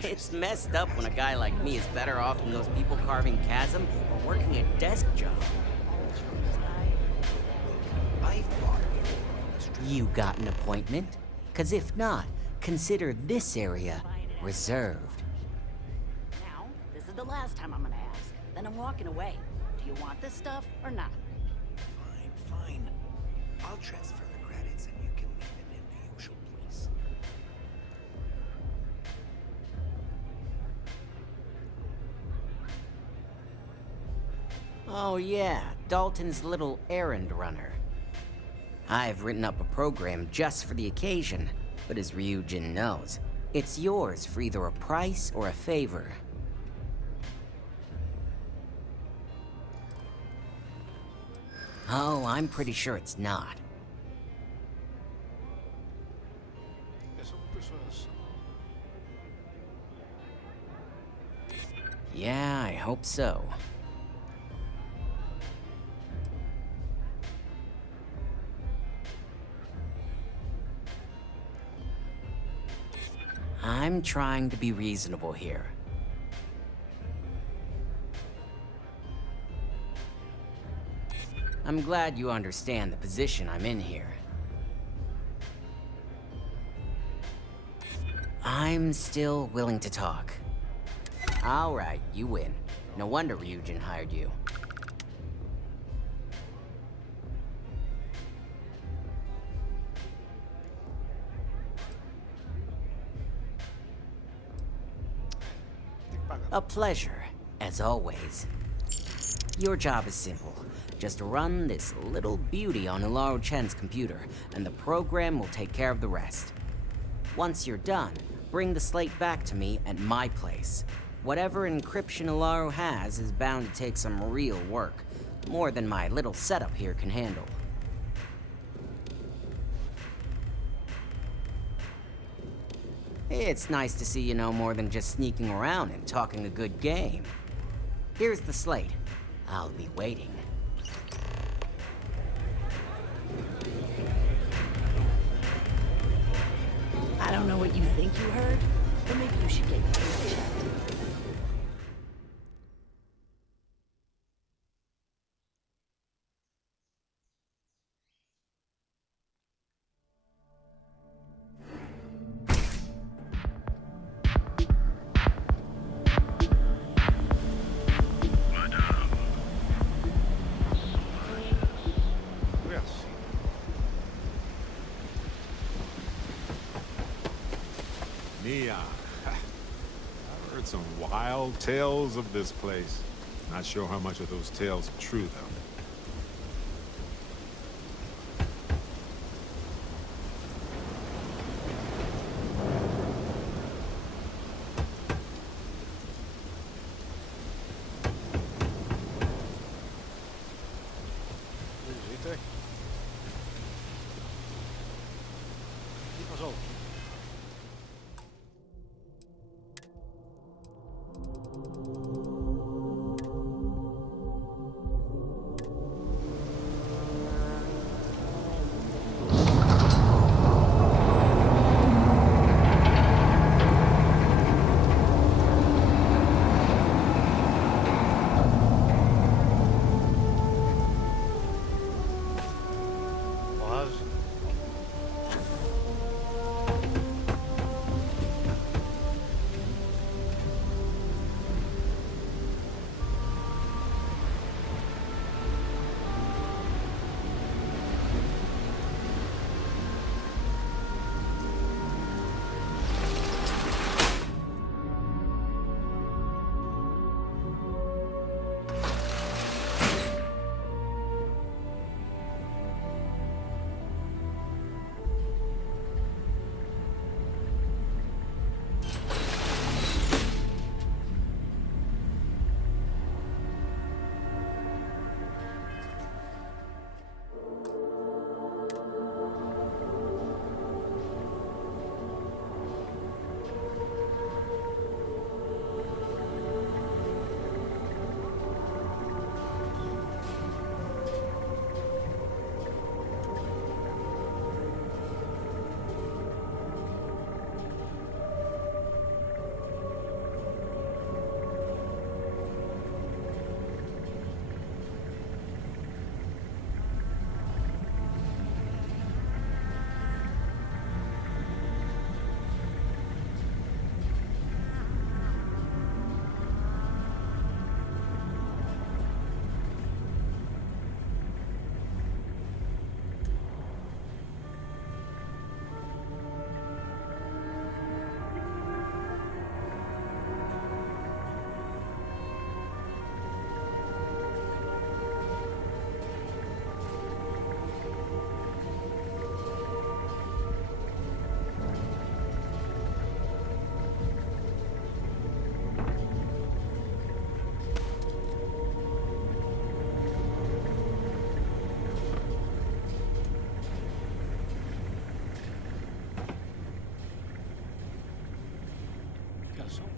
It's messed up when a guy like me is better off than those people carving chasm or working a desk job. You got an appointment? 'Cause if not, consider this area reserved. Now, this is the last time I'm gonna ask. Then I'm walking away. Do you want this stuff or not? Fine. I'll transfer the credits and you can leave it in the usual place. Oh yeah, Dalton's little errand runner. I've written up a program just for the occasion, but as Ryujin knows, it's yours for either a price or a favor. Oh, I'm pretty sure it's not. Yeah, I hope so. I'm trying to be reasonable here. I'm glad you understand the position I'm in here. I'm still willing to talk. All right, you win. No wonder Ryujin hired you. A pleasure, as always. Your job is simple. Just run this little beauty on Ularu Chen's computer, and the program will take care of the rest. Once you're done, bring the slate back to me at my place. Whatever encryption Ularu has is bound to take some real work, more than my little setup here can handle. It's nice to see you know more than just sneaking around and talking a good game. Here's the slate. I'll be waiting. I don't know what you think you heard, but maybe you should get your ears checked. Neon. I've heard some wild tales of this place. Not sure how much of those tales are true, though.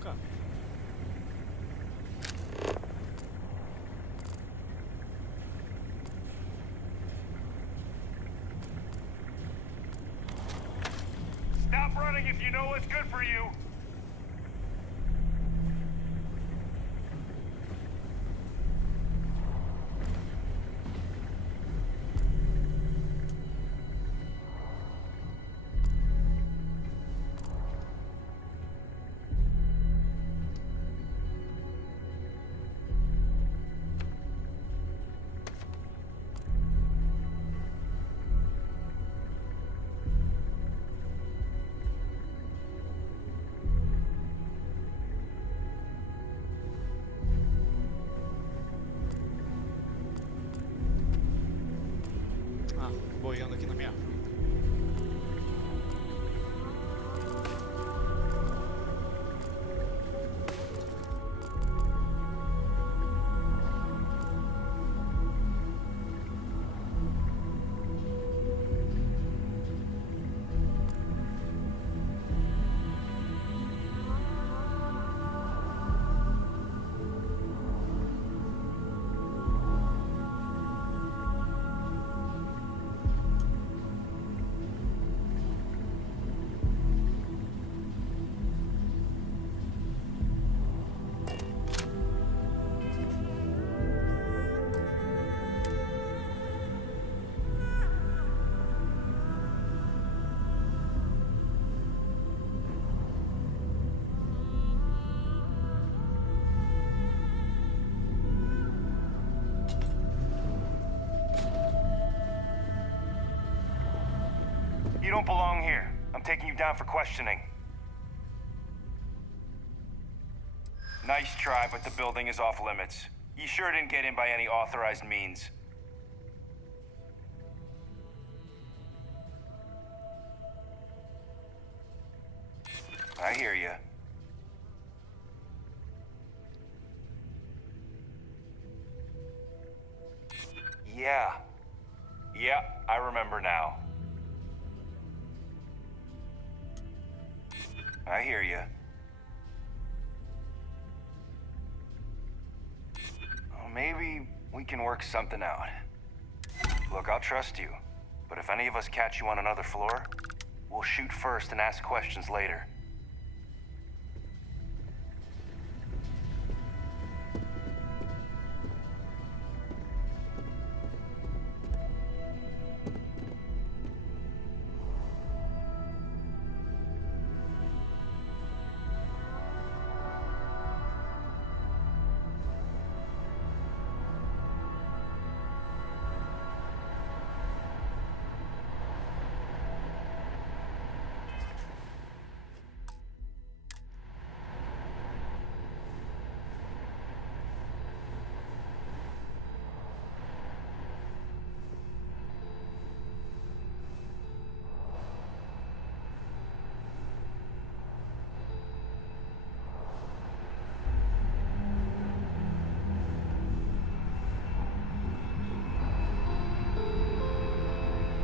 cara. Stop running if you know what's good for you. Ah, boiando aqui na minha frente. You don't belong here. I'm taking you down for questioning. Nice try, but the building is off limits. You sure didn't get in by any authorized means. I hear you. Yeah, I remember now. I hear you. Well, maybe we can work something out. Look, I'll trust you, but if any of us catch you on another floor, we'll shoot first and ask questions later.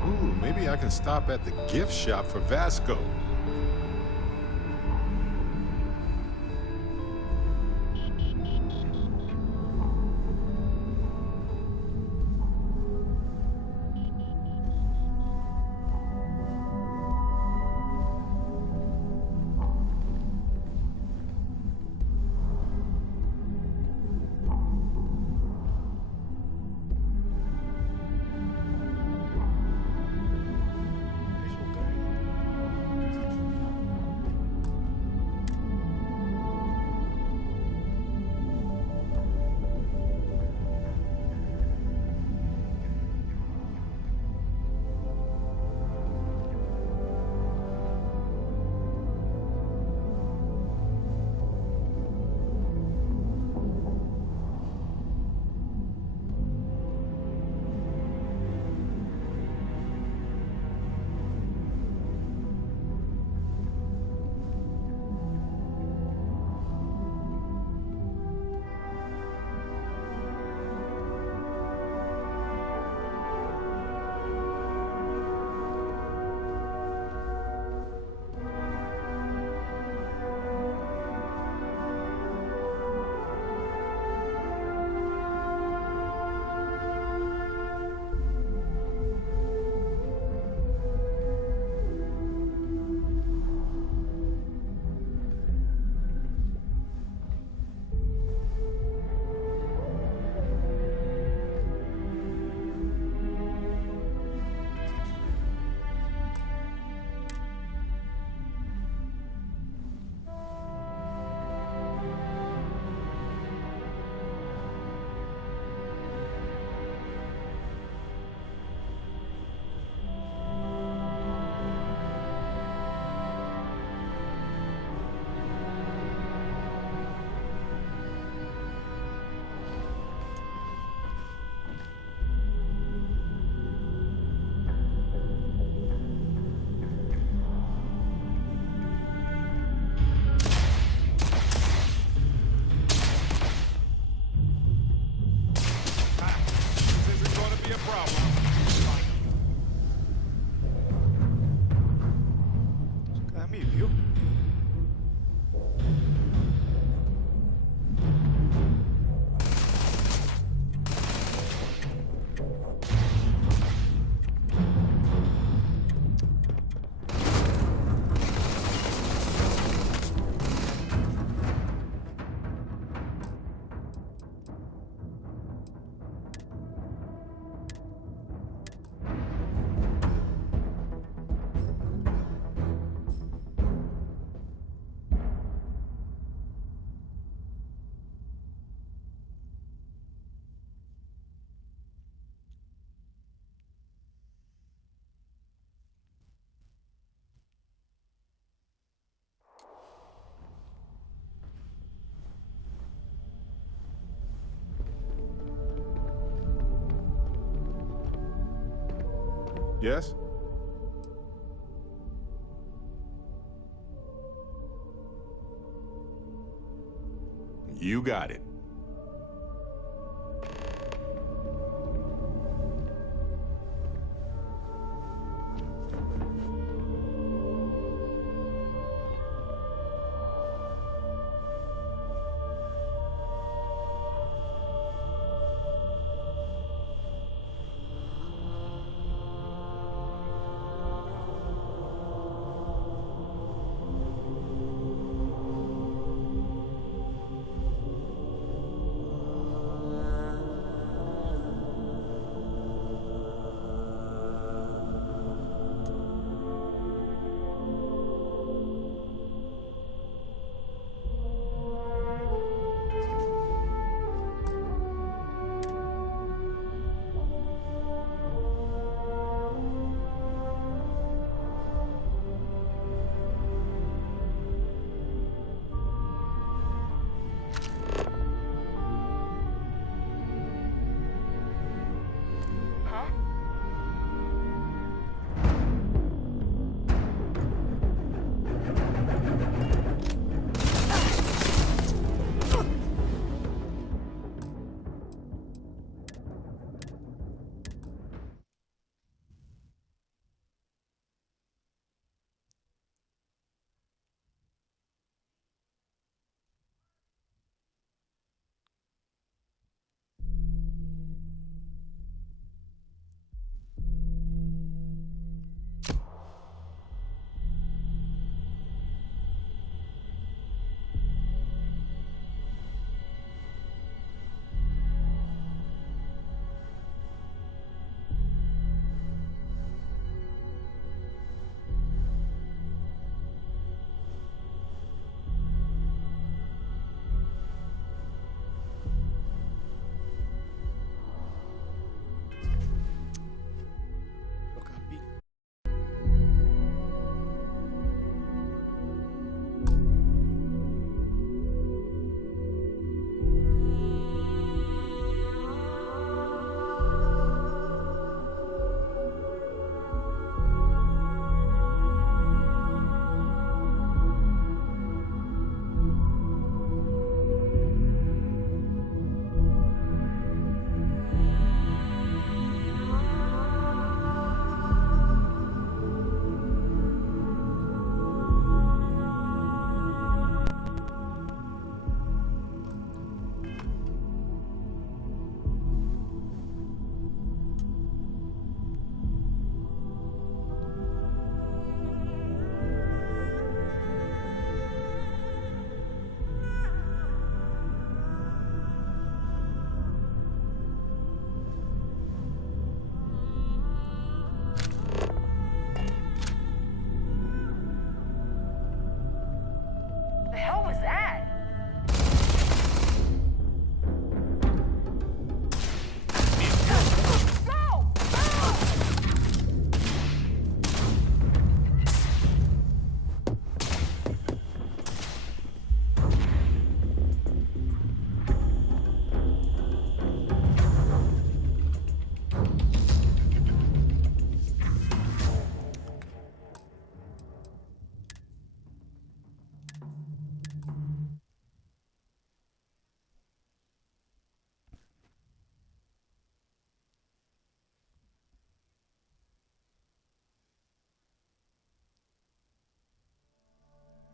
Ooh, maybe I can stop at the gift shop for Vasco. Deixa eu cair. Yes? You got it. Trocar a pilha. The hell was that? No!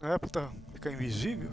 É, puta, ficar invisível?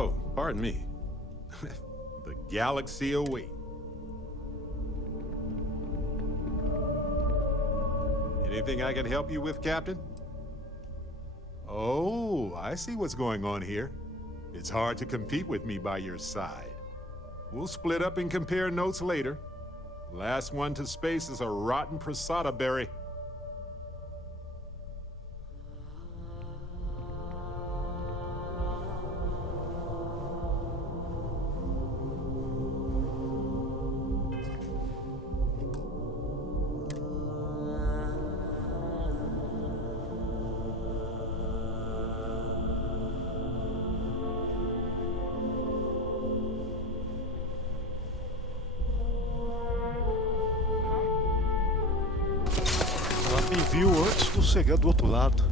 Oh, pardon me. The galaxy awaits. Anything I can help you with, Captain? Oh, I see what's going on here. It's hard to compete with me by your side. We'll split up and compare notes later. Last one to space is a rotten prasada berry. Ela me viu antes do chegar do outro lado.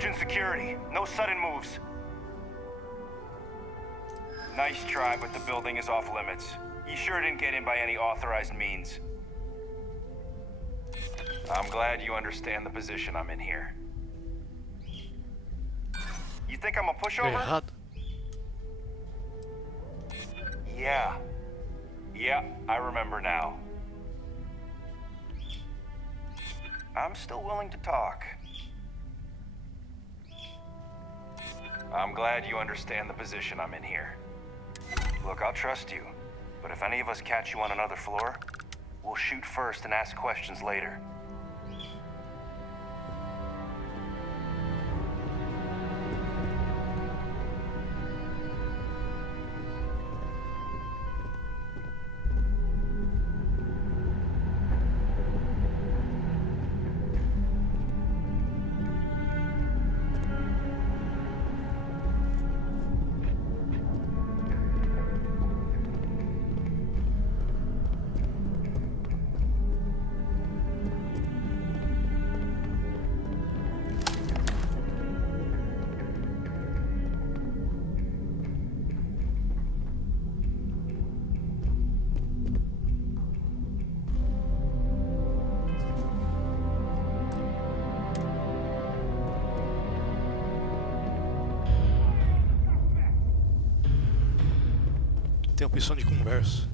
Refuge and security. No sudden moves. Nice try, but the building is off limits. You sure didn't get in by any authorized means. I'm glad you understand the position I'm in here. You think I'm a pushover? Errado. Yeah. Yeah, I remember now. I'm still willing to talk. I'm glad you understand the position I'm in here. Look, I'll trust you, but if any of us catch you on another floor, we'll shoot first and ask questions later. Tem opção de conversa.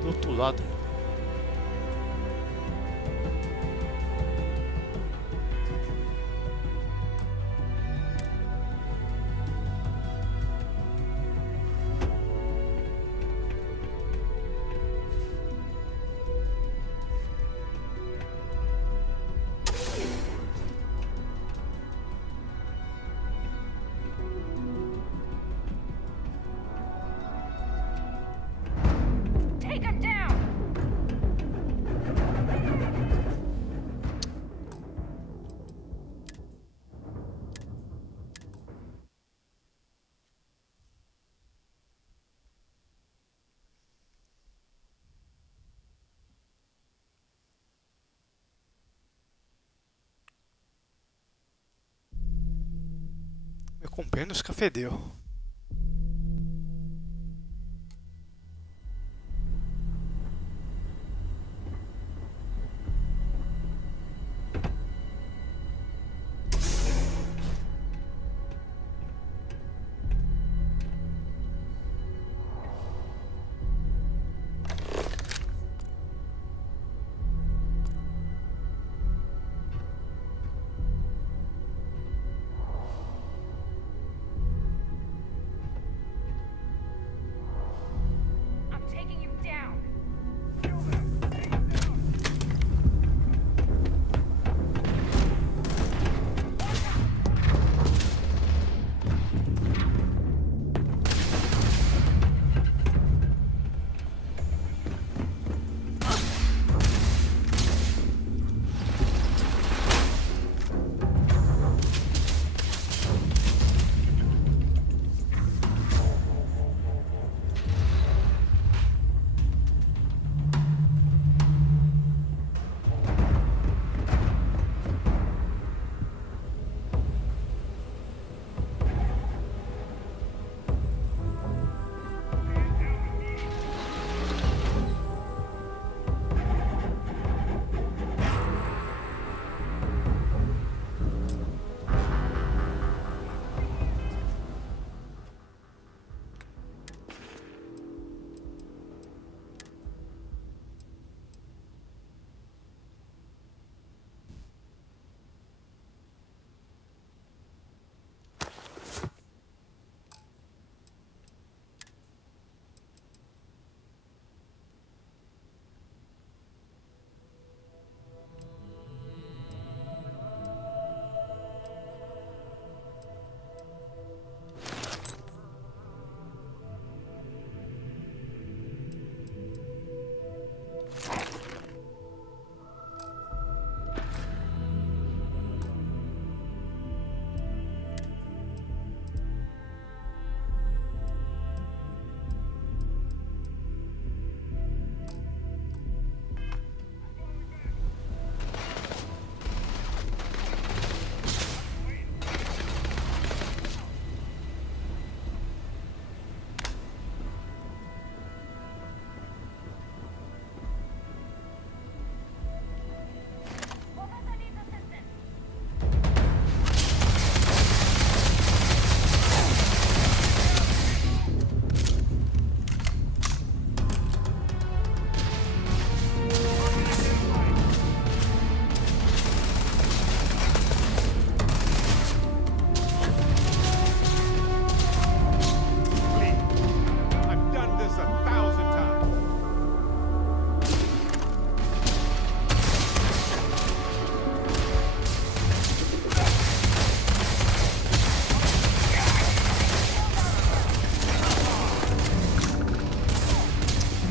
Do outro lado. Take him down! Compêndios Cafedeu. I'm taking you down.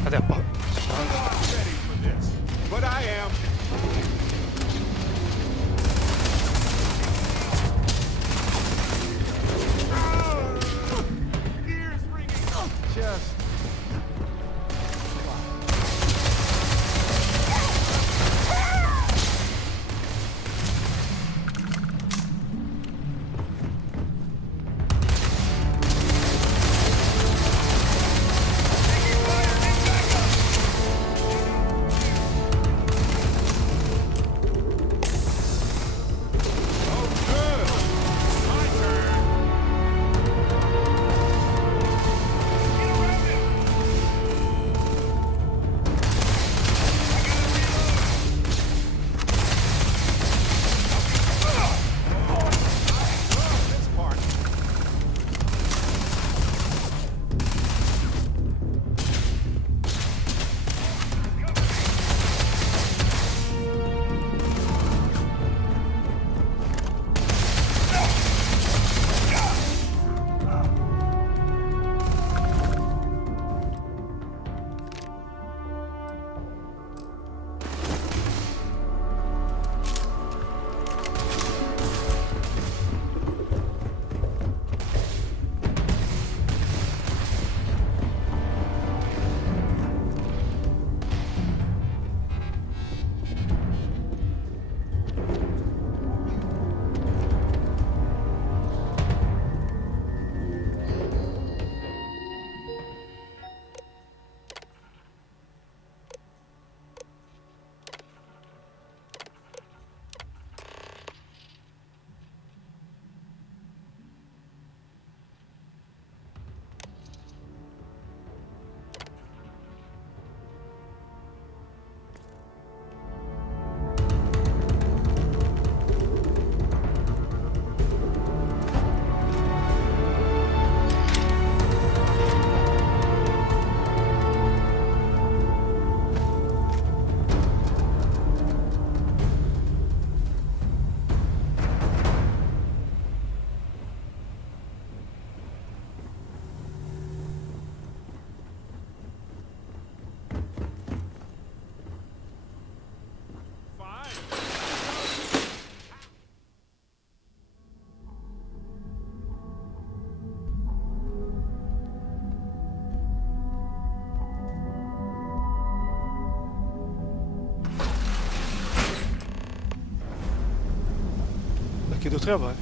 Cadê a porra? Ready for this, but I am. Ears ringing. Just. aqui deu trabalho.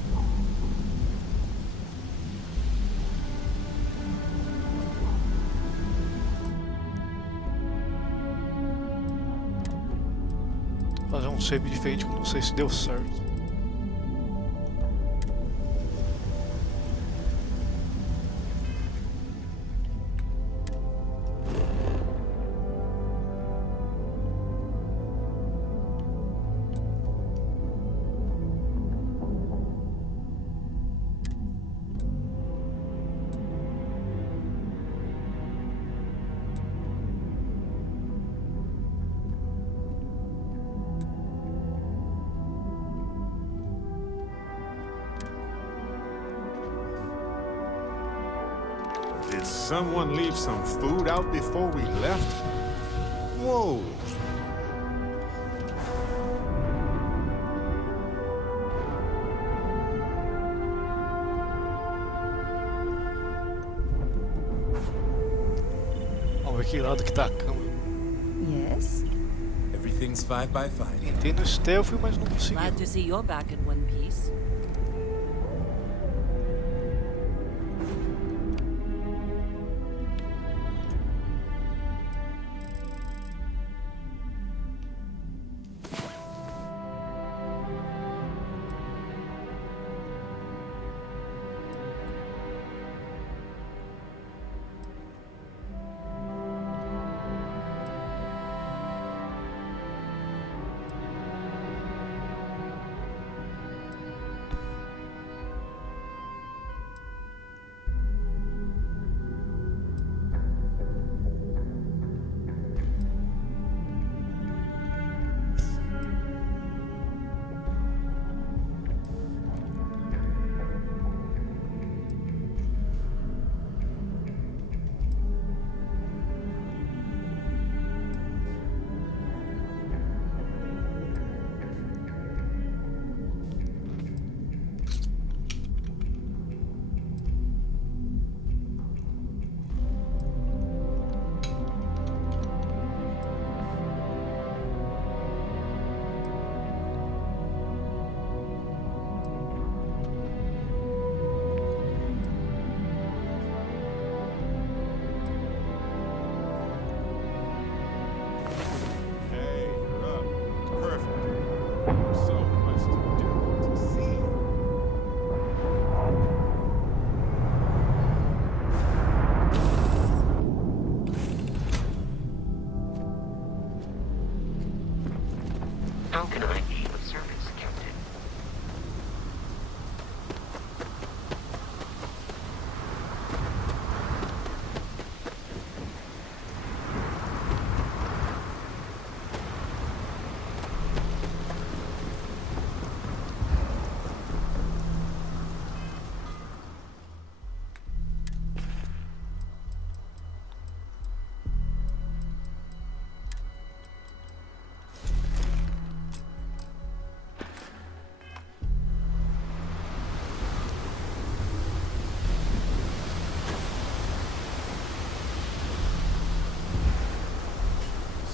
Fazer um save diferente, que eu não sei se deu certo. Did someone leave some food out before we left? Whoa! Vamos ver que lado que tá a cama. Yes? Everything's 5 by 5. Tentei no stealth, mas não consegui. Glad to see you're back in one piece. Hey, you're up. Perfect. There's so much to do, to see. How can I be of service, Captain?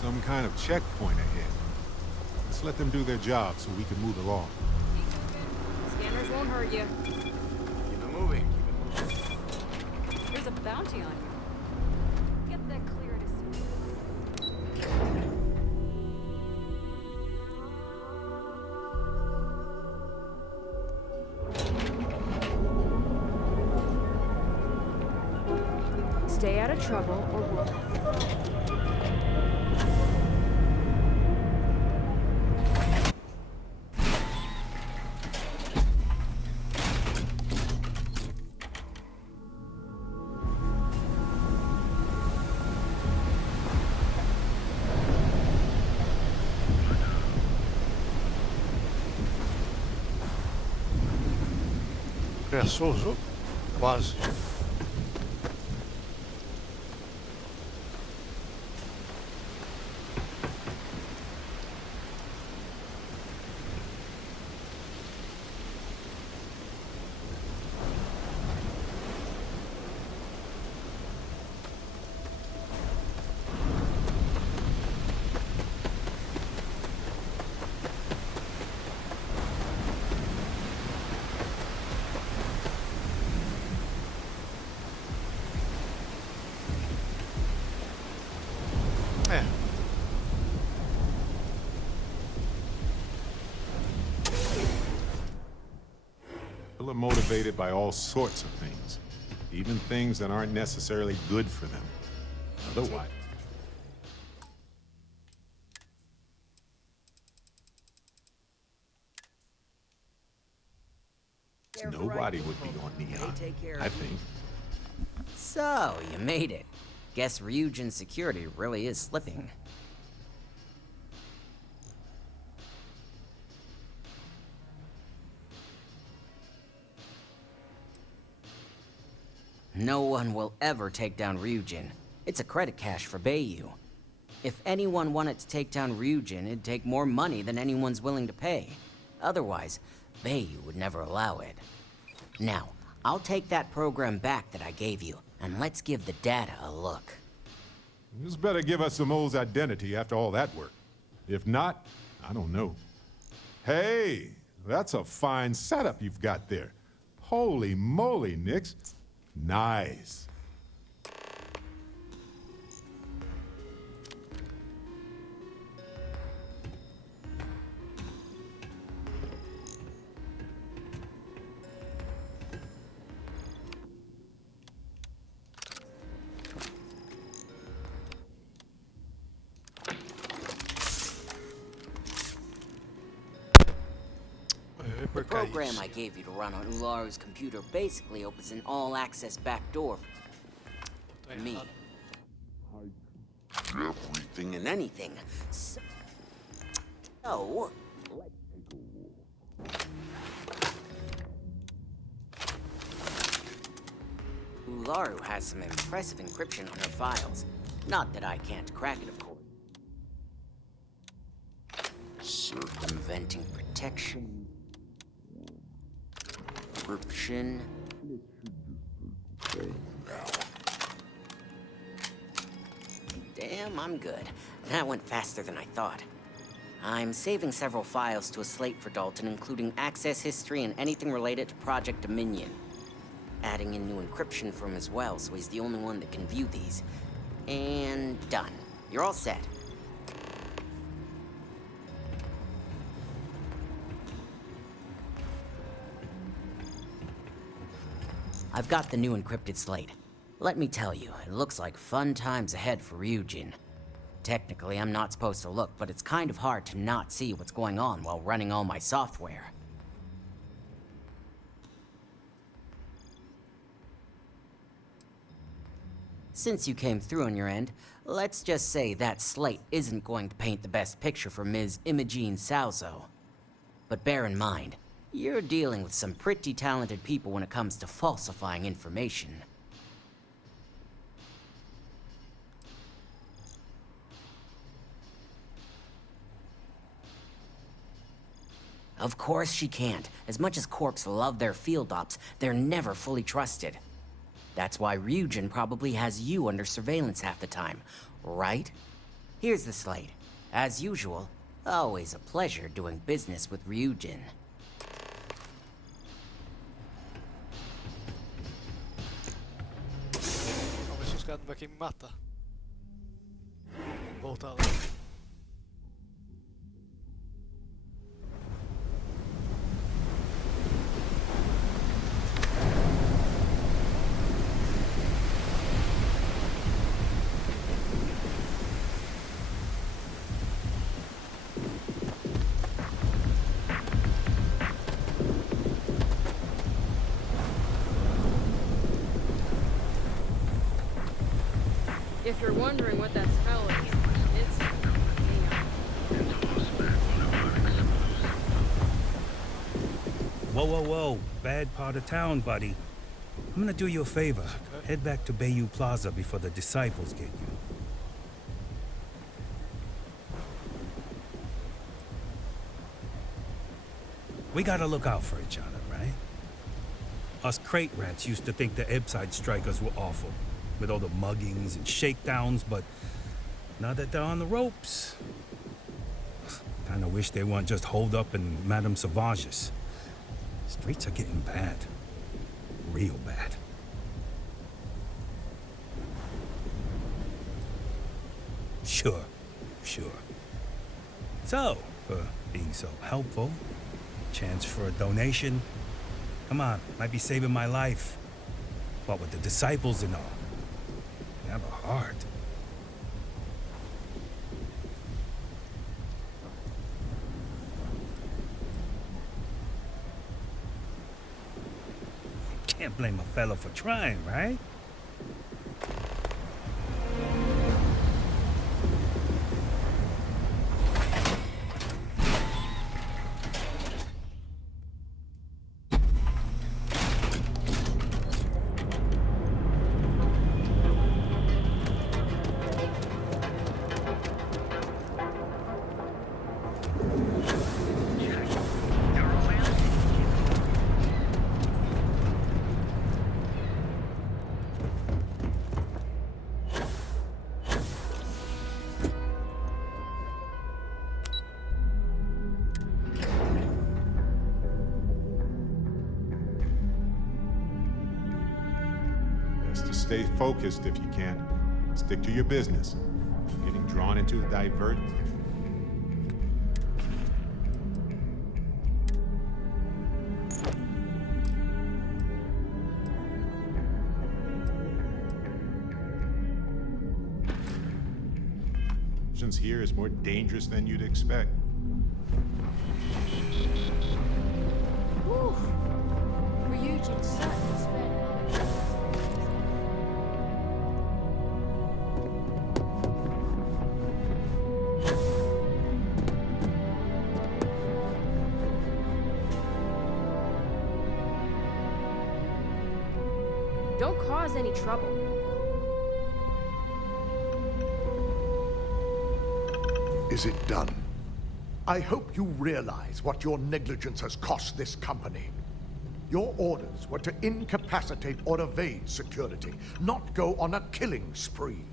Some kind of checkpoint ahead. Let's let them do their job so we can move along. Scanners won't hurt you. Keep it moving. Keep it moving. There's a bounty on you. Get that cleared as soon as... Stay out of trouble or we'll... Começou o jogo? Quase. motivated by all sorts of things, even things that aren't necessarily good for them. Otherwise... nobody would be on Neon, I think. So, you made it. Guess Ryujin's security really is slipping. No one will ever take down Ryujin. It's a credit cache for Bayu. If anyone wanted to take down Ryujin, it'd take more money than anyone's willing to pay. Otherwise, Bayu would never allow it. Now, I'll take that program back that I gave you, and let's give the data a look. You just better give us Samo's identity after all that work. If not, I don't know. Hey, that's a fine setup you've got there. Holy moly, Nix. Nice. The program I gave you to run on Ularu's computer basically opens an all-access backdoor for me. Everything and anything. So, Ularu has some impressive encryption on her files. Not that I can't crack it, of course. Circumventing protection. Encryption. Damn, I'm good. That went faster than I thought. I'm saving several files to a slate for Dalton, including access history and anything related to Project Dominion. Adding in new encryption for him as well, so he's the only one that can view these. And done. You're all set. I've got the new encrypted slate. Let me tell you, it looks like fun times ahead for Ryujin. Technically, I'm not supposed to look, but it's kind of hard to not see what's going on while running all my software. Since you came through on your end, let's just say that slate isn't going to paint the best picture for Ms. Imogene Salzo. But bear in mind, you're dealing with some pretty talented people when it comes to falsifying information. Of course she can't. As much as Corps love their field ops, they're never fully trusted. That's why Ryujin probably has you under surveillance half the time, right? Here's the slate. As usual, always a pleasure doing business with Ryujin. Talvez os caras não vão querer me matar. Voltar lá. If you're wondering what that smell is, it's Whoa, whoa, whoa. Bad part of town, buddy. I'm gonna do you a favor. Head back to Bayou Plaza before the disciples get you. We gotta look out for each other, right? Us crate rats used to think the Ebside strikers were awful, with all the muggings and shakedowns, but now that they're on the ropes, kinda wish they weren't just holed up in Madame Sauvage's. Streets are getting bad. Real bad. Sure. So, for being so helpful, chance for a donation, Come on, might be saving my life. What with the disciples and all. You have a heart. Can't blame a fellow for trying, right? Best to stay focused if you can. Stick to your business. Getting drawn into a divert. Here is more dangerous than you'd expect. Whew. Ryujin certainly spent Don't cause any trouble. Is it done? I hope you realize what your negligence has cost this company. Your orders were to incapacitate or evade security, not go on a killing spree.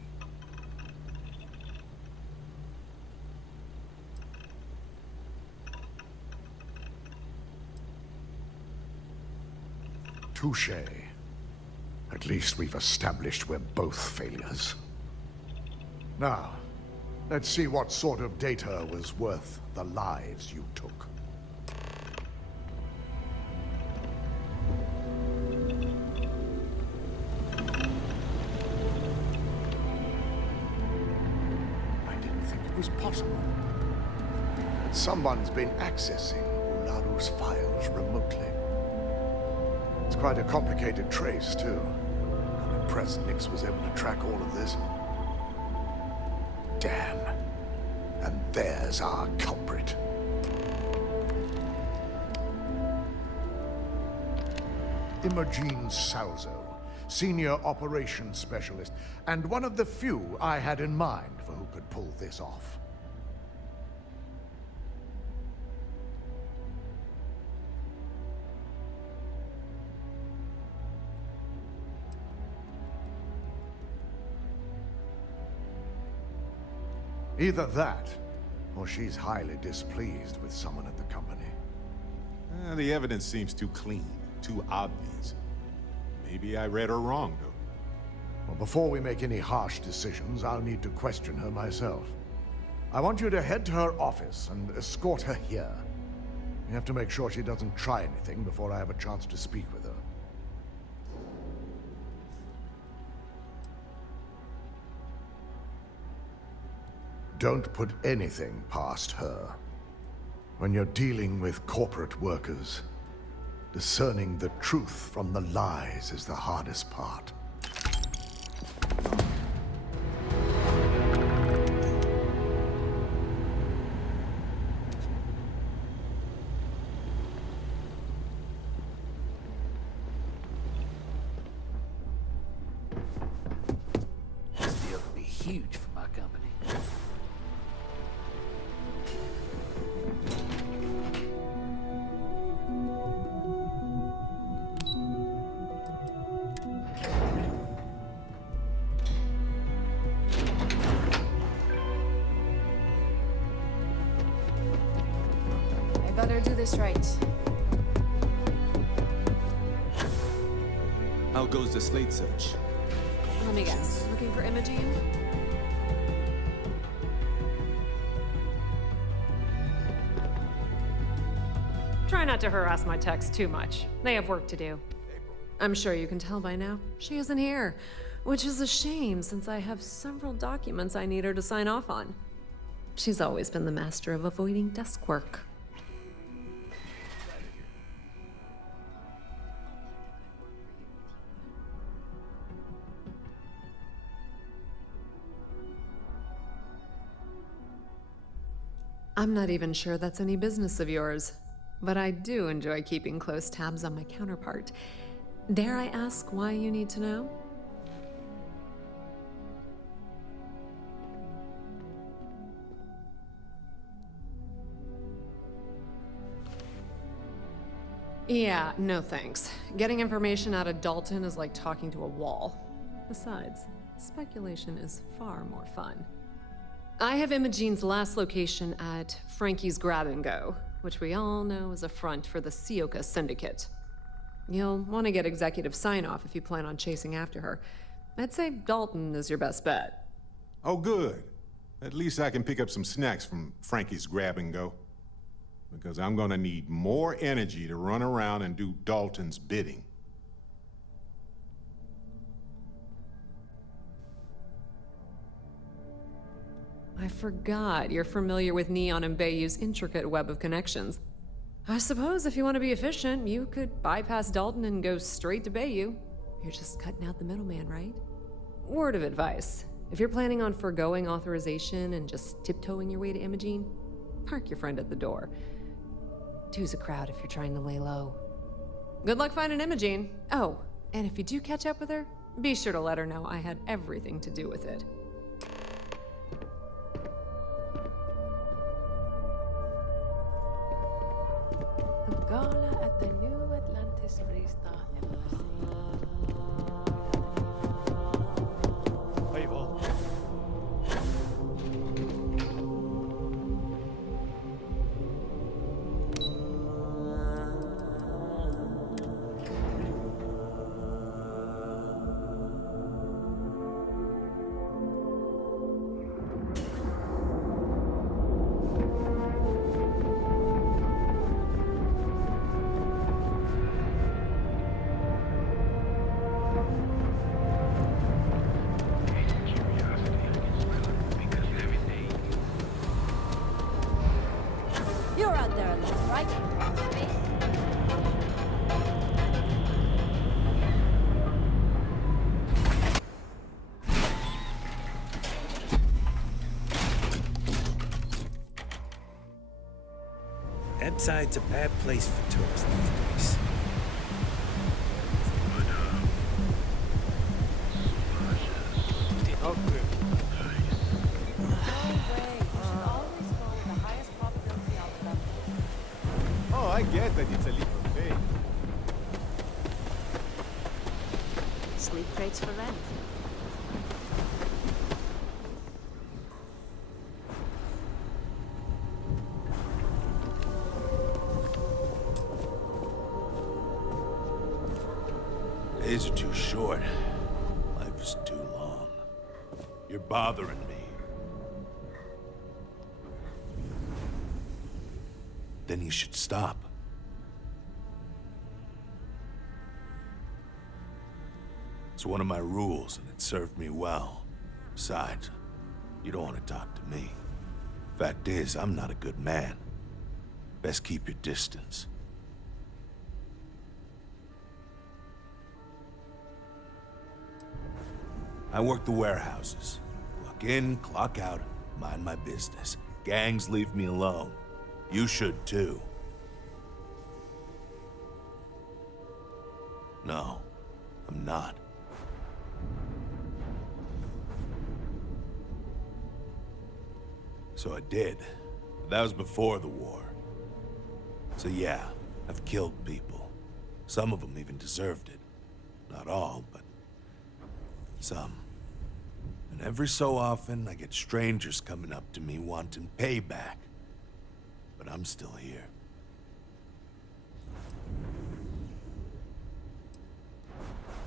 Touché. At least we've established we're both failures. Now, let's see what sort of data was worth the lives you took. I didn't think it was possible. But someone's been accessing Ularu's files remotely. It's quite a complicated trace, too. I'm impressed Nix was able to track all of this. Damn. And there's our culprit. Imogen Salzo, Senior Operations Specialist, and one of the few I had in mind for who could pull this off. Either that, or she's highly displeased with someone at the company. The evidence seems too clean, too obvious. Maybe I read her wrong, though. Well, before we make any harsh decisions, I'll need to question her myself. I want you to head to her office and escort her here. You have to make sure she doesn't try anything before I have a chance to speak with her. Don't put anything past her. When you're dealing with corporate workers, discerning the truth from the lies is the hardest part. This deal could be huge for my company. Better do this right. How goes the slate search? Let me guess. Looking for Imogen? Try not to harass my techs too much. They have work to do. I'm sure you can tell by now. She isn't here, which is a shame since I have several documents I need her to sign off on. She's always been the master of avoiding desk work. I'm not even sure that's any business of yours, but I do enjoy keeping close tabs on my counterpart. Dare I ask why you need to know? Yeah, no thanks. Getting information out of Dalton is like talking to a wall. Besides, speculation is far more fun. I have Imogene's last location at Frankie's Grab and Go, which we all know is a front for the Sioka Syndicate. You'll want to get executive sign-off if you plan on chasing after her. I'd say Dalton is your best bet. Oh, good. At least I can pick up some snacks from Frankie's Grab and Go. Because I'm gonna need more energy to run around and do Dalton's bidding. I forgot you're familiar with Neon and Bayou's intricate web of connections. I suppose if you want to be efficient, you could bypass Dalton and go straight to Bayou. You're just cutting out the middleman, right? Word of advice. If you're planning on foregoing authorization and just tiptoeing your way to Imogene, park your friend at the door. Two's a crowd if you're trying to lay low. Good luck finding Imogene. Oh, and if you do catch up with her, be sure to let her know I had everything to do with it. Gala at the New Atlantis Freestar Embassy. Ahí va. You're out there alone, right? Epside's a bad place for tourists these days. The upgrade. No way. You should always go with the highest probability outcome. Oh, I get that it's a leap of faith. Sleep crates for rent. Days are too short. Life is too long. You're bothering me. Then you should stop. It's one of my rules, and it served me well. Besides, you don't want to talk to me. Fact is, I'm not a good man. Best keep your distance. I work the warehouses. Clock in, clock out, mind my business. Gangs leave me alone. You should too. No, I'm not. So I did. But that was before the war. So yeah, I've killed people. Some of them even deserved it. Not all, but some. And every so often, I get strangers coming up to me wanting payback. But I'm still here.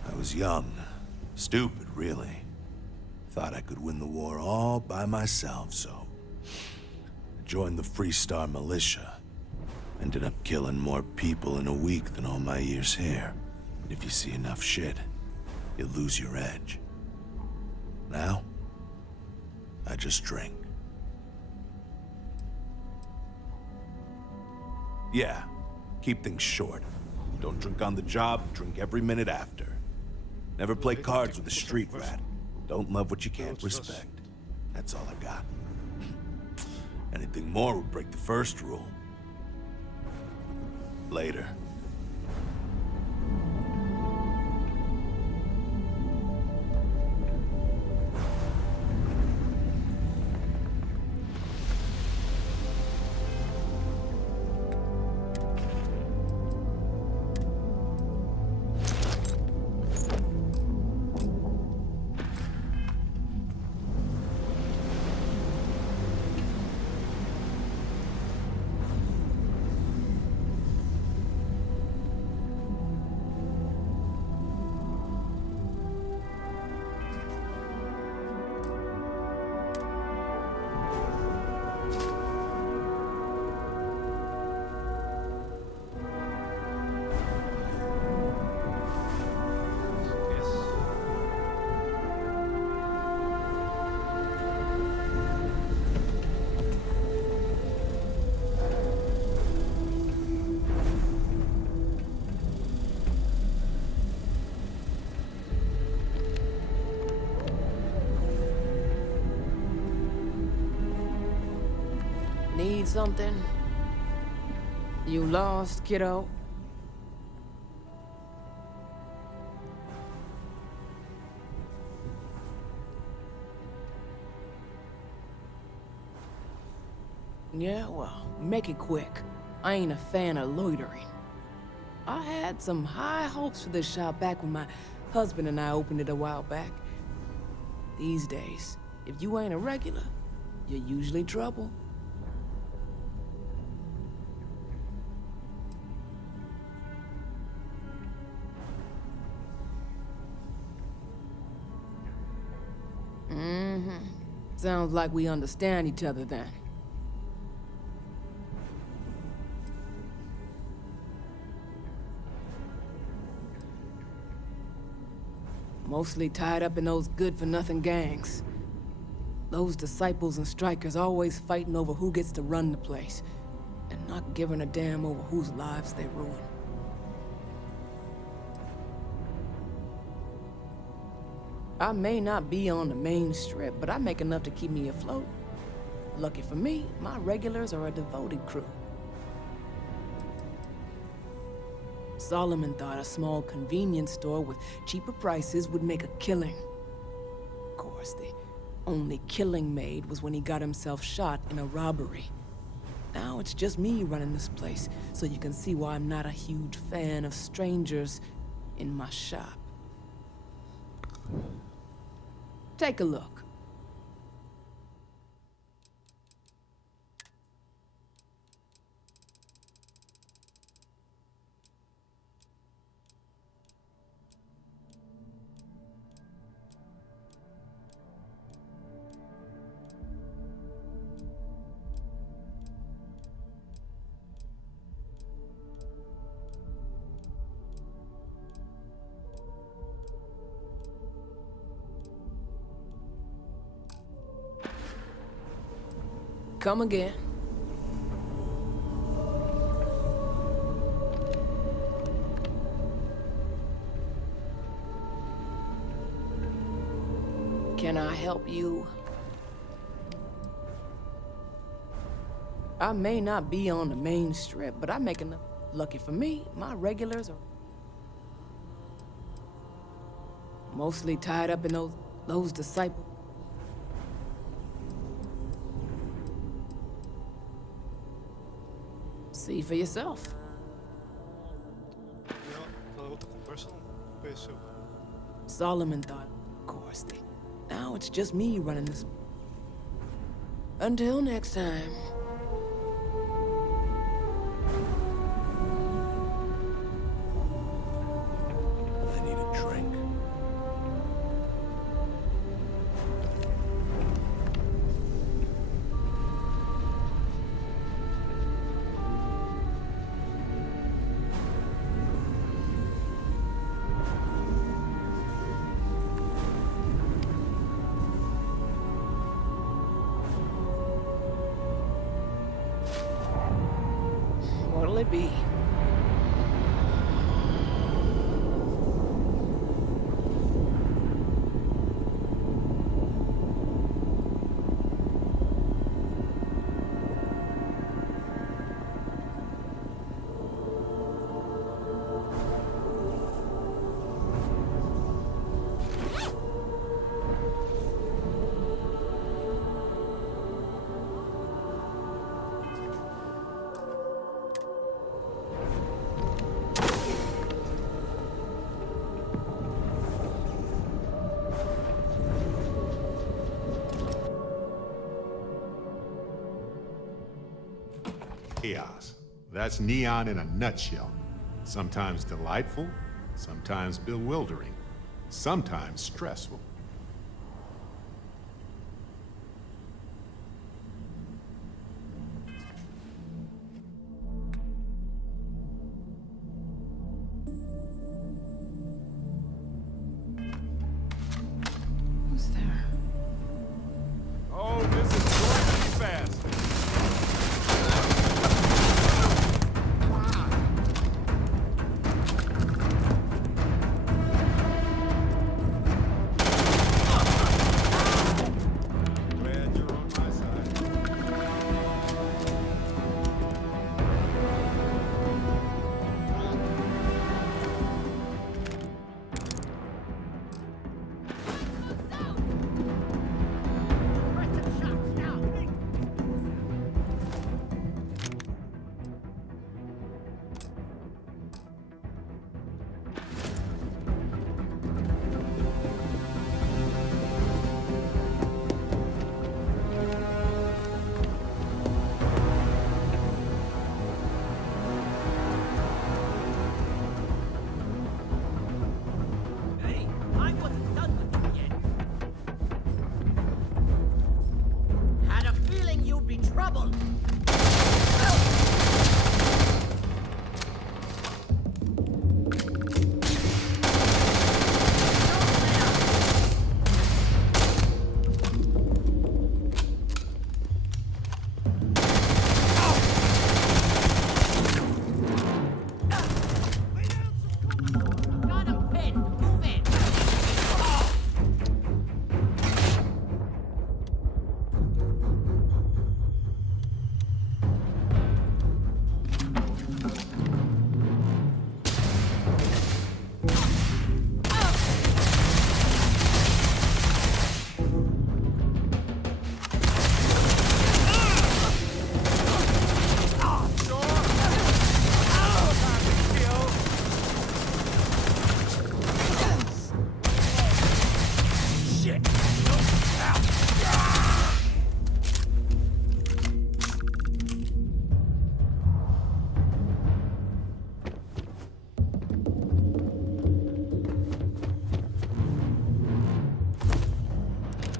I was young. Stupid, really. Thought I could win the war all by myself, so I joined the Freestar Militia. Ended up killing more people in a week than all my years here. If you see enough shit, you lose your edge. Now, I just drink. Yeah, keep things short. Don't drink on the job, drink every minute after. Never play cards with a street rat. Don't love what you can't respect. That's all I got. Anything more would break the first rule. Later. Need something? You lost, kiddo? Yeah, well, make it quick. I ain't a fan of loitering. I had some high hopes for this shop back when my husband and I opened it a while back. These days, if you ain't a regular, you're usually trouble. Sounds like we understand each other then. Mostly tied up in those good-for-nothing gangs. Those disciples and strikers always fighting over who gets to run the place, and not giving a damn over whose lives they ruin. I may not be on the main strip, but I make enough to keep me afloat. Lucky for me, my regulars are a devoted crew. Solomon thought a small convenience store with cheaper prices would make a killing. Of course, the only killing made was when he got himself shot in a robbery. Now it's just me running this place, so you can see why I'm not a huge fan of strangers in my shop. Take a look. Come again. Can I help you? I may not be on the main strip, but I'm making enough. Lucky for me, my regulars are mostly tied up in those disciples. See for yourself. Solomon thought, of course, now it's just me running this. Until next time. I need a drink. it be. Chaos. That's Neon in a nutshell. Sometimes delightful, sometimes bewildering, sometimes stressful. Who's there? Oh, this is going to be fast. Glad you're on my side. Hey, I wasn't done with you yet. Had a feeling you'd be trouble. Got him pinned. Move in.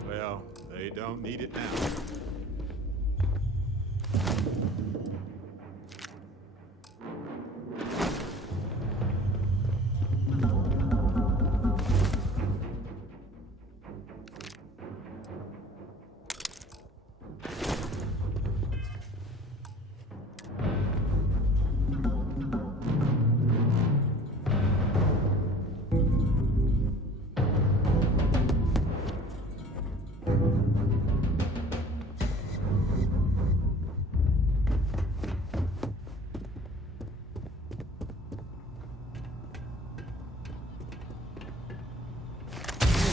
Well, they don't need it now.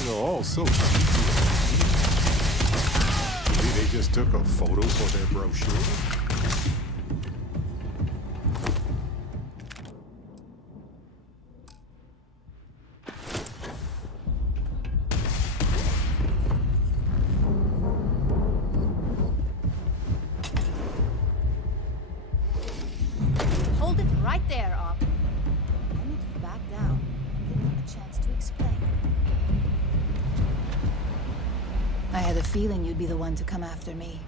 They're all so cheap. Maybe they just took a photo for their brochure. Hold it right there, Op. I need you to back down and give me a chance to explain. I had a feeling you'd be the one to come after me.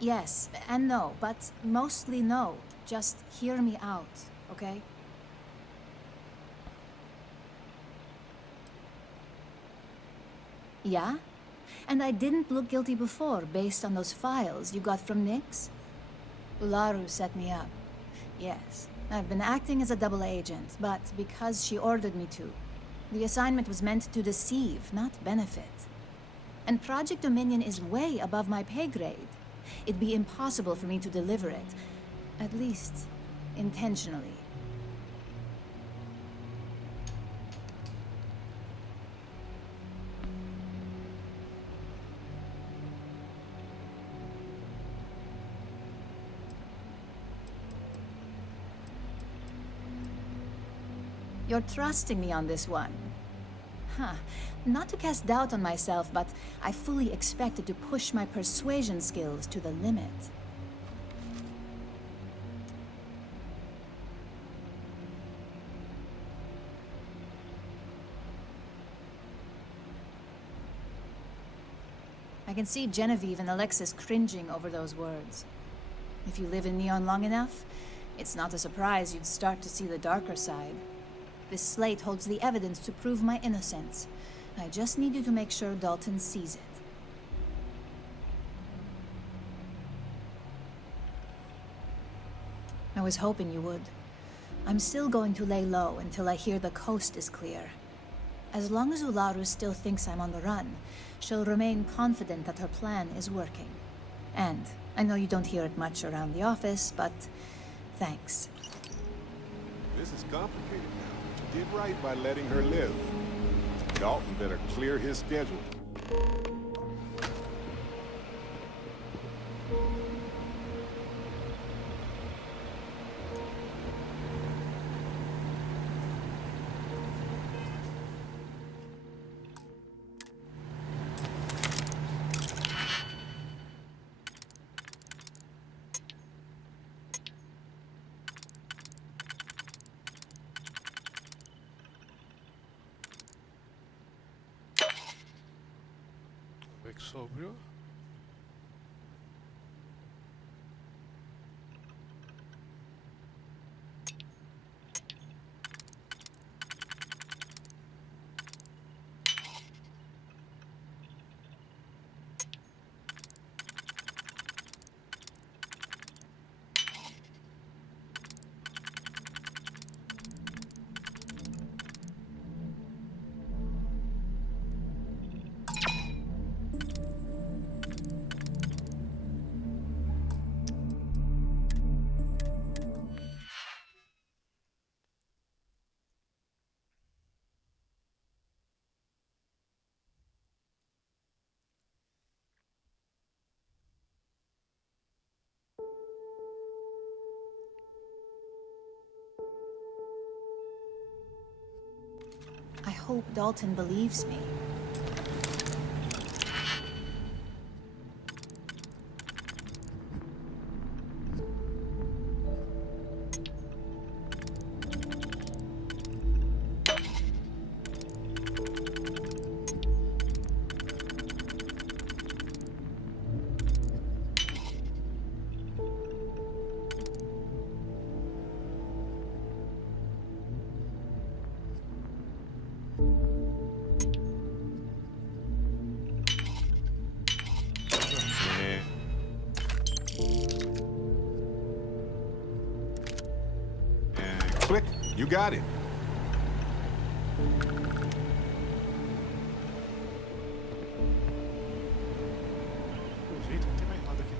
Yes and no, but mostly no. Just hear me out, okay? Yeah? And I didn't look guilty before, based on those files you got from Nyx? Ularu set me up. Yes, I've been acting as a double agent, but because she ordered me to. The assignment was meant to deceive, not benefit. And Project Dominion is way above my pay grade. It'd be impossible for me to deliver it. At least, intentionally. You're trusting me on this one. Huh. Not to cast doubt on myself, but I fully expected to push my persuasion skills to the limit. I can see Genevieve and Alexis cringing over those words. If you live in Neon long enough, it's not a surprise you'd start to see the darker side. This slate holds the evidence to prove my innocence. I just need you to make sure Dalton sees it. I was hoping you would. I'm still going to lay low until I hear the coast is clear. As long as Ularu still thinks I'm on the run, she'll remain confident that her plan is working. And I know you don't hear it much around the office, but thanks. This is complicated now. But you did right by letting her live. Dalton better clear his schedule. Ver que sobrou. I hope Dalton believes me. Click. You got it. Pelo jeito, não tem mais nada aqui.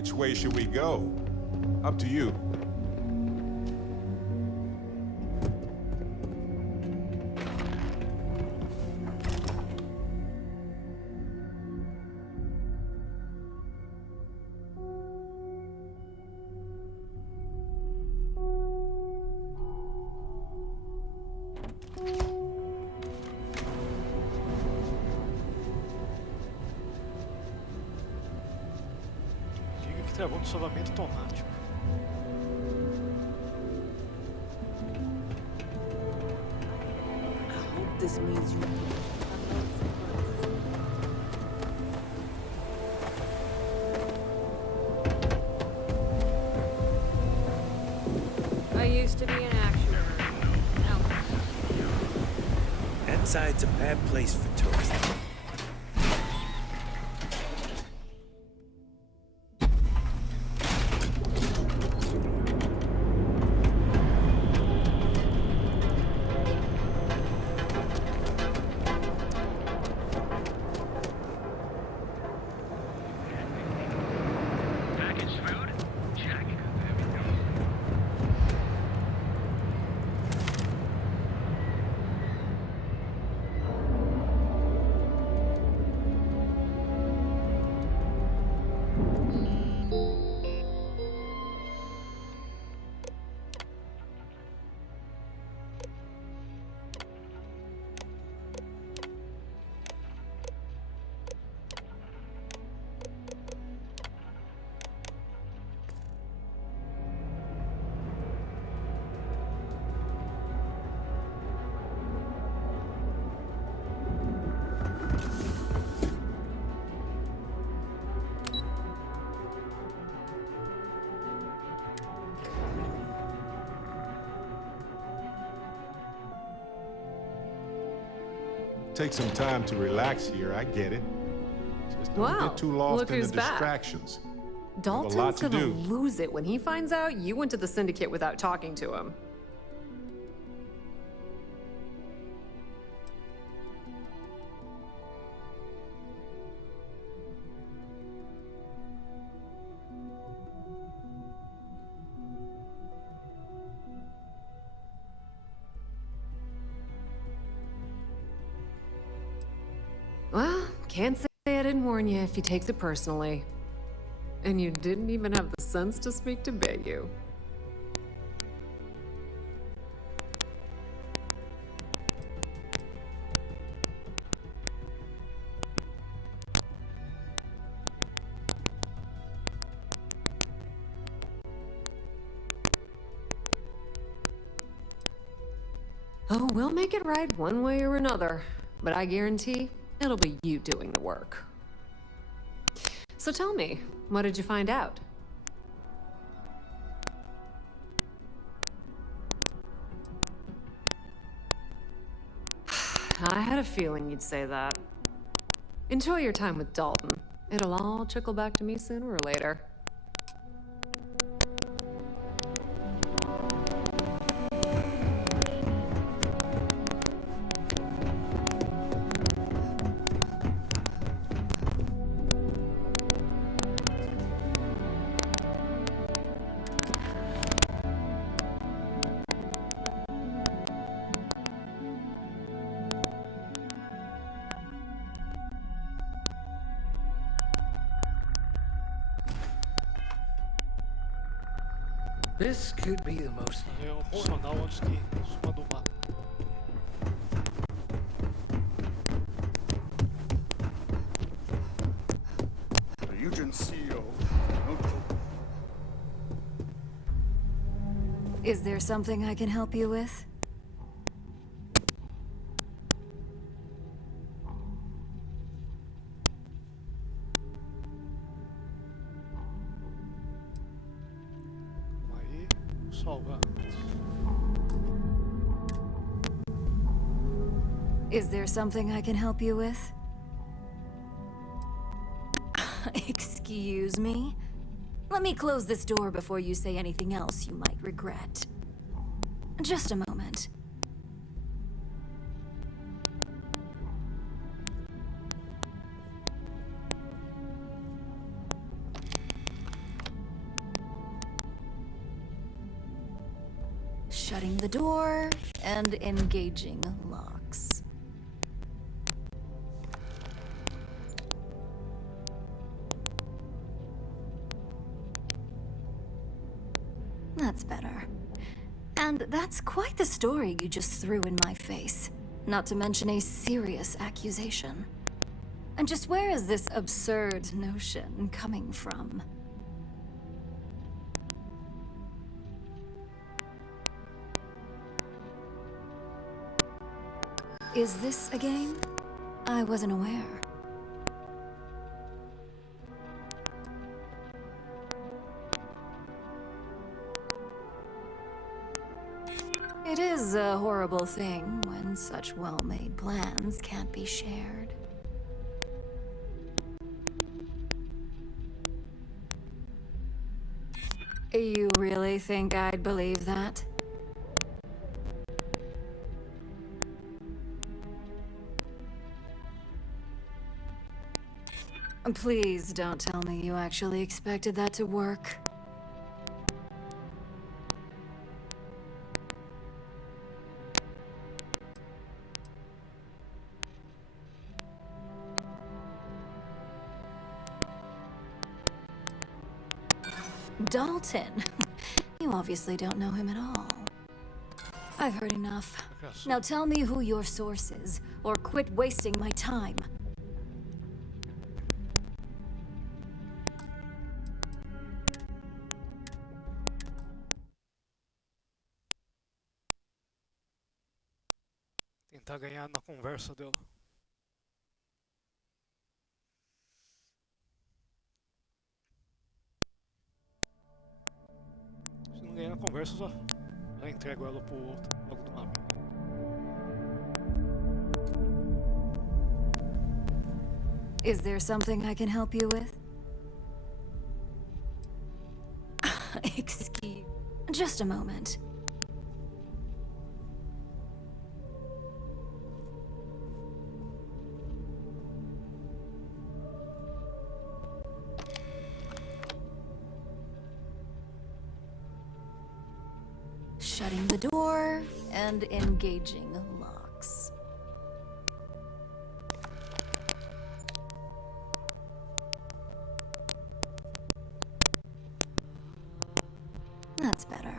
Which way should we go? Up to you. Liga que travou no solvamento automático. I hope this means you... I used to be an actuator. No. That side's a bad place for tourists. Take some time to relax here, I get it. Just don't Wow, get too lost look in the who's back. distractions. We have a lot Dalton's to gonna do. lose it when he finds out you went to the syndicate without talking to him. Well, can't say I didn't warn you if he takes it personally. And you didn't even have the sense to speak to Bayou. Oh, we'll make it right one way or another, but I guarantee it'll be you doing the work. So tell me, what did you find out? I had a feeling you'd say that. Enjoy your time with Dalton. It'll all trickle back to me sooner or later. This could be the most É opcional antes que suma do mapa. The Eugen CEO. No joke. Is there something I can help you with? Aí, salva. Is there something I can help you with? Excuse me? Let me close this door before you say anything else you might regret. Just a moment. Shutting the door and engaging locks. That's better. And that's quite the story you just threw in my face. Not to mention a serious accusation. And just where is this absurd notion coming from? Is this a game? I wasn't aware. It is a horrible thing when such well-made plans can't be shared. You really think I'd believe that? Please don't tell me you actually expected that to work. Dalton? You obviously don't know him at all. I've heard enough. Now tell me who your source is, or quit wasting my time. Tentar ganhar na conversa dela. Se não ganhar na conversa, já entrego ela pro outro, logo do mapa. Is there something I can help you with? Excuse... Just a moment. Shutting the door and engaging locks. That's better.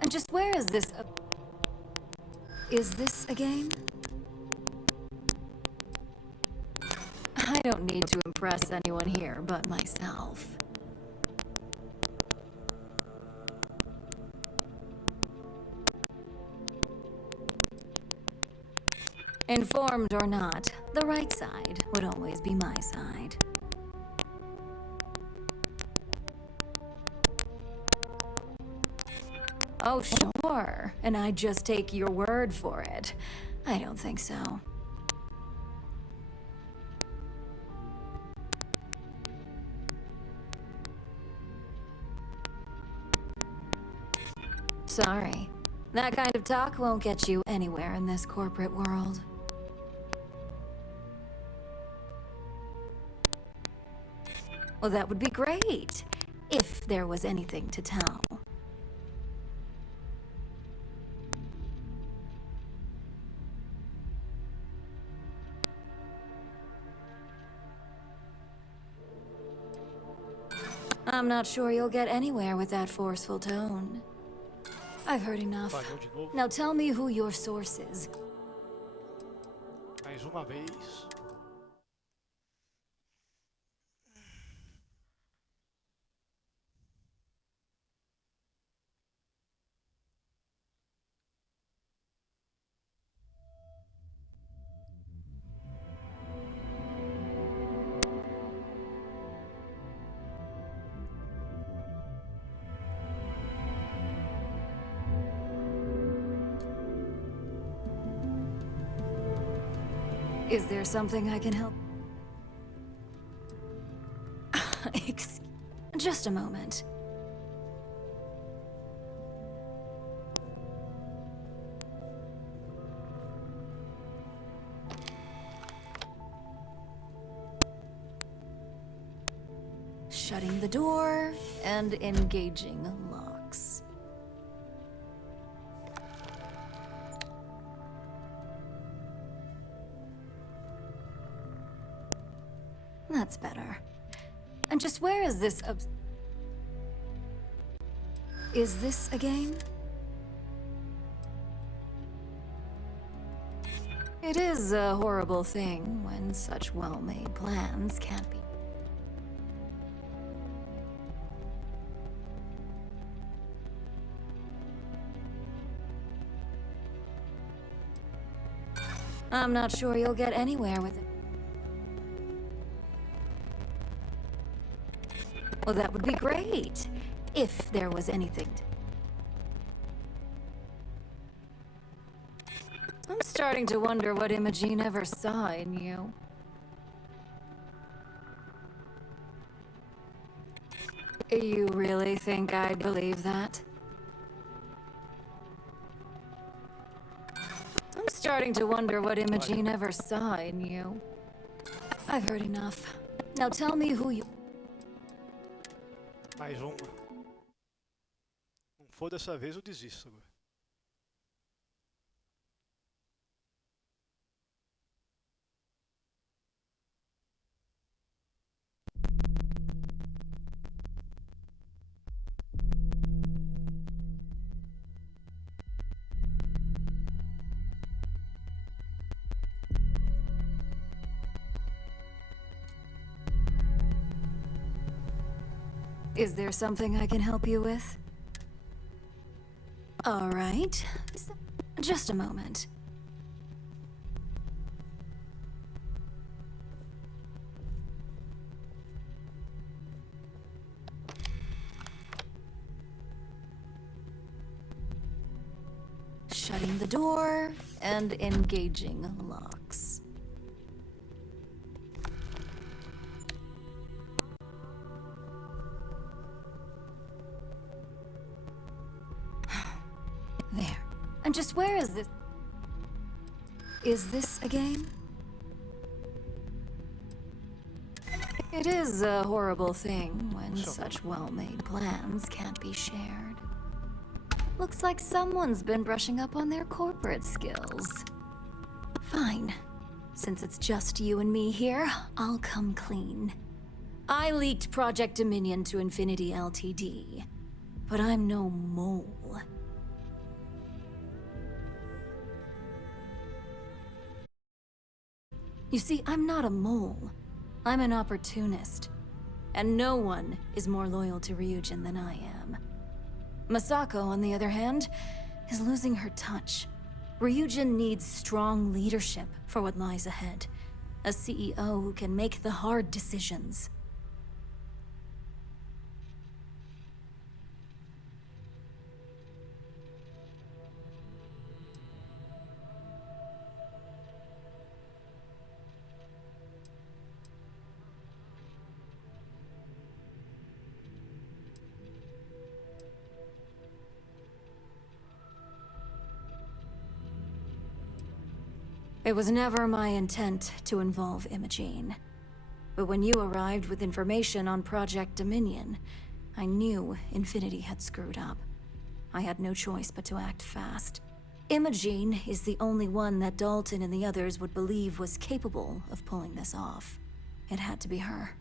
And just where is this Is this a game? I don't need to impress anyone here but myself. Informed or not, the right side would always be my side. Oh, sure. And I just take your word for it. I don't think so. Sorry. That kind of talk won't get you anywhere in this corporate world. Well, that would be great, if there was anything to tell. I'm not sure you'll get anywhere with that forceful tone. I've heard enough. Now tell me who your source is. Mais uma vez. Is there something I can help? Just a moment. Shutting the door and engaging locks. That's better. And just where is this Is this a game? It is a horrible thing when such well-made plans can't be. I'm not sure you'll get anywhere with it. Well, that would be great, if there was anything to... I'm starting to wonder what Imogene ever saw in you. You really think I'd believe that? I'm starting to wonder what Imogene ever saw in you. I've heard enough. Now tell me who you... Mais uma. Não for dessa vez, eu desisto agora. Is there something I can help you with? All right. Just a moment. Shutting the door and engaging locks. There. And just where is this? Is this a game? It is a horrible thing when such well-made plans can't be shared. Looks like someone's been brushing up on their corporate skills. Fine. Since it's just you and me here, I'll come clean. I leaked Project Dominion to Infinity Ltd. But I'm no mole. You see, I'm not a mole. I'm an opportunist. And no one is more loyal to Ryujin than I am. Masako, on the other hand, is losing her touch. Ryujin needs strong leadership for what lies ahead. A CEO who can make the hard decisions. It was never my intent to involve Imogene. But when you arrived with information on Project Dominion, I knew Infinity had screwed up. I had no choice but to act fast. Imogene is the only one that Dalton and the others would believe was capable of pulling this off. It had to be her.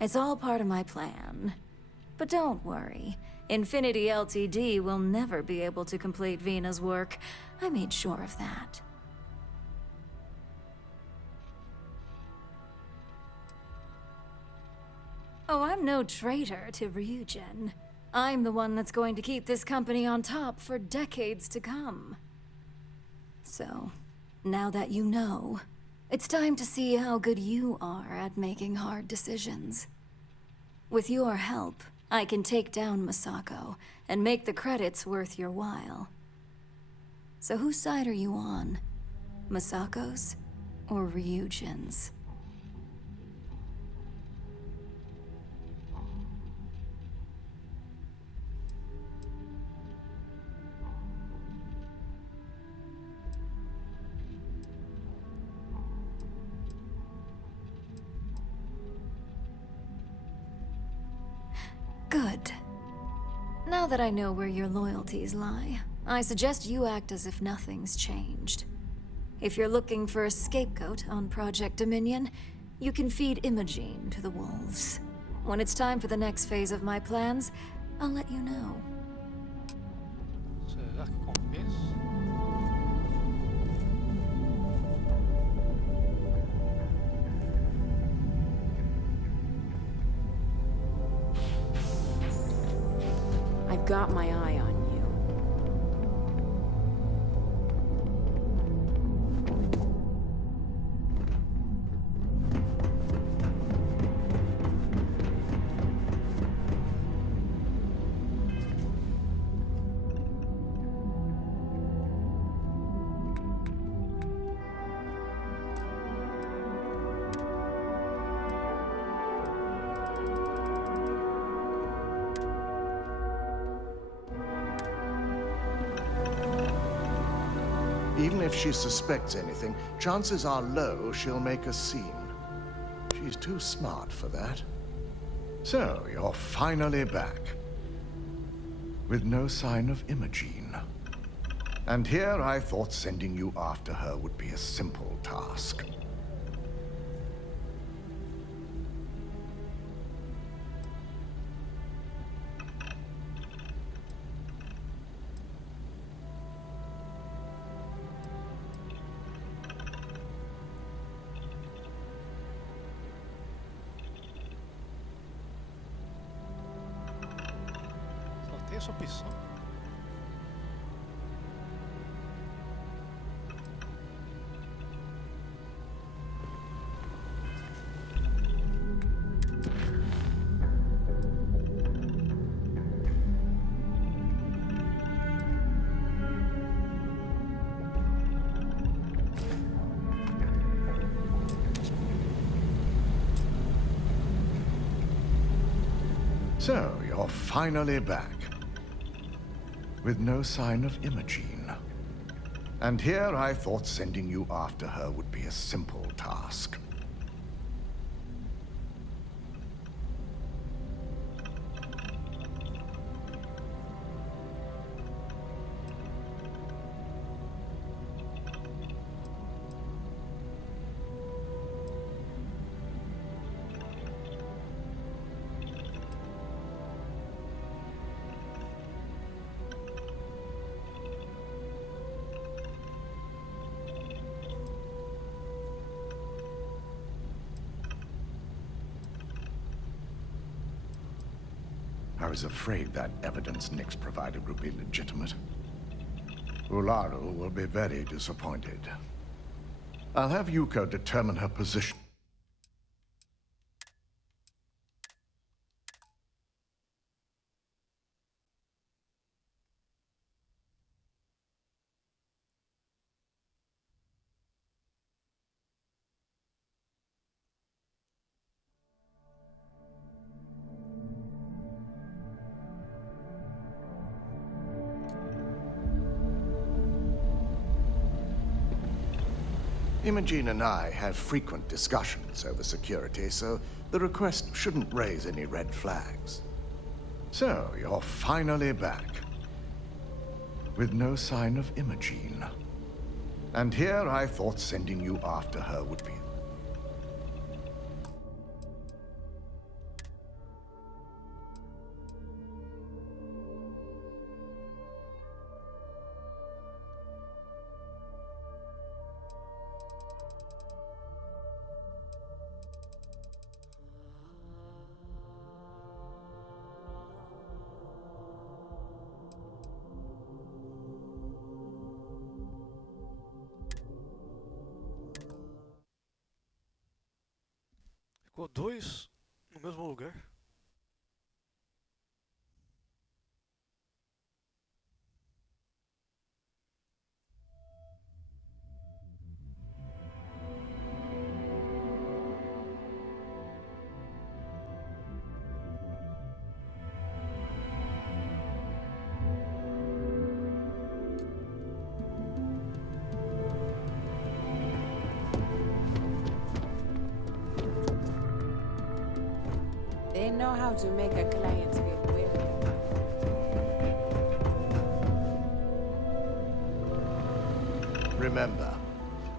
It's all part of my plan. But don't worry. Infinity Ltd. Will never be able to complete Vina's work. I made sure of that. Oh, I'm no traitor to Ryujin. I'm the one that's going to keep this company on top for decades to come. So, now that you know, it's time to see how good you are at making hard decisions. With your help, I can take down Masako and make the credits worth your while. So whose side are you on? Masako's or Ryujin's? Good. Now that I know where your loyalties lie, I suggest you act as if nothing's changed. If you're looking for a scapegoat on Project Dominion, you can feed Imogene to the wolves. When it's time for the next phase of my plans, I'll let you know. Será que compensa? I've got my eye on you. Even if she suspects anything, chances are low she'll make a scene. She's too smart for that. So, you're finally back. With no sign of Imogene. And here I thought sending you after her would be a simple task. Tem essa opção. So, you're finally back. With no sign of Imogene. And here I thought sending you after her would be a simple task. I was afraid that evidence Nix provided would be legitimate. Ularu will be very disappointed. I'll have Yuko determine her position. Imogene and I have frequent discussions over security, so the request shouldn't raise any red flags. So, you're finally back. With no sign of Imogene. And here I thought sending you after her would be... Ficou dois no mesmo lugar. They know how to make a client feel welcome. Remember,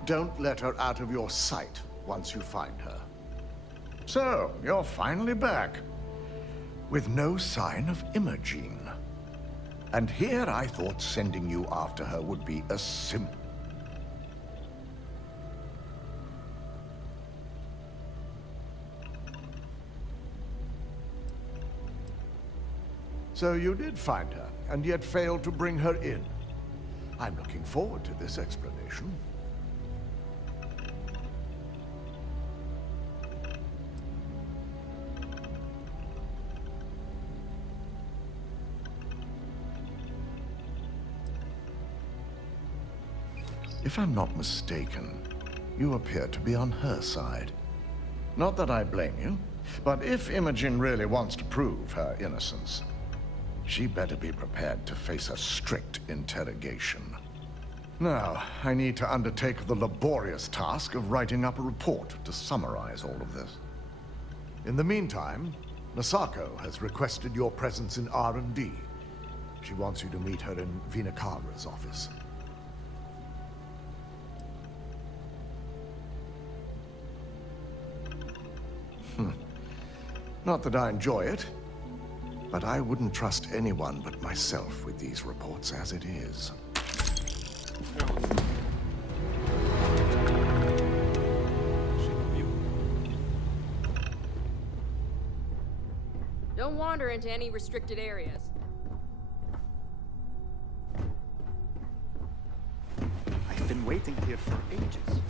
don't let her out of your sight once you find her. So, you're finally back. With no sign of Imogen. And here I thought sending you after her would be a simple... So you did find her, and yet failed to bring her in. I'm looking forward to this explanation. If I'm not mistaken, you appear to be on her side. Not that I blame you, but if Imogen really wants to prove her innocence, she better be prepared to face a strict interrogation. Now, I need to undertake the laborious task of writing up a report to summarize all of this. In the meantime, Nasako has requested your presence in R&D. She wants you to meet her in Vinakara's office. Not that I enjoy it, but I wouldn't trust anyone but myself with these reports as it is. Don't wander into any restricted areas. I've been waiting here for ages.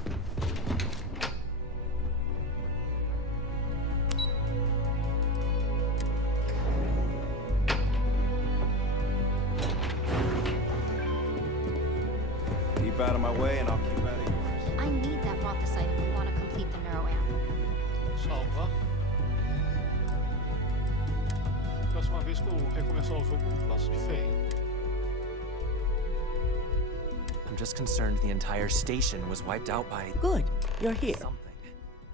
Keep out of my way and I'll keep out of yours. I need that rothicite if we want to complete the neuroamp. Salva. Próxima vez que eu recomeçar o jogo, eu faço diferente. I'm just concerned the entire station was wiped out by... Good, you're here. Something.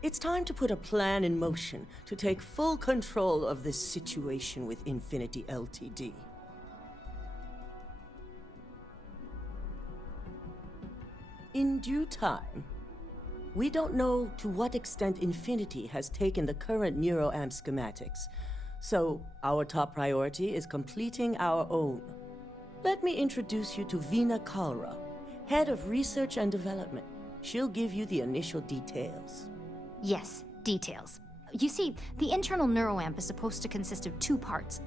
It's time to put a plan in motion to take full control of this situation with Infinity Ltd. In due time. We don't know to what extent Infinity has taken the current neuroamp schematics, so our top priority is completing our own. Let me introduce you to Vina Kalra, Head of Research and Development. She'll give you the initial details. Yes, details. You see, the internal neuroamp is supposed to consist of two parts.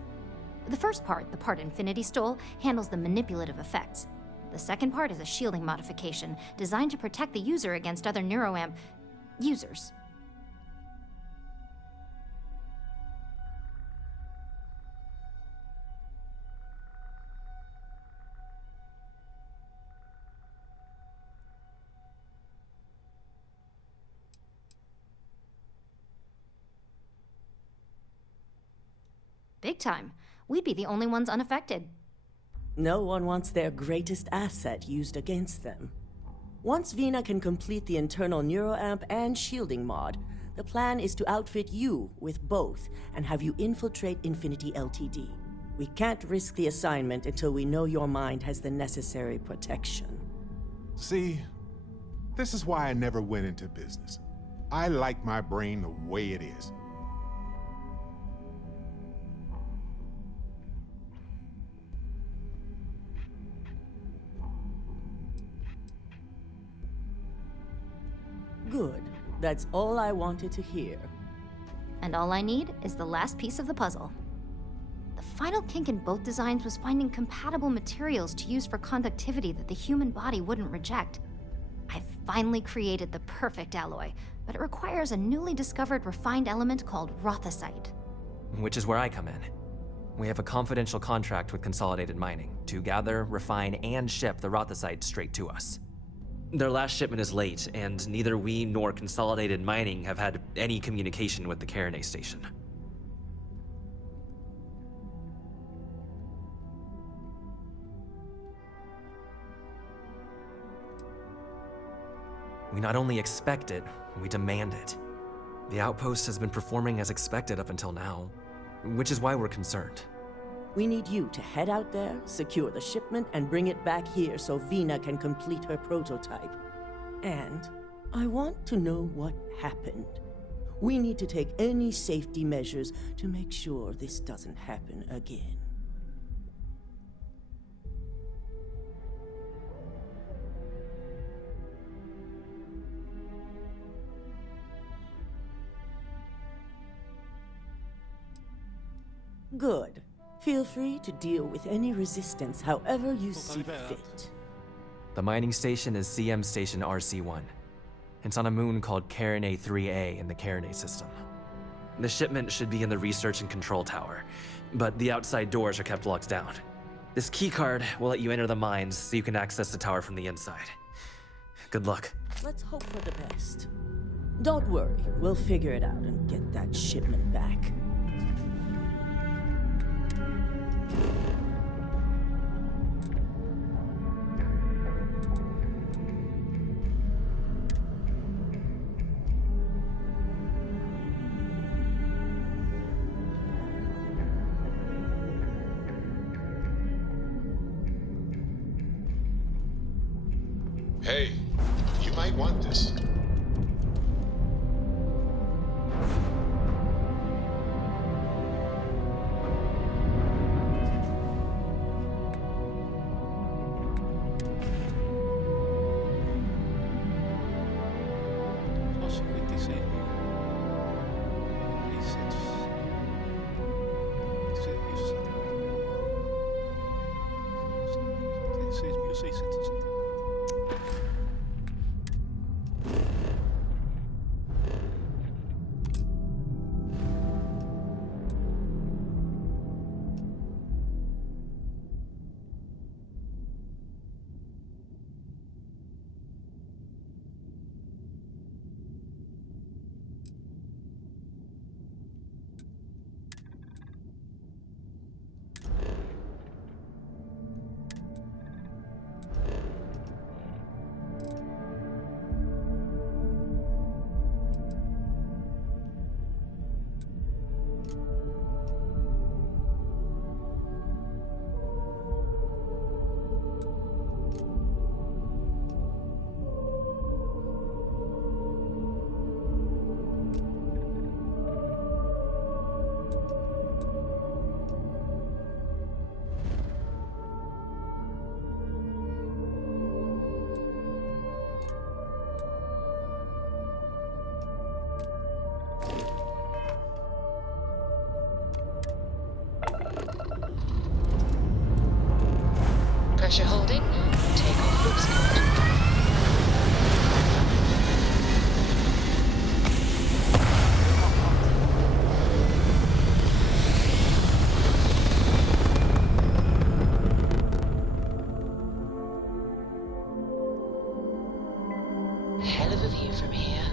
The first part, the part Infinity stole, handles the manipulative effects. The second part is a shielding modification designed to protect the user against other neuroamp users. Big time. We'd be the only ones unaffected. No one wants their greatest asset used against them. Once Vina can complete the internal neuroamp and shielding mod, the plan is to outfit you with both and have you infiltrate Infinity Ltd. We can't risk the assignment until we know your mind has the necessary protection. See, this is why I never went into business. I like my brain the way it is. Good. That's all I wanted to hear. And all I need is the last piece of the puzzle. The final kink in both designs was finding compatible materials to use for conductivity that the human body wouldn't reject. I finally created the perfect alloy, but it requires a newly discovered refined element called rothicite. Which is where I come in. We have a confidential contract with Consolidated Mining to gather, refine, and ship the rothicite straight to us. Their last shipment is late, and neither we nor Consolidated Mining have had any communication with the Carinay station. We not only expect it, we demand it. The outpost has been performing as expected up until now, which is why we're concerned. We need you to head out there, secure the shipment, and bring it back here so Vina can complete her prototype. And I want to know what happened. We need to take any safety measures to make sure this doesn't happen again. Good. Feel free to deal with any resistance however you see fit. The mining station is CM Station RC-1. It's on a moon called Carinae 3A in the Carinae system. The shipment should be in the research and control tower, but the outside doors are kept locked down. This keycard will let you enter the mines so you can access the tower from the inside. Good luck. Let's hope for the best. Don't worry, we'll figure it out and get that shipment back. Hey, you might want this. Só 56 mil. 6.668. Pressure holding. Take off looks good. Hell of a view from here.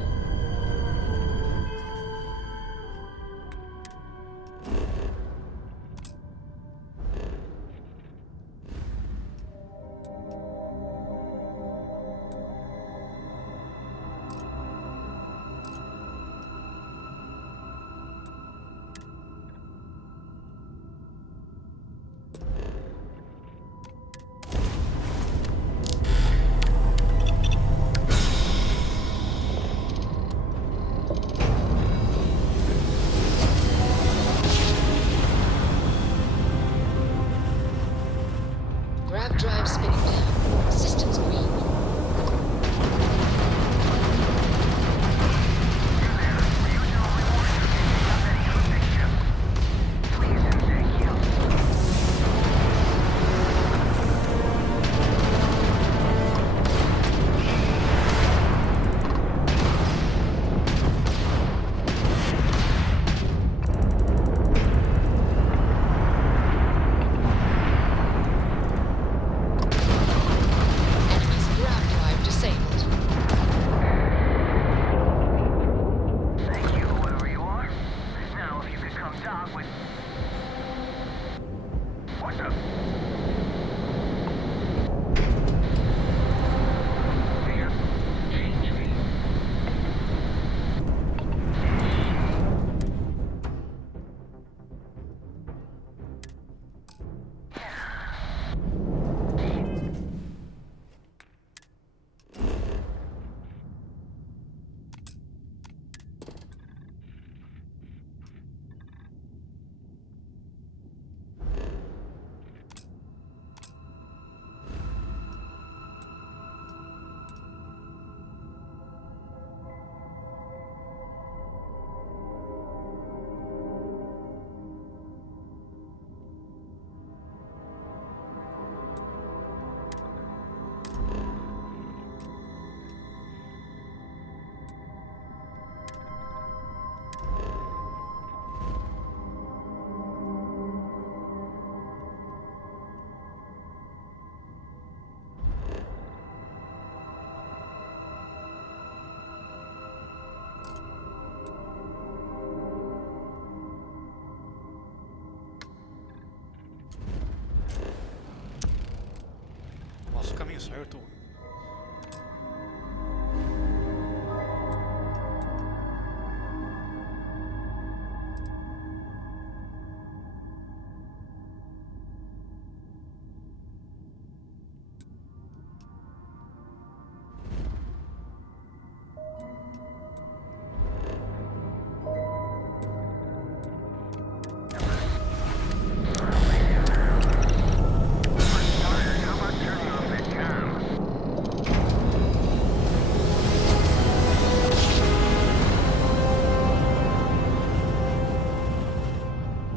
Grab drive spinning down. Systems green. Enemies ground. caminho certo.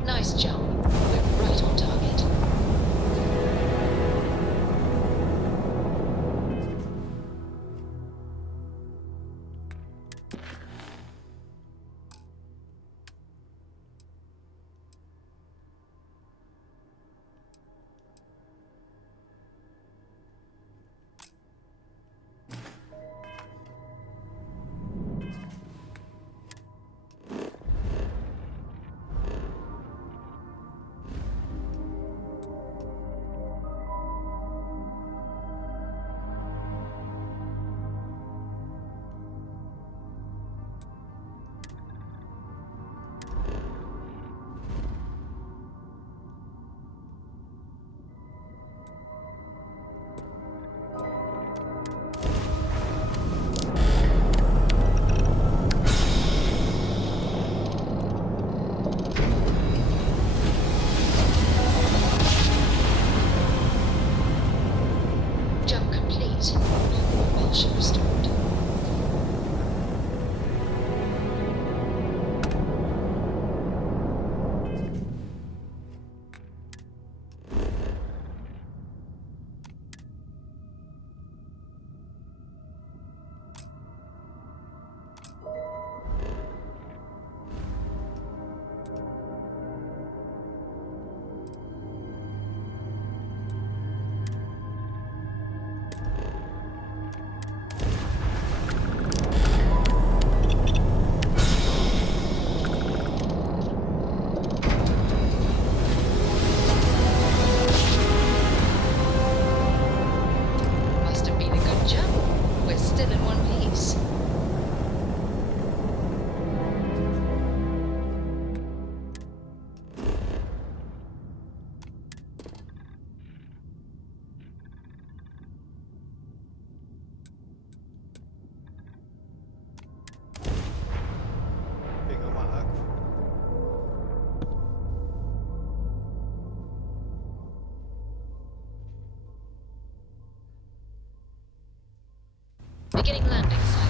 Nice jump. We're right on target. Jump complete. Propulsion restored. Must have been a good jump. We're still in one piece. Pegar uma água. Beginning landing cycle.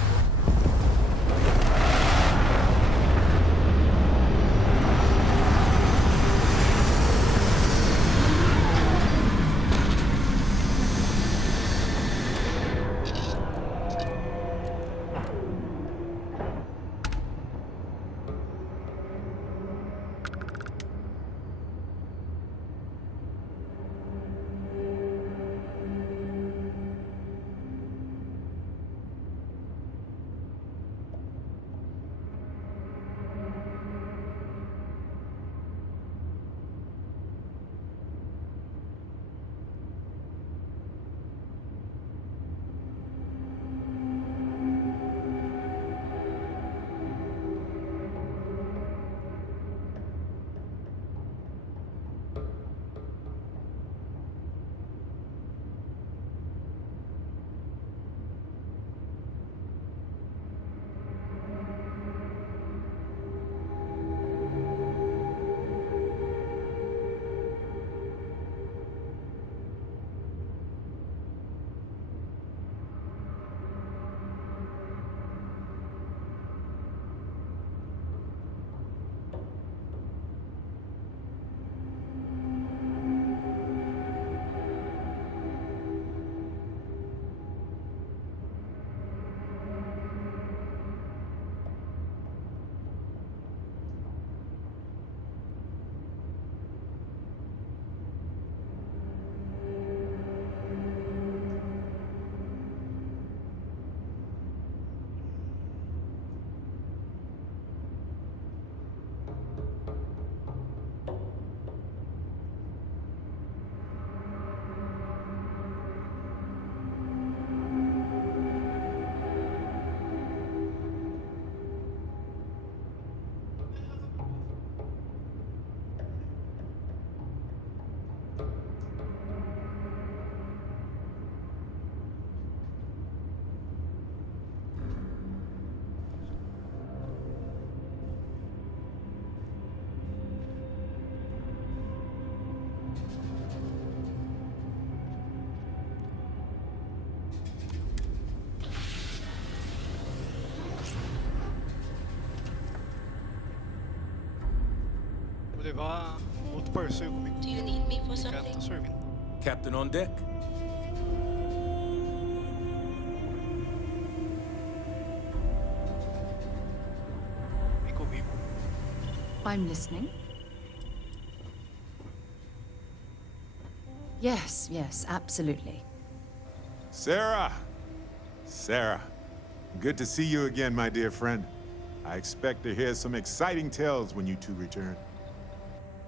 levar outro parceiro comigo. Do you need me for O cara tá something? servindo. Captain on deck. Vem comigo. I'm listening. Yes, yes, absolutely. Sarah! Sarah, good to see you again, my dear friend. I expect to hear some exciting tales when you two return.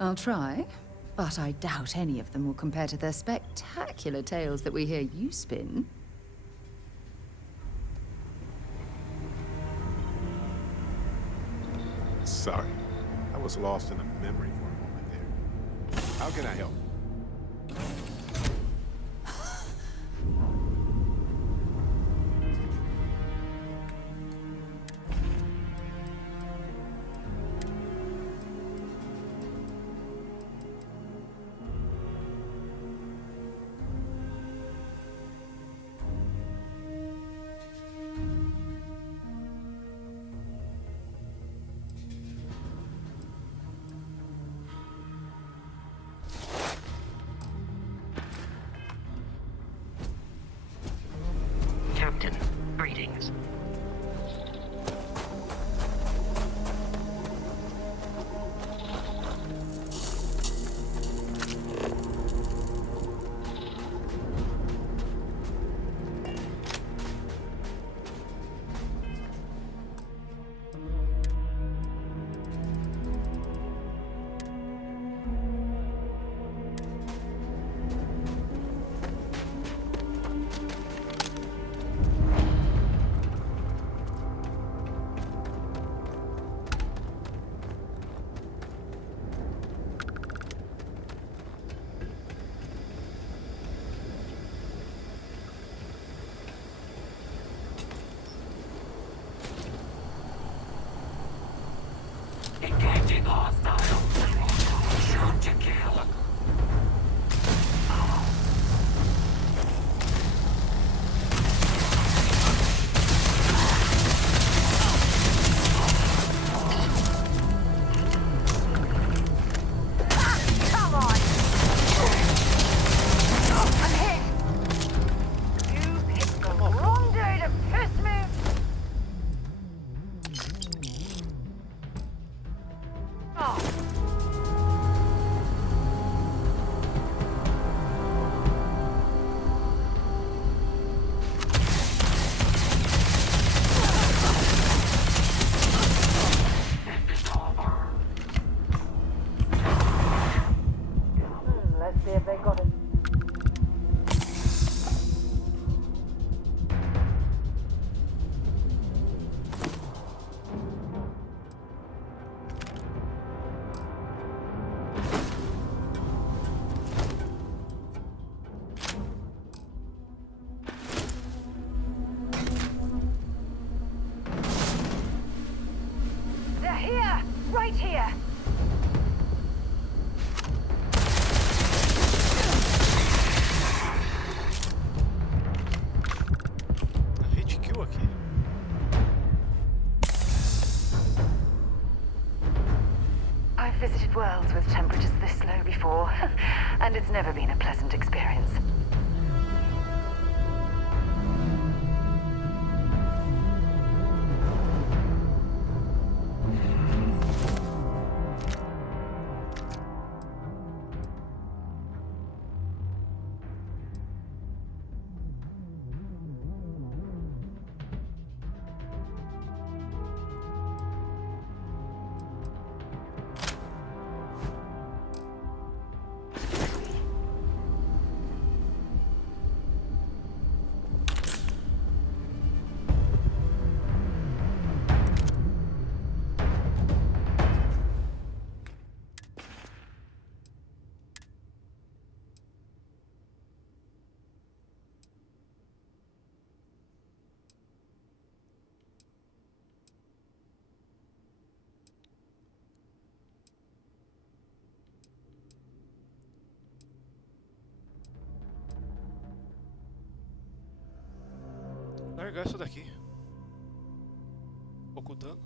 I'll try, but I doubt any of them will compare to the spectacular tales that we hear you spin. Sorry, I was lost in a memory for a moment there. How can I help? Captain, greetings. Engaging hostile. Shoot to kill. Come on! I'm hit! You picked the wrong day to piss me! Let's see if they got it. They're here! Right here! A hit kill aqui. I've visited worlds with temperatures this low before, and it's never been a pleasant experience. Largar isso daqui. Pouco dano.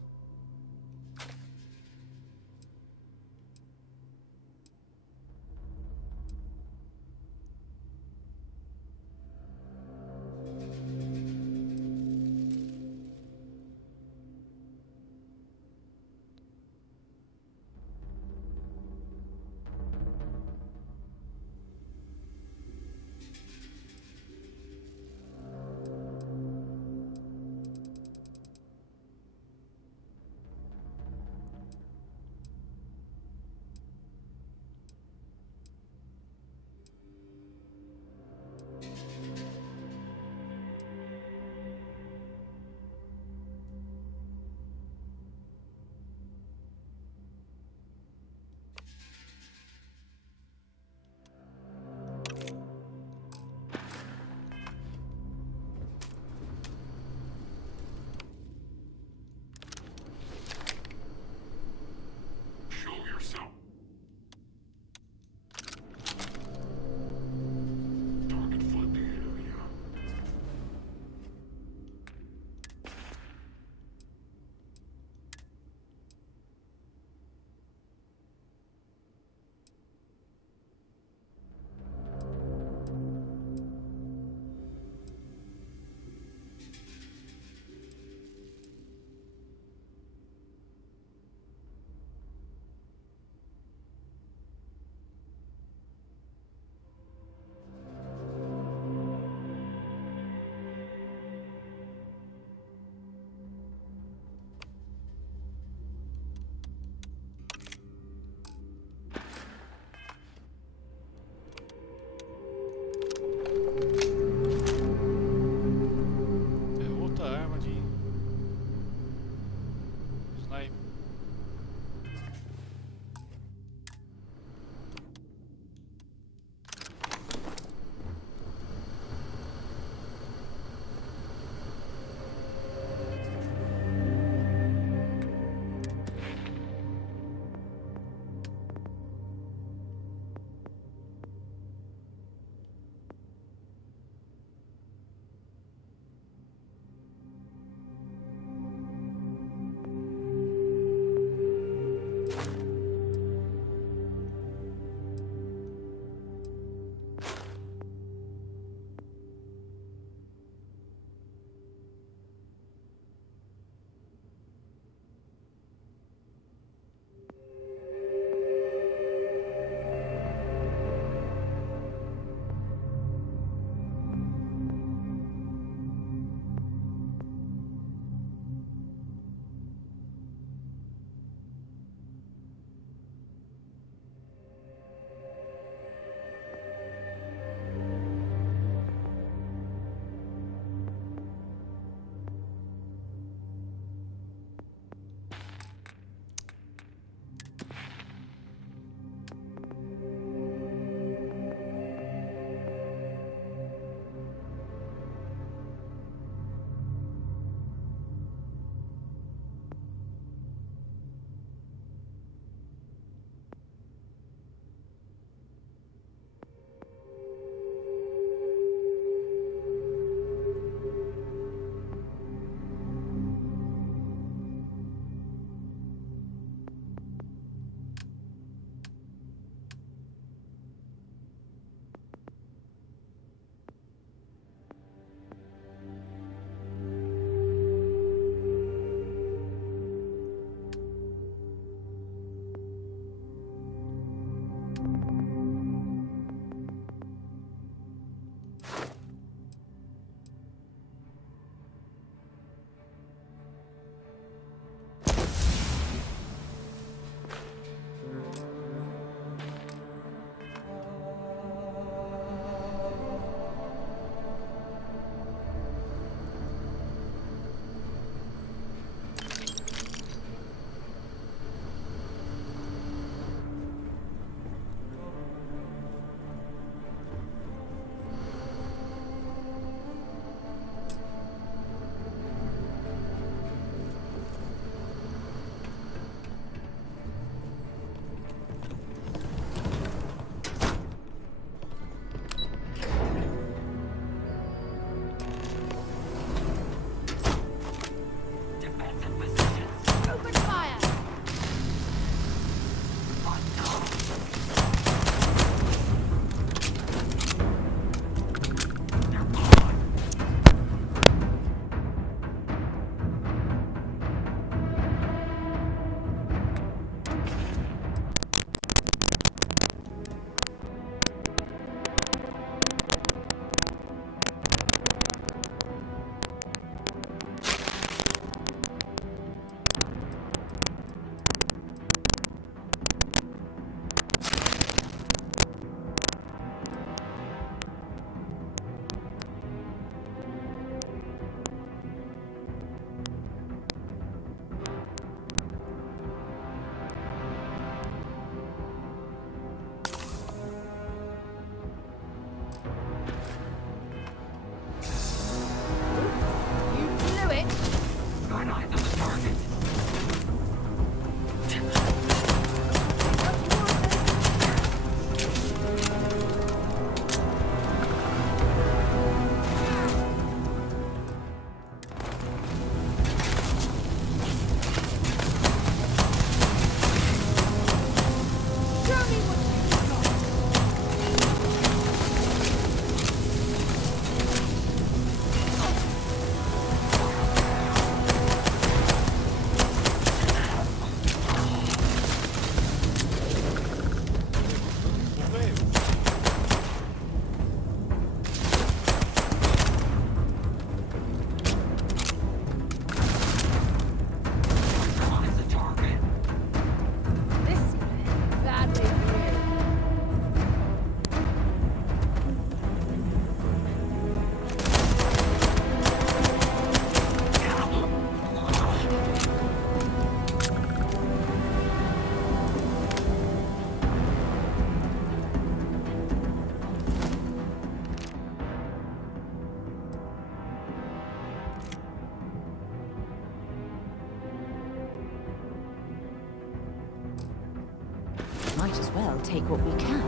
well take what we can.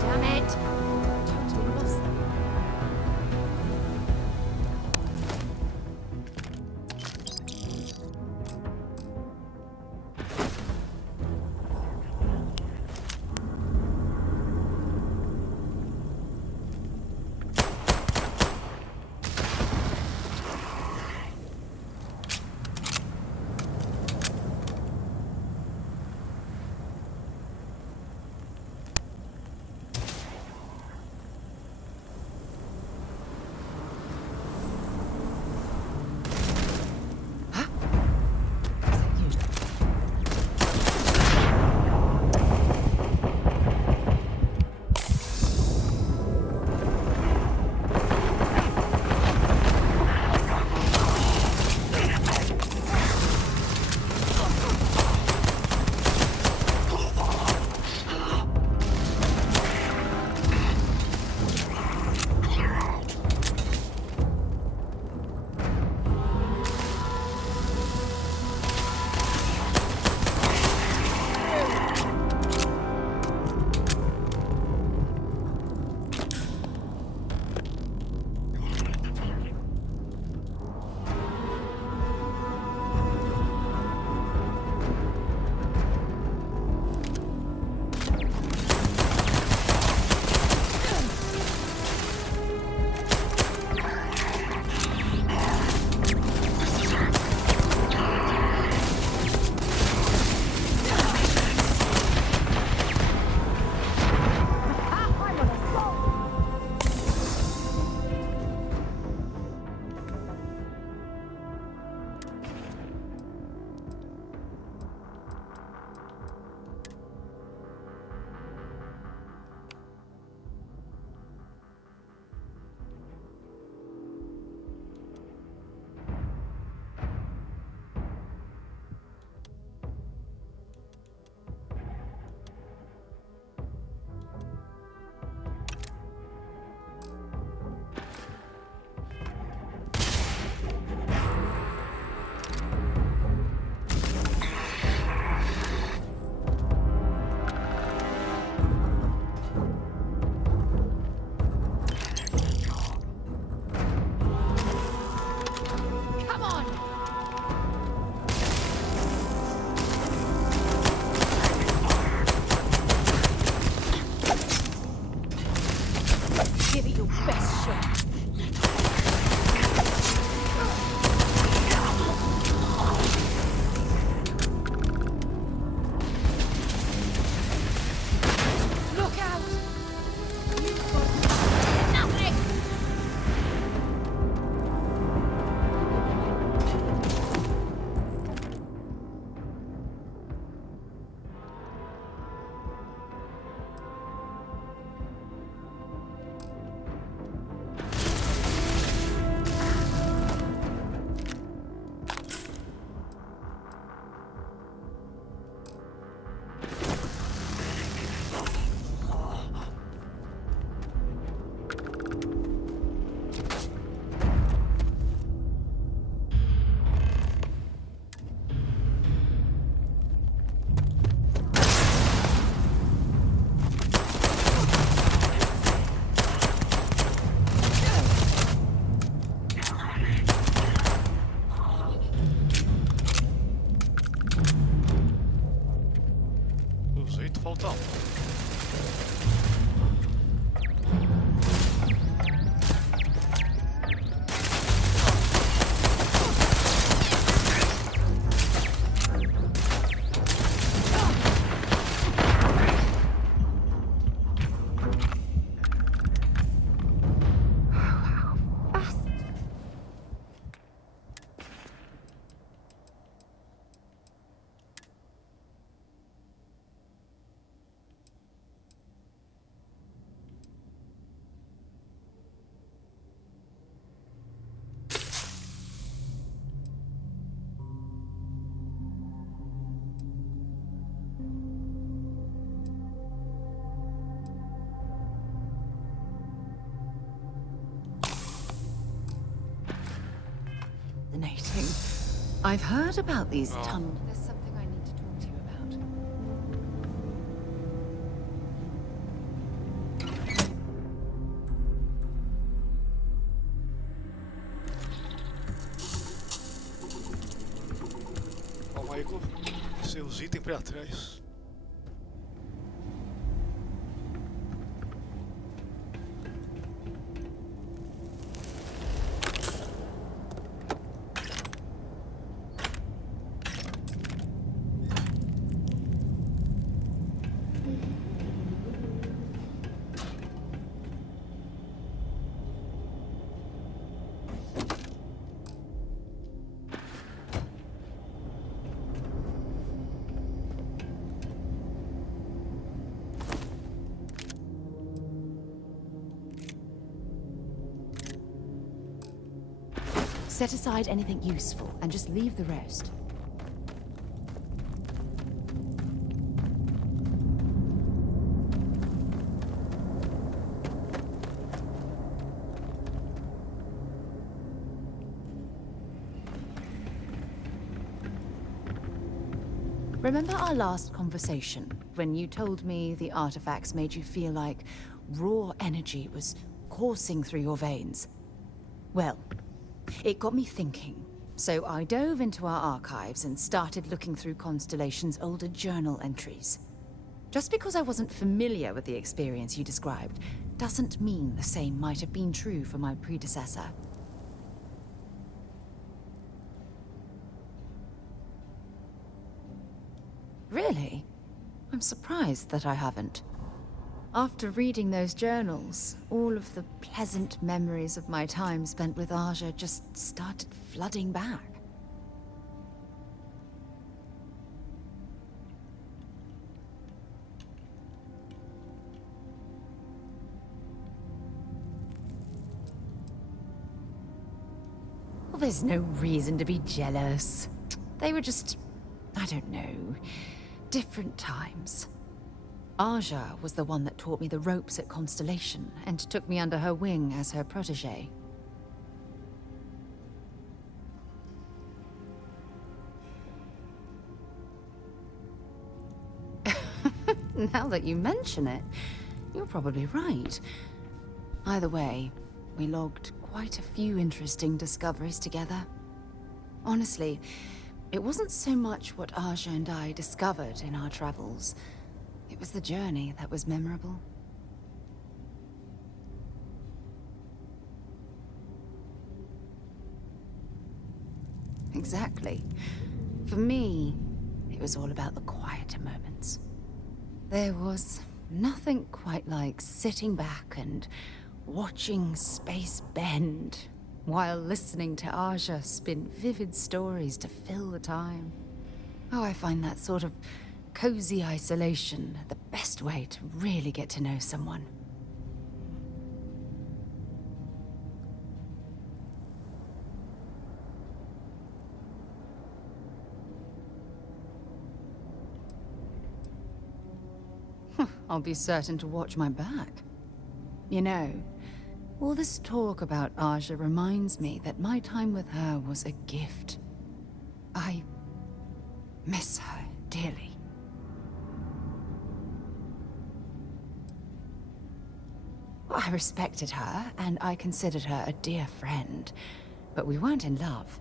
Damn it! Totally lost them. I've heard about these tunnels. There's something I need to talk to you about. Calma aí, seus itens pra trás. Set aside anything useful and just leave the rest. Remember our last conversation, when you told me the artifacts made you feel like raw energy was coursing through your veins? Well, it got me thinking, so I dove into our archives and started looking through Constellation's older journal entries. Just because I wasn't familiar with the experience you described, doesn't mean the same might have been true for my predecessor. Really? I'm surprised that I haven't. After reading those journals, all of the pleasant memories of my time spent with Aja just started flooding back. Well, there's no reason to be jealous. They were just, I don't know, different times. Aja was the one that taught me the ropes at Constellation and took me under her wing as her protege. Now that you mention it, you're probably right. Either way, we logged quite a few interesting discoveries together. Honestly, it wasn't so much what Aja and I discovered in our travels. It was the journey that was memorable. Exactly. For me, it was all about the quieter moments. There was nothing quite like sitting back and watching space bend while listening to Aja spin vivid stories to fill the time. Oh, I find that sort of cozy isolation the best way to really get to know someone. I'll be certain to watch my back. You know, all this talk about Aja reminds me that my time with her was a gift. I miss her dearly. I respected her, and I considered her a dear friend, but we weren't in love.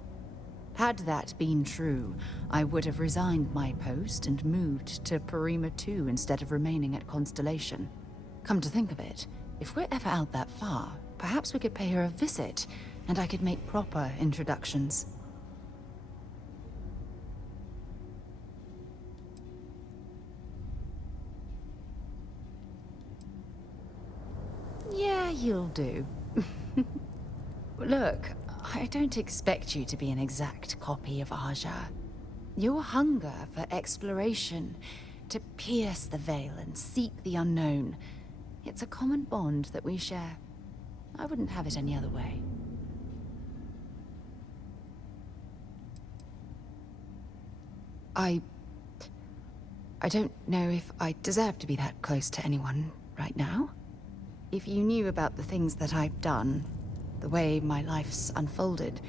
Had that been true, I would have resigned my post and moved to Parima 2 instead of remaining at Constellation. Come to think of it, if we're ever out that far, perhaps we could pay her a visit, and I could make proper introductions. Yeah, you'll do. Look, I don't expect you to be an exact copy of Aja. Your hunger for exploration, to pierce the veil and seek the unknown, it's a common bond that we share. I wouldn't have it any other way. I don't know if I deserve to be that close to anyone right now. If you knew about the things that I've done, the way my life's unfolded,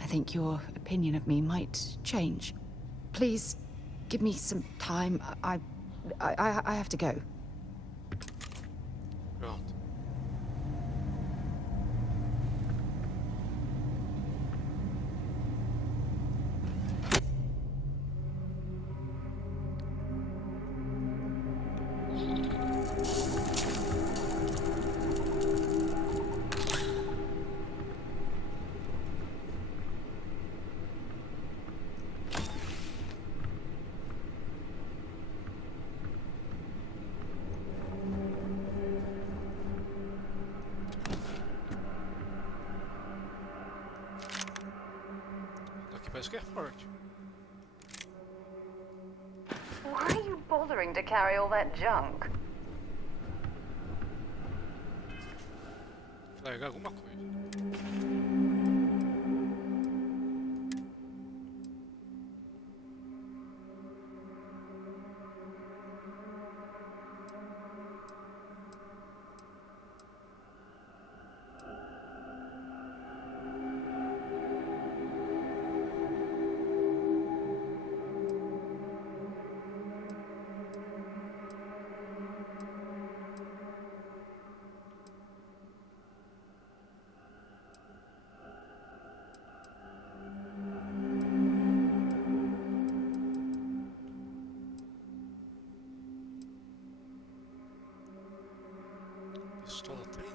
I think your opinion of me might change. Please, give me some time. I have to go. Pronto. Aqui parece que é forte. Why are you bothering to carry all that junk? Largar alguma coisa. Pistola 30.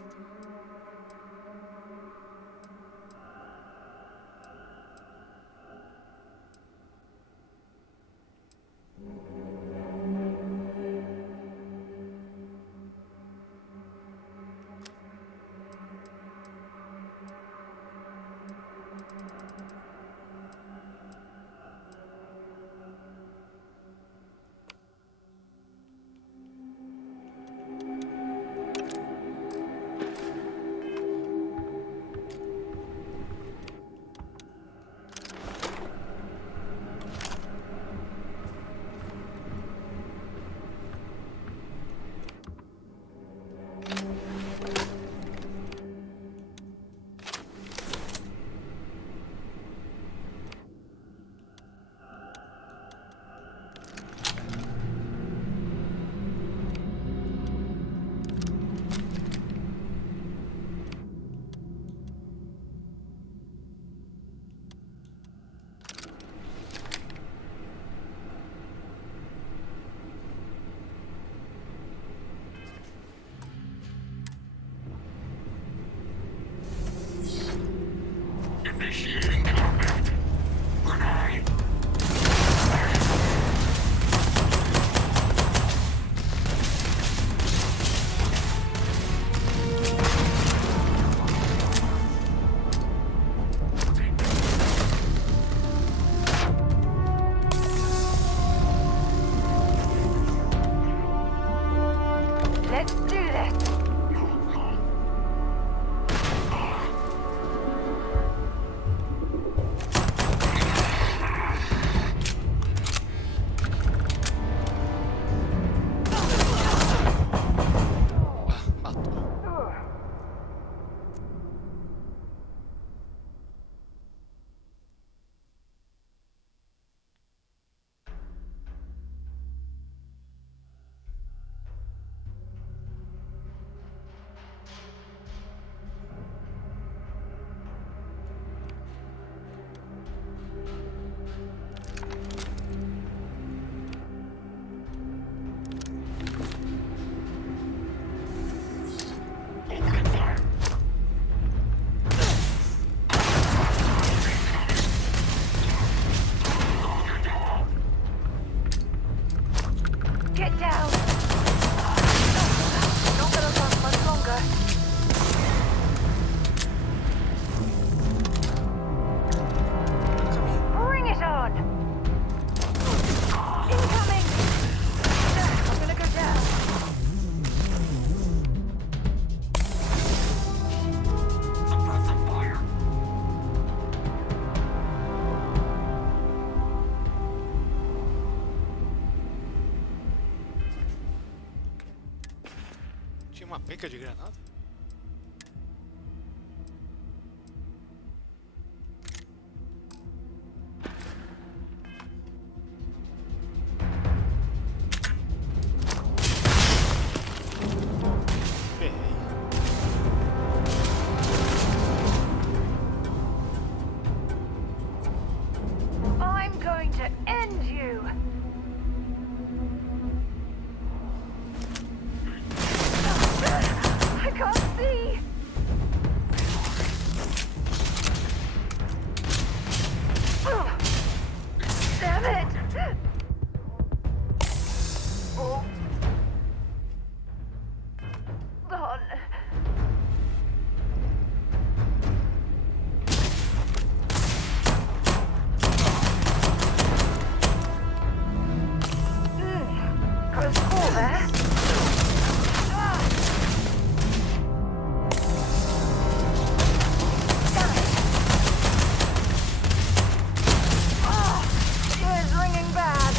Initiating combat. Grenade. Let's do this. Get down! Not gonna last much longer. Bring it on! Incoming! I'm gonna go down. Suppressive fire. Tinha uma penca de granada? Close call there. Ears ringing bad.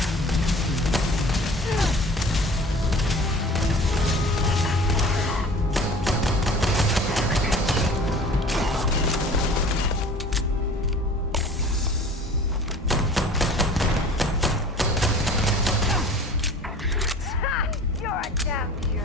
You're a damn hero.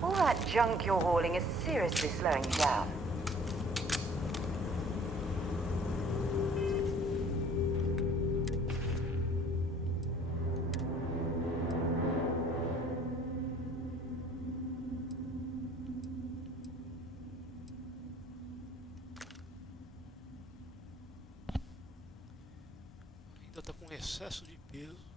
All that junk you're hauling is seriously slowing you down. Ainda tá com excesso de peso.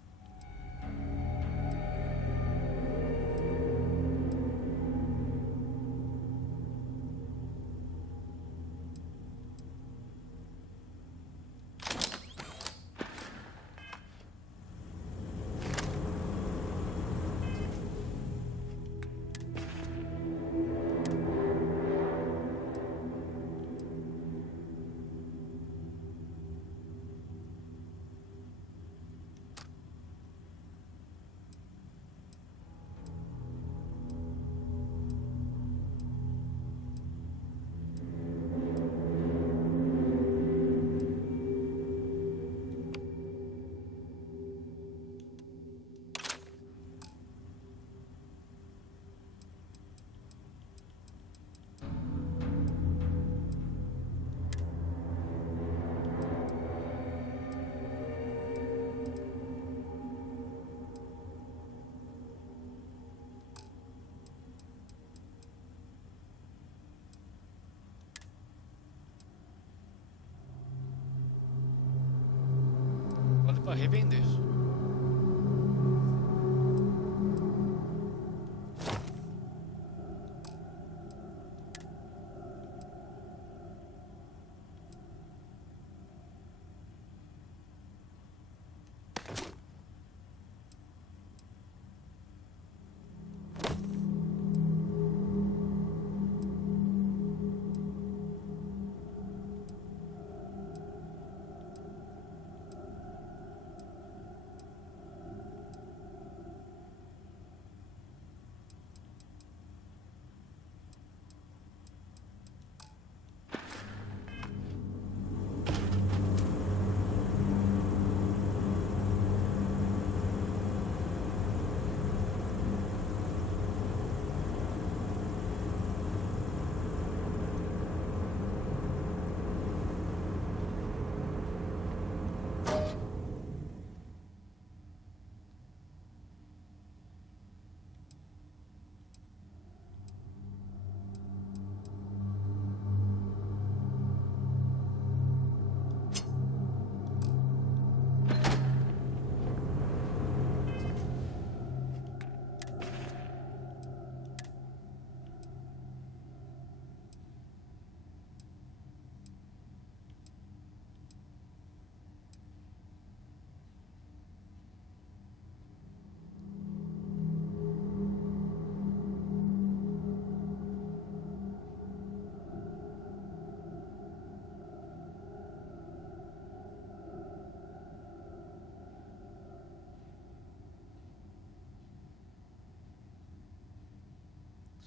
Para revender.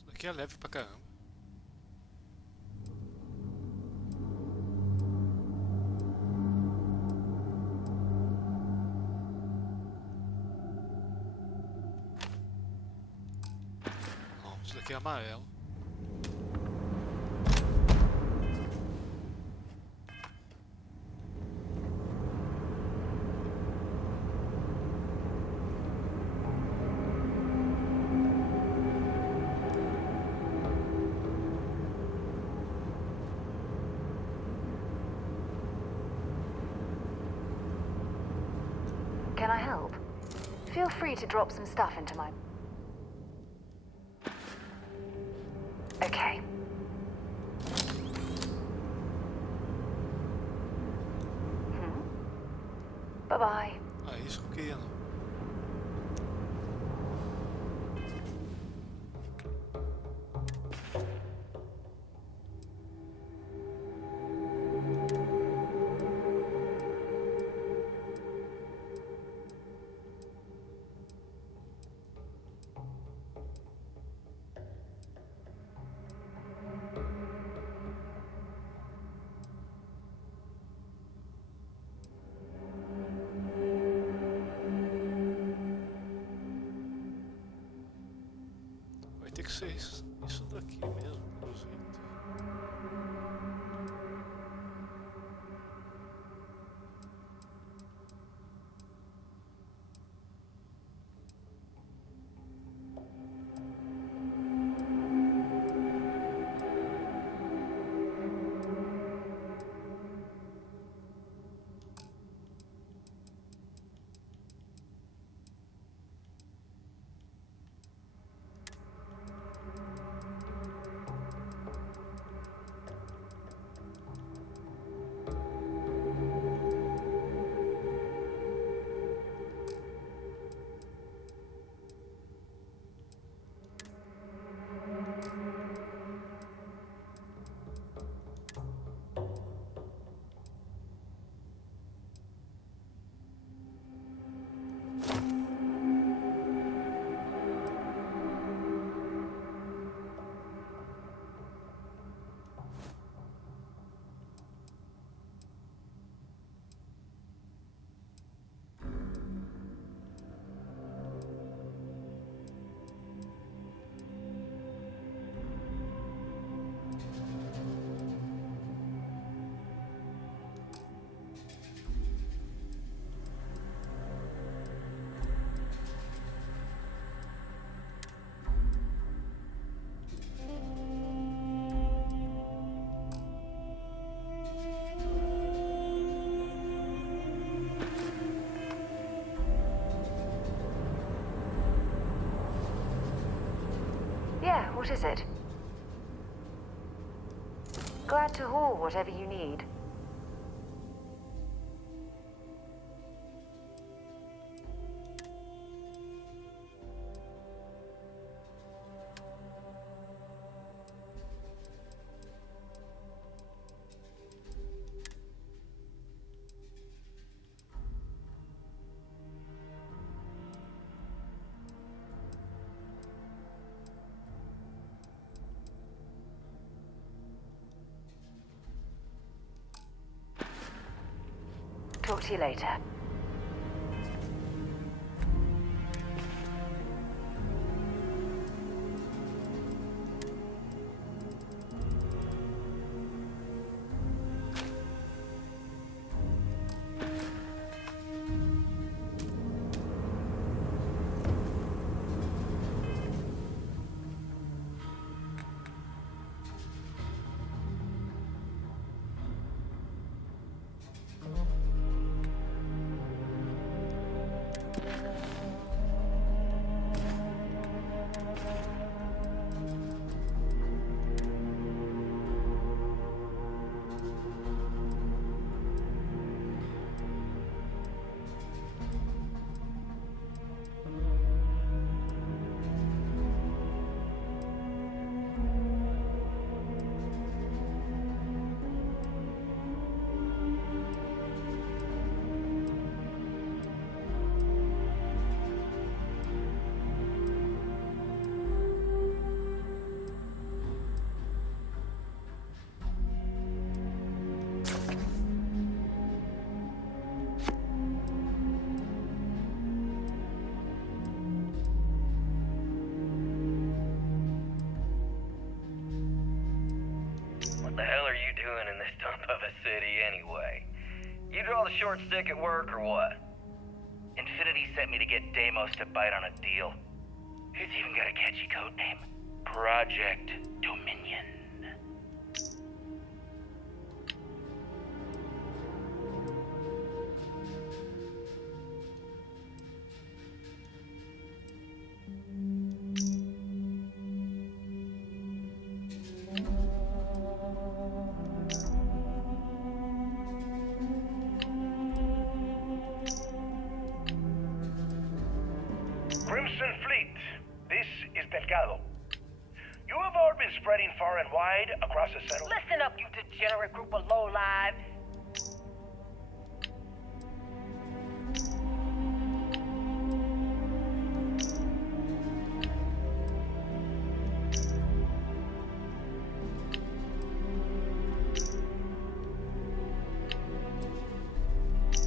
Isso daqui é leve pra caramba. Não, isso daqui é amarelo. Can I help? Feel free to drop some stuff into my... Okay. Bye-bye. Ah, isso que eu queria, não. Vai ter que ser isso daqui mesmo, pelo jeito. Yeah, what is it? Glad to haul whatever you need. Talk to you later. city anyway. You draw the short stick at work or what? Infinity sent me to get Deimos to bite on a deal. It's even got a catchy code name. Project Dominion. Crimson Fleet, this is Delgado. You have all been spreading far and wide across the settlement. Listen up, you degenerate group of lowlives.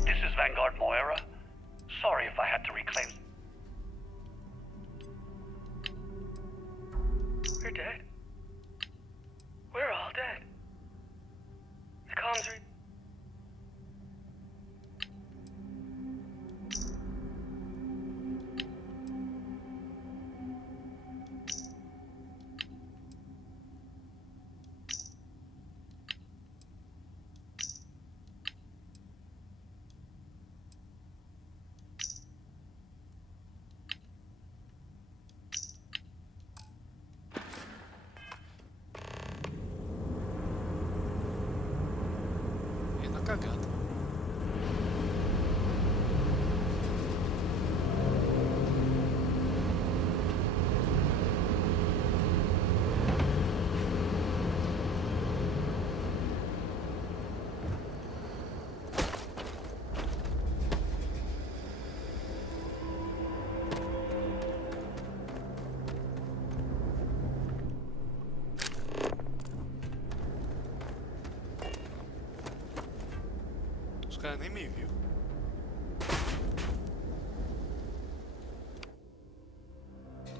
This is Vanguard Moira. Sorry if I had to reclaim. We're dead. We're all dead. The comms are... E na cagada. Os caras nem me viu.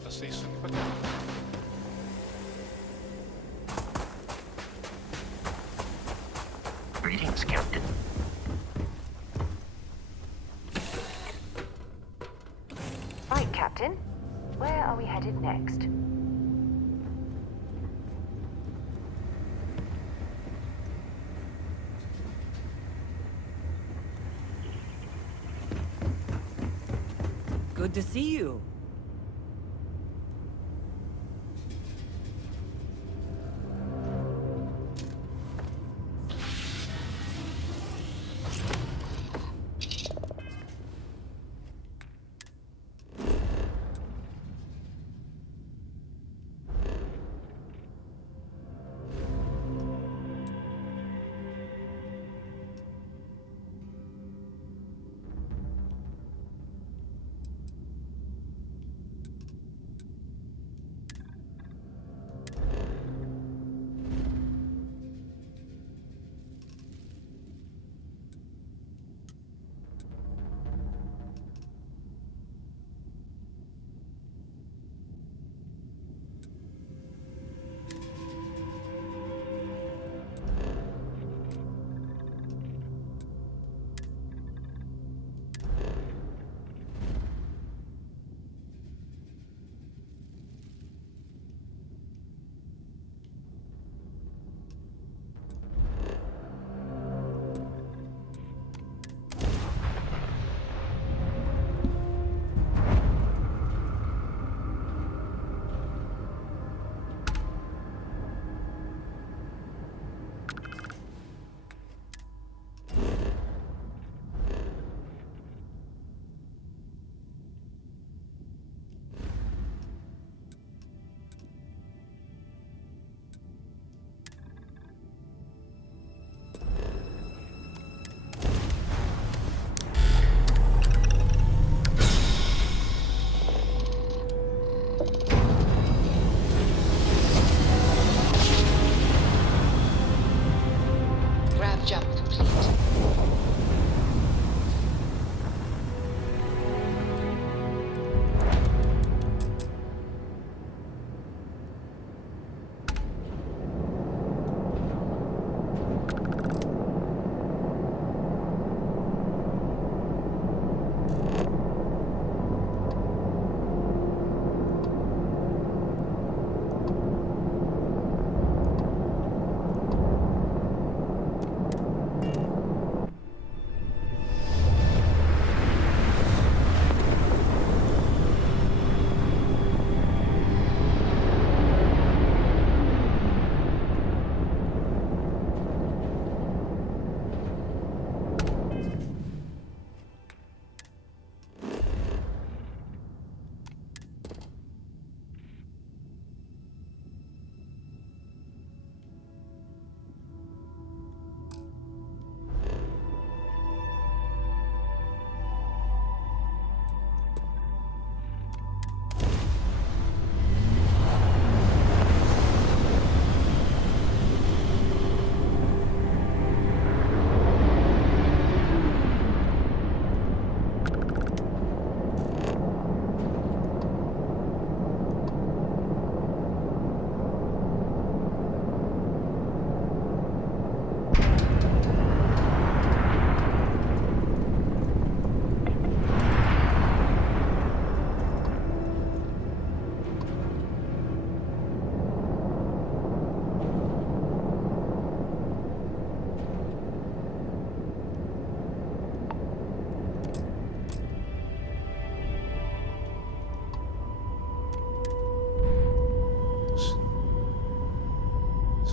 Passei isso aqui pra cá. Greetings, Captain. Right, Captain. Where are we headed next? Good to see you.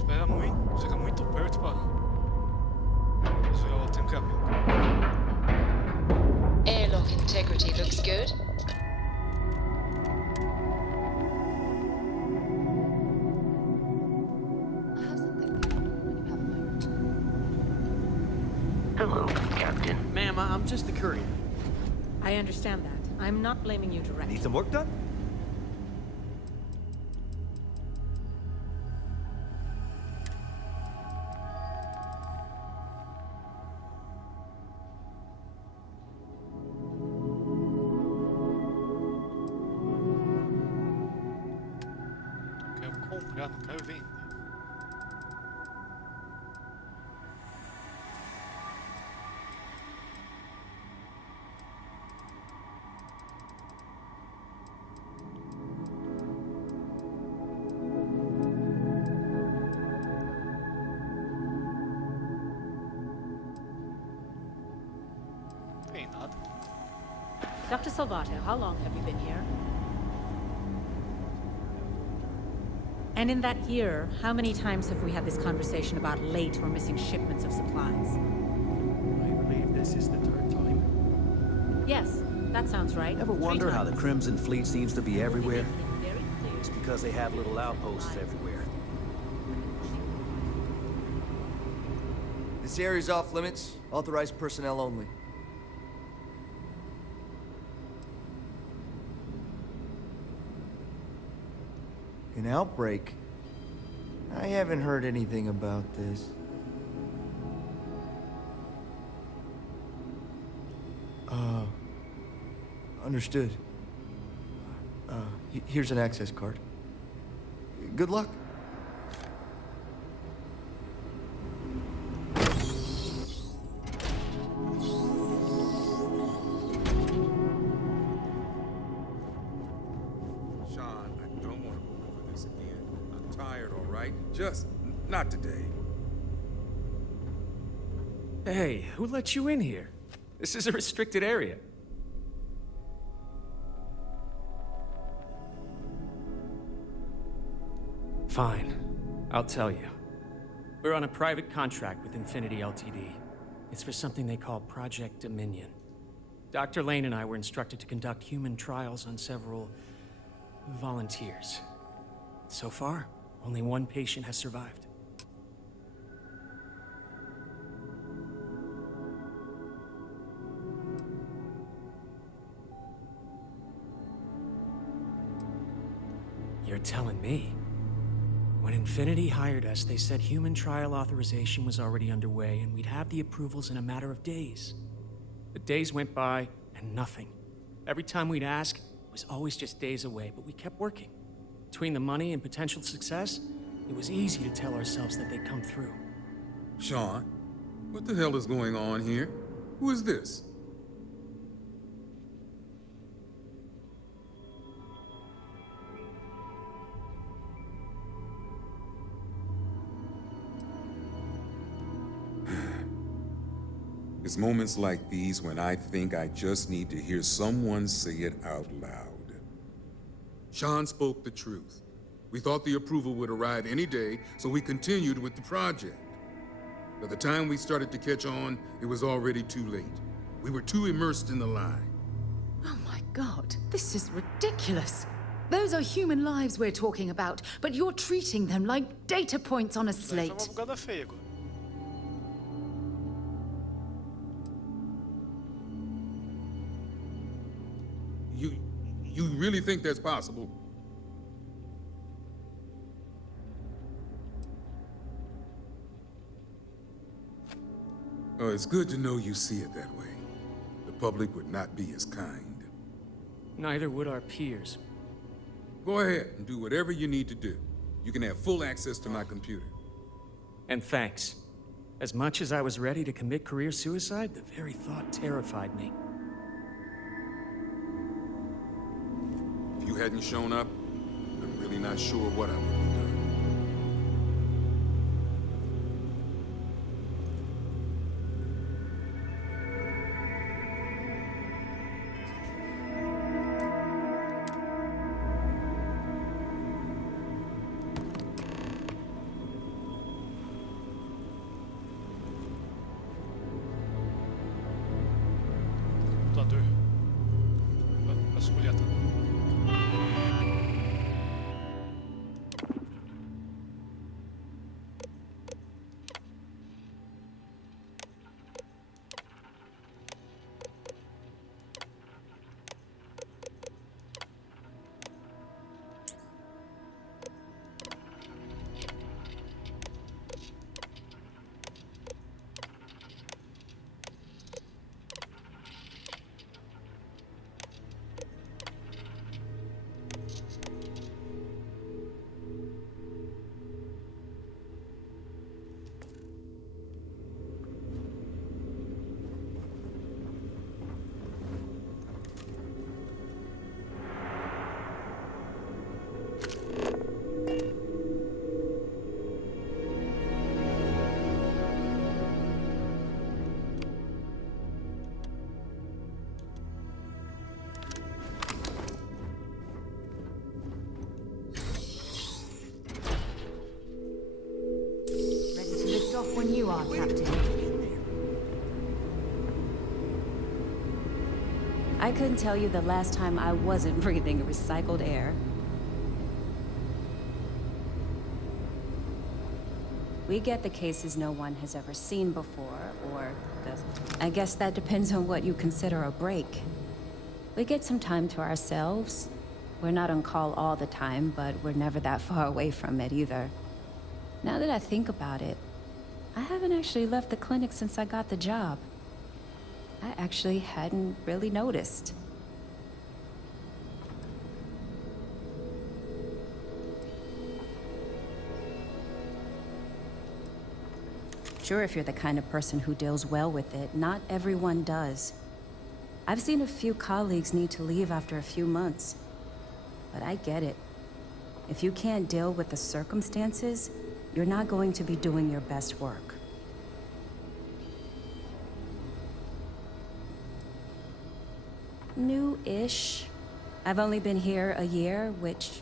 Espera muito, chega muito perto para fazer o trancamento. Airlock integrity looks good. Hello, Captain. Ma'am, I'm just the courier. I understand that. I'm not blaming you directly. Need some work done? Quero comprar, não quero vender. Tem nada. Dr. Salvato, how long have you been here? And in that year, how many times have we had this conversation about late or missing shipments of supplies? I believe this is the third time. Yes, that sounds right. Ever 3 wonder how the times. Crimson Fleet seems to be everywhere? It's because they have little outposts everywhere. This area's off limits. Authorized personnel only. An outbreak? I haven't heard anything about this. Understood. Here's an access card. Good luck. Sean, I don't want to go over this again. I'm tired, all right? Just not today. Hey, who let you in here? This is a restricted area. Fine. I'll tell you. We're on a private contract with Infinity Ltd. It's for something they call Project Dominion. Dr. Lane and I were instructed to conduct human trials on several volunteers. So far, only one patient has survived. You're telling me? When Infinity hired us, they said human trial authorization was already underway and we'd have the approvals in a matter of days. The days went by and nothing. Every time we'd ask, it was always just days away, but we kept working. Between the money and potential success, it was easy to tell ourselves that they'd come through. Sean, what the hell is going on here? Who is this? It's moments like these when I think I just need to hear someone say it out loud. Sean spoke the truth. We thought the approval would arrive any day, so we continued with the project. By the time we started to catch on, it was already too late. We were too immersed in the lie. Oh my god, this is ridiculous. Those are human lives we're talking about, but you're treating them like data points on a slate. Isso é uma bugada feia agora. You really think that's possible? Oh, it's good to know you see it that way. The public would not be as kind. Neither would our peers. Go ahead and do whatever you need to do. You can have full access to my computer. And thanks. As much as I was ready to commit career suicide, the very thought terrified me. If you hadn't shown up, I'm really not sure what I would have done. off when you are, Captain. I couldn't tell you the last time I wasn't breathing recycled air. We get the cases no one has ever seen before, or doesn't. I guess that depends on what you consider a break. We get some time to ourselves. We're not on call all the time, but we're never that far away from it either. Now that I think about it, I haven't actually left the clinic since I got the job. I actually hadn't really noticed. Sure, if you're the kind of person who deals well with it, not everyone does. I've seen a few colleagues need to leave after a few months. But I get it. If you can't deal with the circumstances, you're not going to be doing your best work. New-ish. I've only been here a year, which,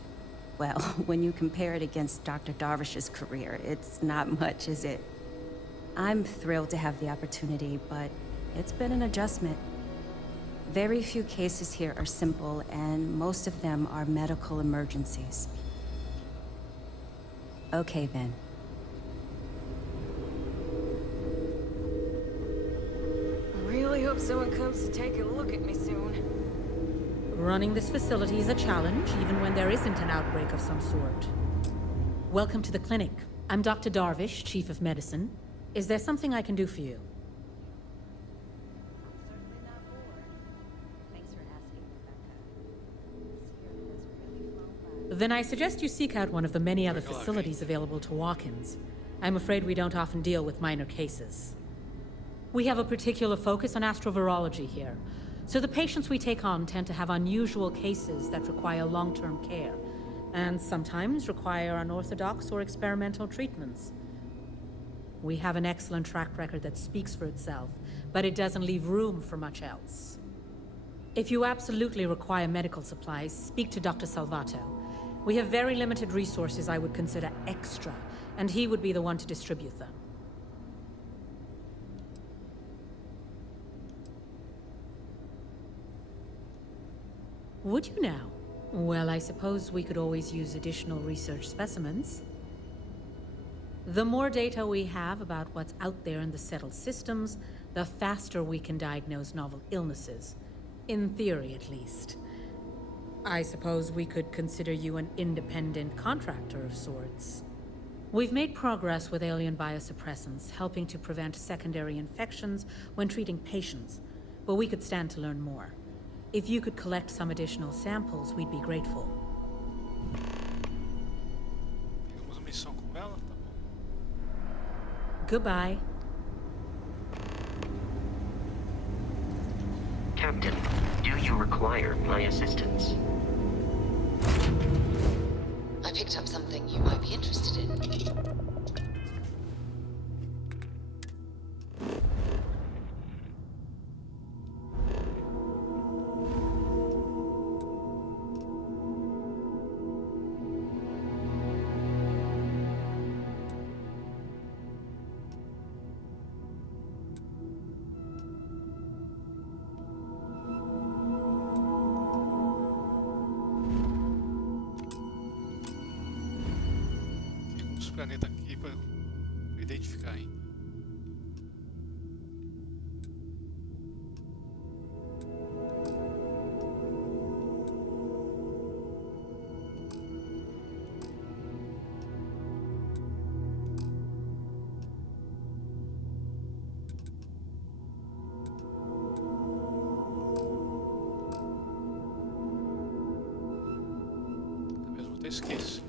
well, when you compare it against Dr. Darvish's career, it's not much, is it? I'm thrilled to have the opportunity, but it's been an adjustment. Very few cases here are simple, and most of them are medical emergencies. Okay, then. I really hope someone comes to take a look at me soon. Running this facility is a challenge, even when there isn't an outbreak of some sort. Welcome to the clinic. I'm Dr. Darvish, Chief of Medicine. Is there something I can do for you? Then I suggest you seek out one of the many other facilities available to walk-ins. I'm afraid we don't often deal with minor cases. We have a particular focus on astrovirology here, so the patients we take on tend to have unusual cases that require long-term care, and sometimes require unorthodox or experimental treatments. We have an excellent track record that speaks for itself, but it doesn't leave room for much else. If you absolutely require medical supplies, speak to Dr. Salvato. We have very limited resources I would consider extra, and he would be the one to distribute them. Would you now? Well, I suppose we could always use additional research specimens. The more data we have about what's out there in the settled systems, the faster we can diagnose novel illnesses. In theory, at least. I suppose we could consider you an independent contractor of sorts. We've made progress with alien biosuppressants, helping to prevent secondary infections when treating patients, but we could stand to learn more. If you could collect some additional samples, we'd be grateful. Temos uma missão com ela? Tá bom. Goodbye. Captain, do you require my assistance? I picked up something you might be interested in. Planeta aqui para identificar ainda. Talvez vou ter esquecido.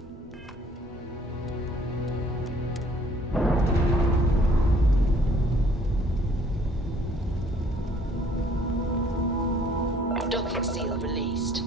Docking seal released.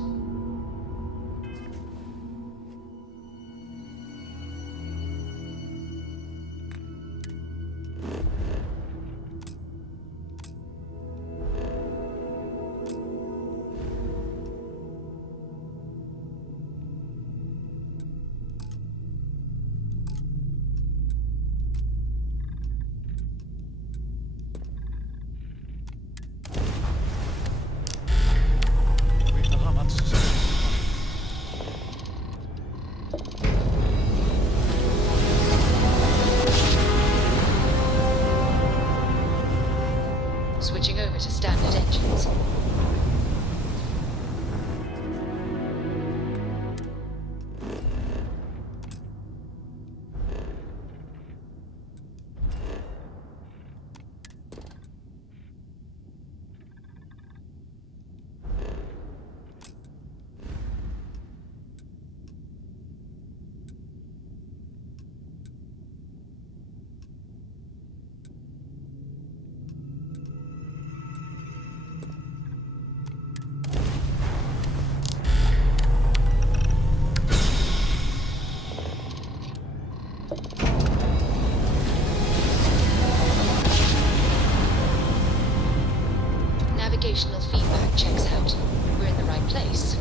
Navigational feedback checks out. We're in the right place.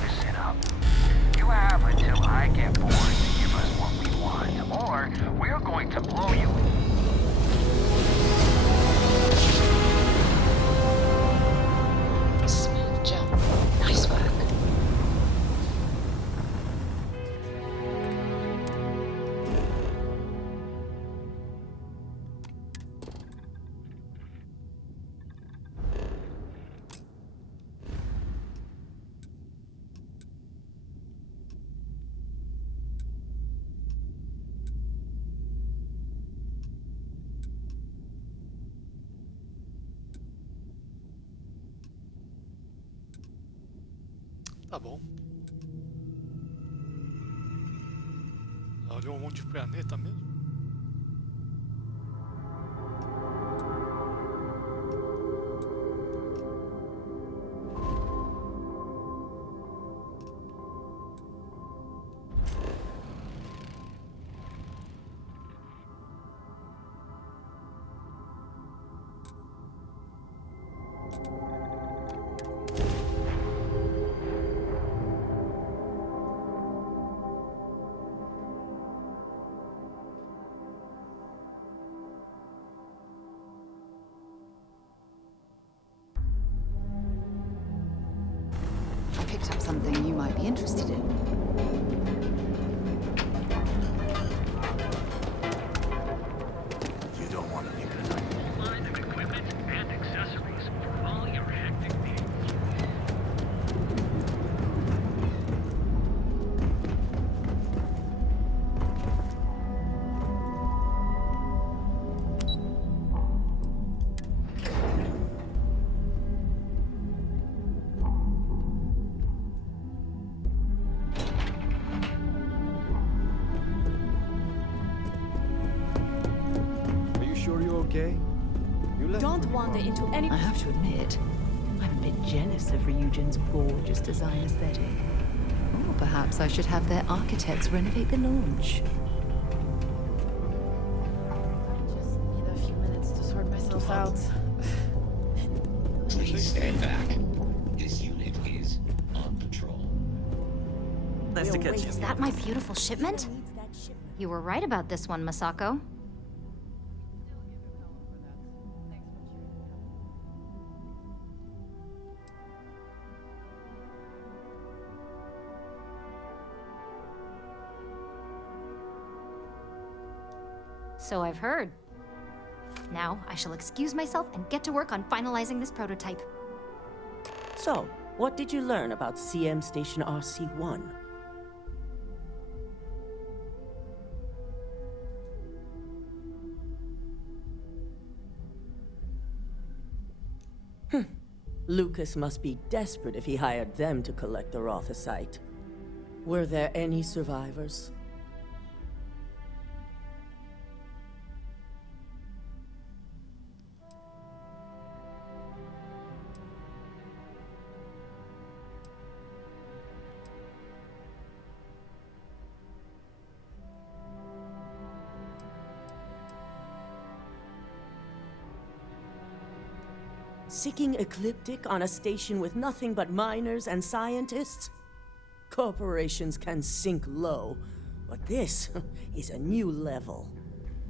Listen up. You have until I get bored to give us what we want, or we're going to blow you. Smooth jump. Nice work. Tá bom. Olha um monte de planeta mesmo. I picked up something you might be interested in. You don't want to pick it up. Line of equipment and accessories for all your hectic needs. Are you sure you're okay? You left Don't pretty wander far. into any... I have to admit, I'm a bit jealous of Ryujin's gorgeous design aesthetic. Or perhaps I should have their architects renovate the launch. Just need a few minutes to sort myself out. Please stand back. This unit is on patrol. Nice to catch Wait, you. is that my beautiful shipment? You were right about this one, Masako. So I've heard. Now, I shall excuse myself and get to work on finalizing this prototype. So, what did you learn about CM Station RC-1? Lucas must be desperate if he hired them to collect the Rothicite. Were there any survivors? Seeking ecliptic on a station with nothing but miners and scientists? Corporations can sink low, but this is a new level.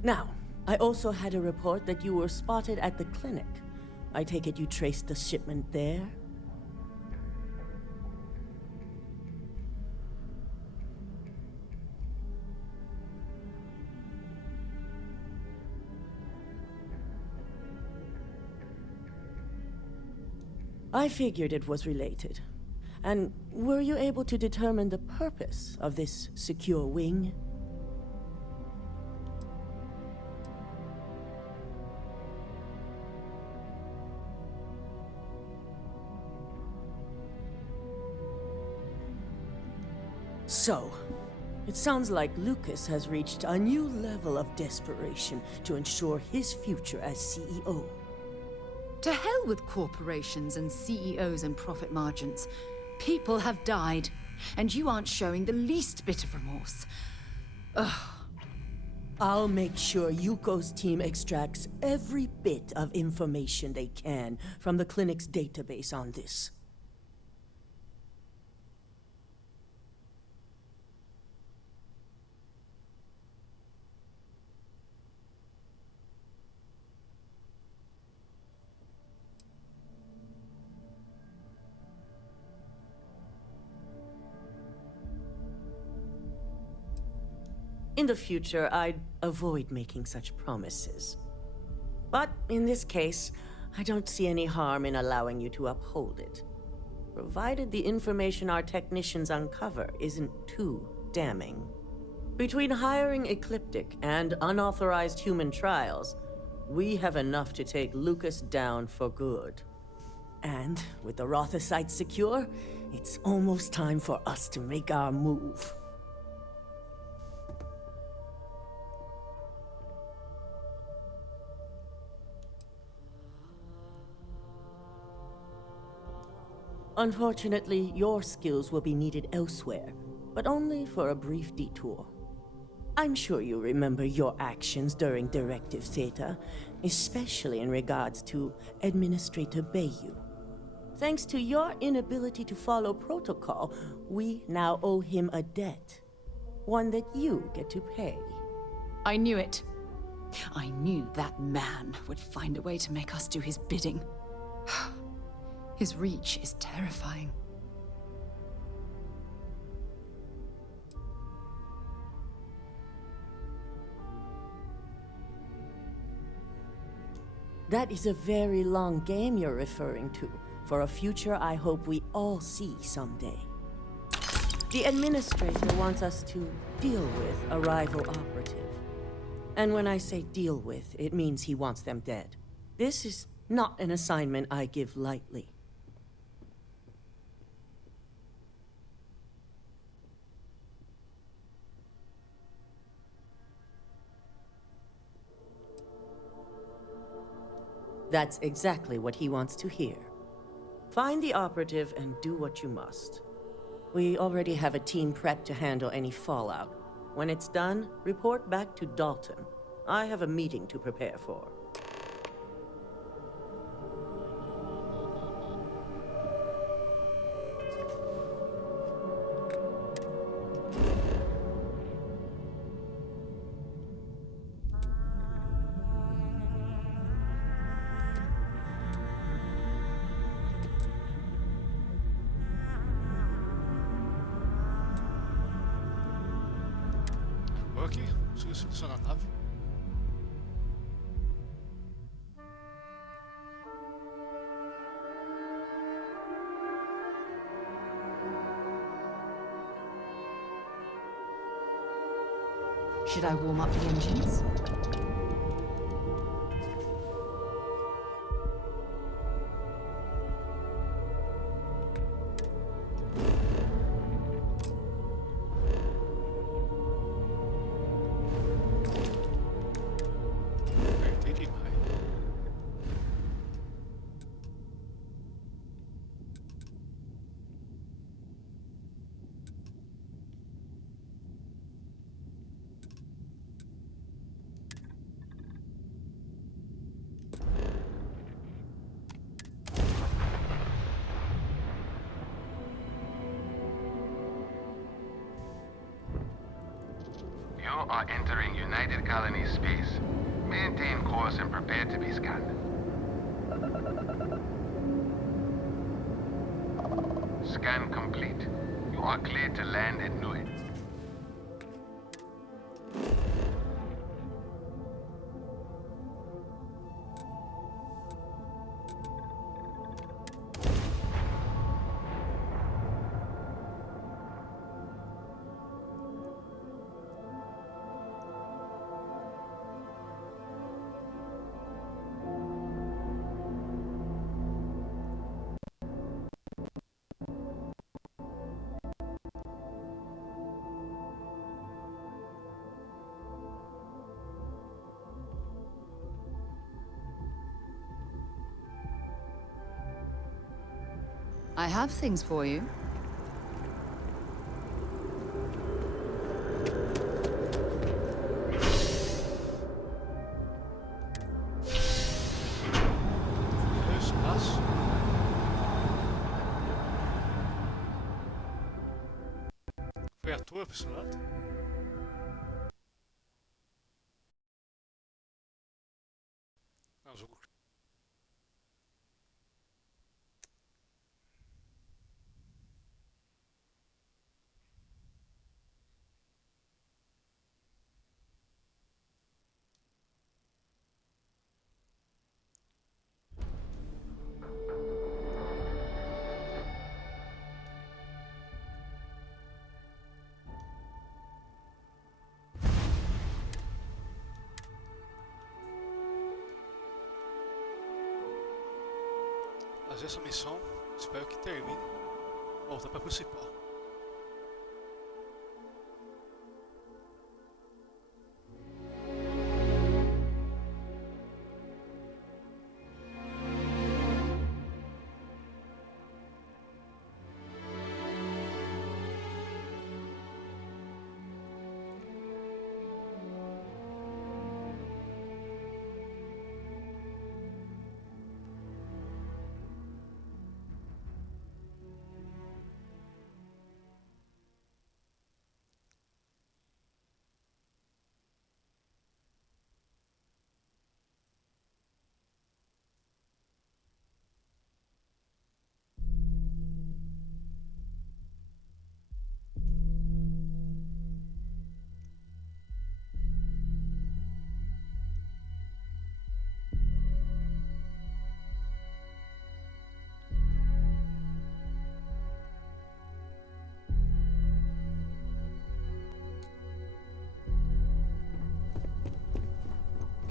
Now, I also had a report that you were spotted at the clinic. I take it you traced the shipment there? I figured it was related. And were you able to determine the purpose of this secure wing? So, it sounds like Lucas has reached a new level of desperation to ensure his future as CEO. To hell with corporations and CEOs and profit margins. People have died, and you aren't showing the least bit of remorse. Ugh. I'll make sure Yuko's team extracts every bit of information they can from the clinic's database on this. In the future, I'd avoid making such promises. But in this case, I don't see any harm in allowing you to uphold it, provided the information our technicians uncover isn't too damning. Between hiring Ecliptic and unauthorized human trials, we have enough to take Lucas down for good. And with the Rothocyte secure, it's almost time for us to make our move. Unfortunately, your skills will be needed elsewhere, but only for a brief detour. I'm sure you remember your actions during Directive Theta, especially in regards to Administrator Bayou. Thanks to your inability to follow protocol, we now owe him a debt. One that you get to pay. I knew it. I knew that man would find a way to make us do his bidding. His reach is terrifying. That is a very long game you're referring to, for a future I hope we all see someday. The Administrator wants us to deal with a rival operative. And when I say deal with, it means he wants them dead. This is not an assignment I give lightly. That's exactly what he wants to hear. Find the operative and do what you must. We already have a team prepped to handle any fallout. When it's done, report back to Dalton. I have a meeting to prepare for. Aqui, consigo selecionar a nave. Should I warm up the engines? You are entering United Colony space. Maintain course and prepare to be scanned. Scan complete. You are cleared to land at Newt. I have things for you. Espaço. Foi a tua personagem? Não, jogo. Fazer essa missão, espero que termine. Voltar para a principal.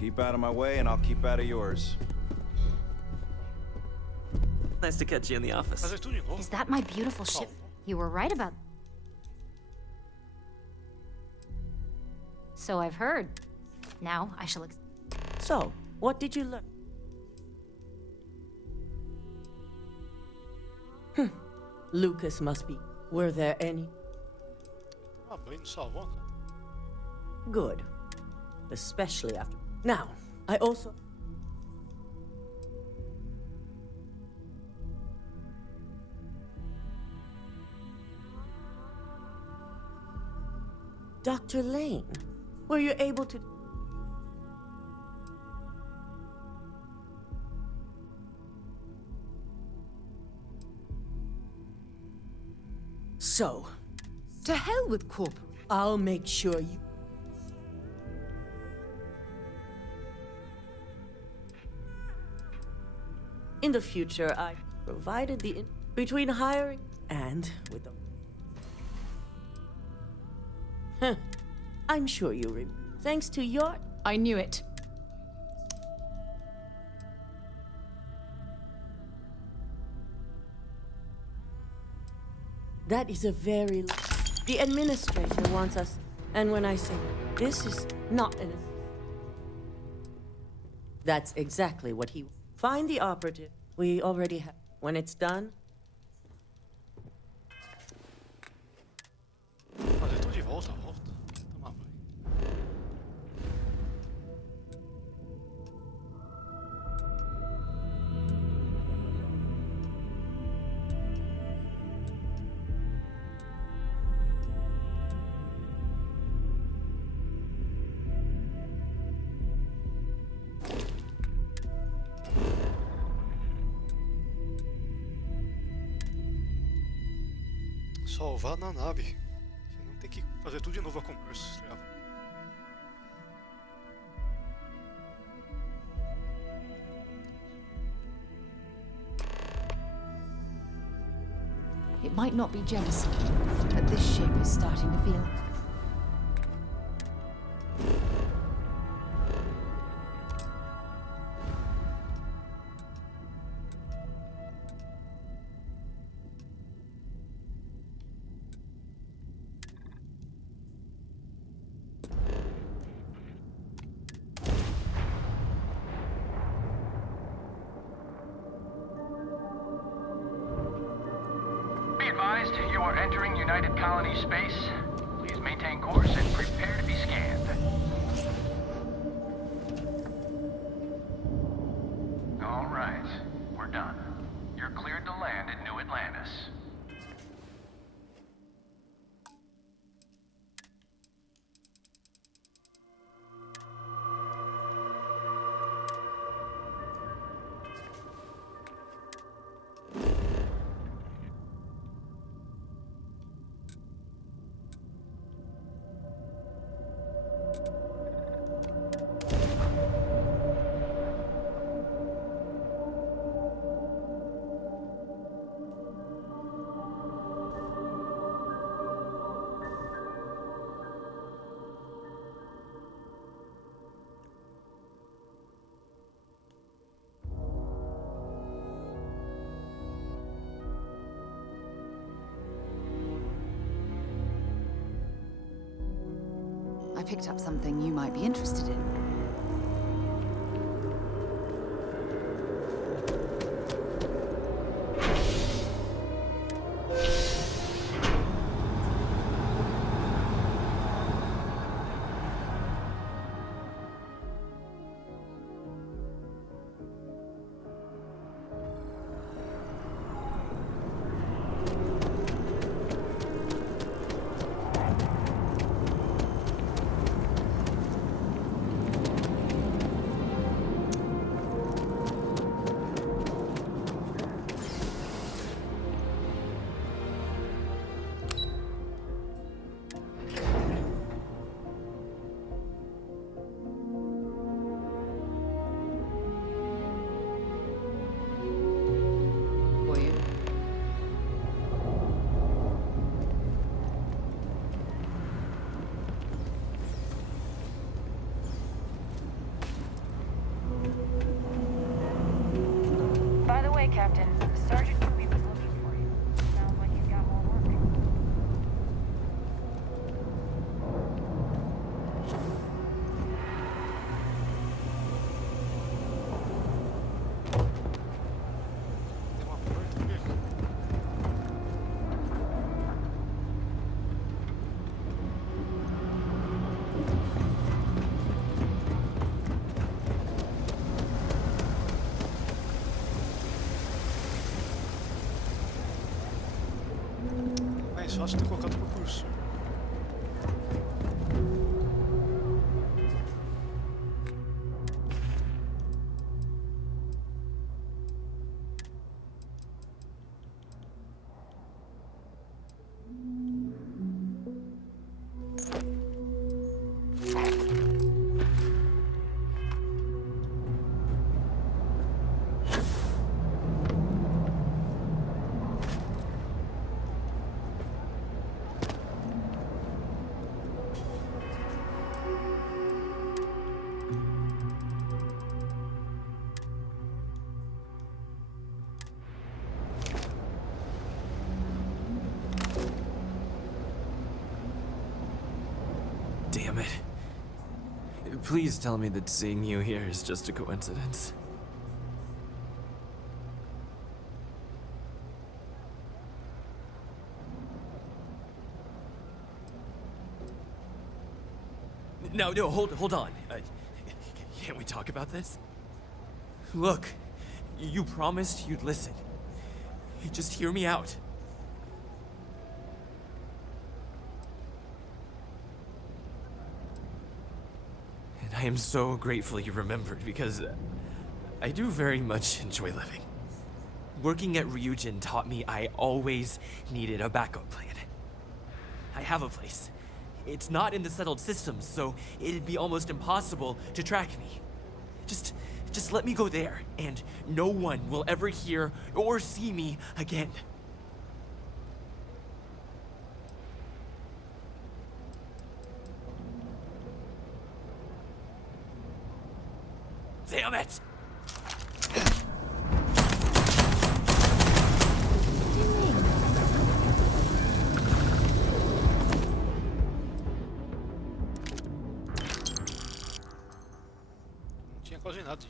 Keep out of my way and I'll keep out of yours. Nice to catch you in the office. Is that my beautiful ship? You were right about... So I've heard. Now I shall... So, what did you learn? Lucas must be... Were there any? Good. Especially after... Now, I also... Dr. Lane, were you able to... So... To hell with Corporal. I'll make sure you... In the future, I provided the between hiring and with the... I'm sure you thanks to your... I knew it. That is a very... The administrator wants us... And when I say, this is not an... That's exactly what he... Find the operative. We already have... When it's done... Mas eu tô de volta, volta. Toma banho. Só vá na nave. Senão tem que fazer tudo de novo a conversa. It might not be jealousy, but this ship is starting to feel... advised, you are entering United Colony space. Please maintain course and prepare to be scanned. All right, we're done. You're cleared to land at New Atlantis. I picked up something you might be interested in. By the way, Captain, Sergeant Dewey was looking for you. Sounds like you've got more work. Mais fácil ter colocado no curso. Damn it. Please tell me that seeing you here is just a coincidence. No, hold on. Can't we talk about this? Look, you promised you'd listen. Just hear me out. And I am so grateful you remembered, because I do very much enjoy living. Working at Ryujin taught me I always needed a backup plan. I have a place. It's not in the settled systems, so it'd be almost impossible to track me. Just let me go there, and no one will ever hear or see me again. Damn it! Não tinha quase nada de...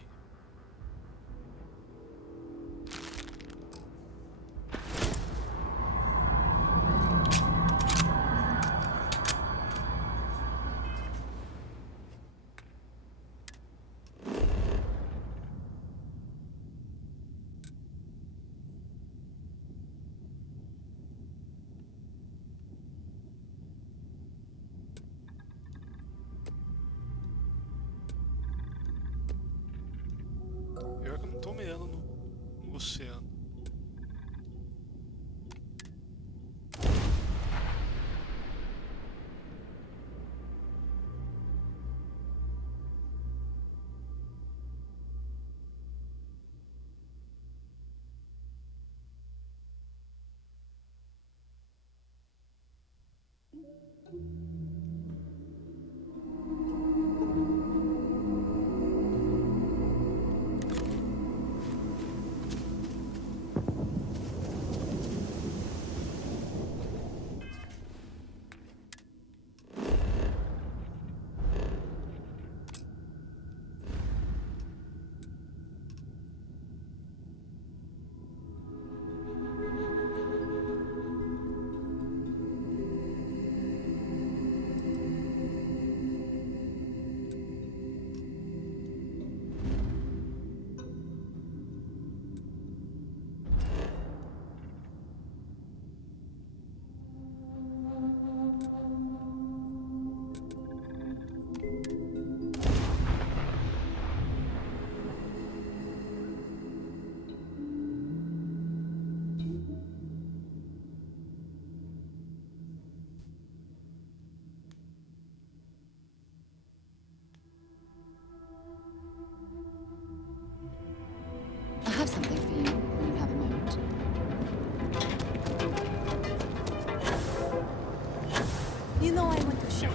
know I went to show.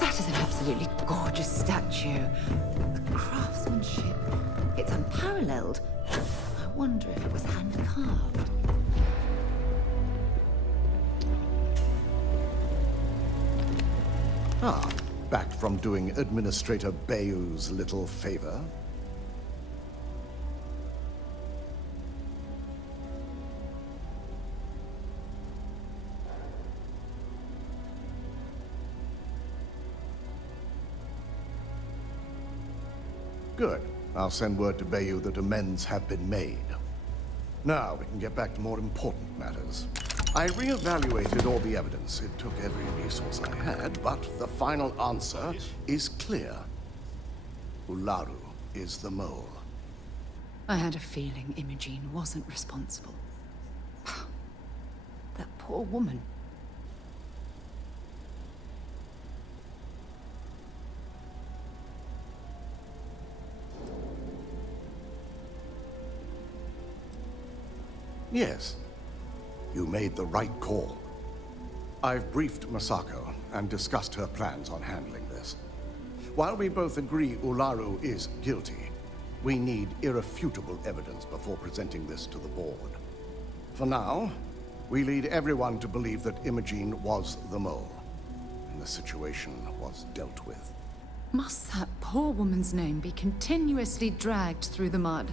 That is an absolutely gorgeous statue. The craftsmanship, it's unparalleled. I wonder if it was hand-carved. Ah, back from doing Administrator Bayou's little favor. Good. I'll send word to Bayou that amends have been made. Now we can get back to more important matters. I reevaluated all the evidence. It took every resource I had, but the final answer is clear. Ularu is the mole. I had a feeling Imogene wasn't responsible. That poor woman. Yes, you made the right call. I've briefed Masako and discussed her plans on handling this. While we both agree Ularu is guilty, we need irrefutable evidence before presenting this to the board. For now, we lead everyone to believe that Imogene was the mole, and the situation was dealt with. Must that poor woman's name be continuously dragged through the mud?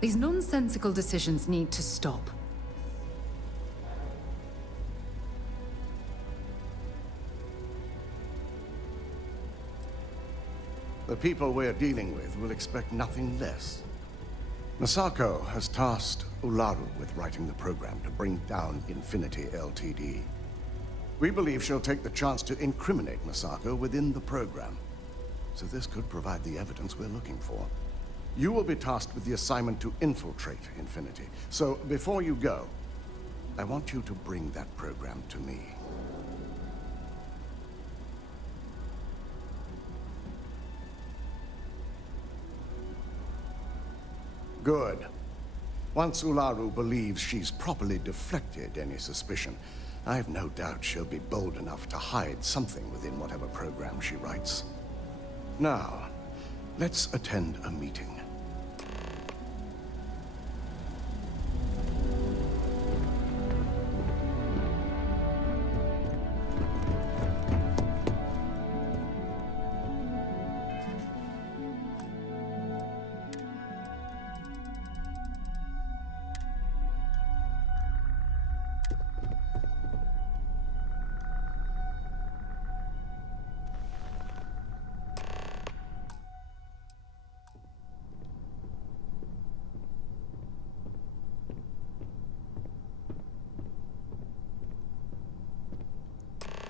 These nonsensical decisions need to stop. The people we're dealing with will expect nothing less. Masako has tasked Ularu with writing the program to bring down Infinity Ltd. We believe she'll take the chance to incriminate Masako within the program. So this could provide the evidence we're looking for. You will be tasked with the assignment to infiltrate Infinity. So before you go, I want you to bring that program to me. Good. Once Ularu believes she's properly deflected any suspicion, I have no doubt she'll be bold enough to hide something within whatever program she writes. Now, let's attend a meeting.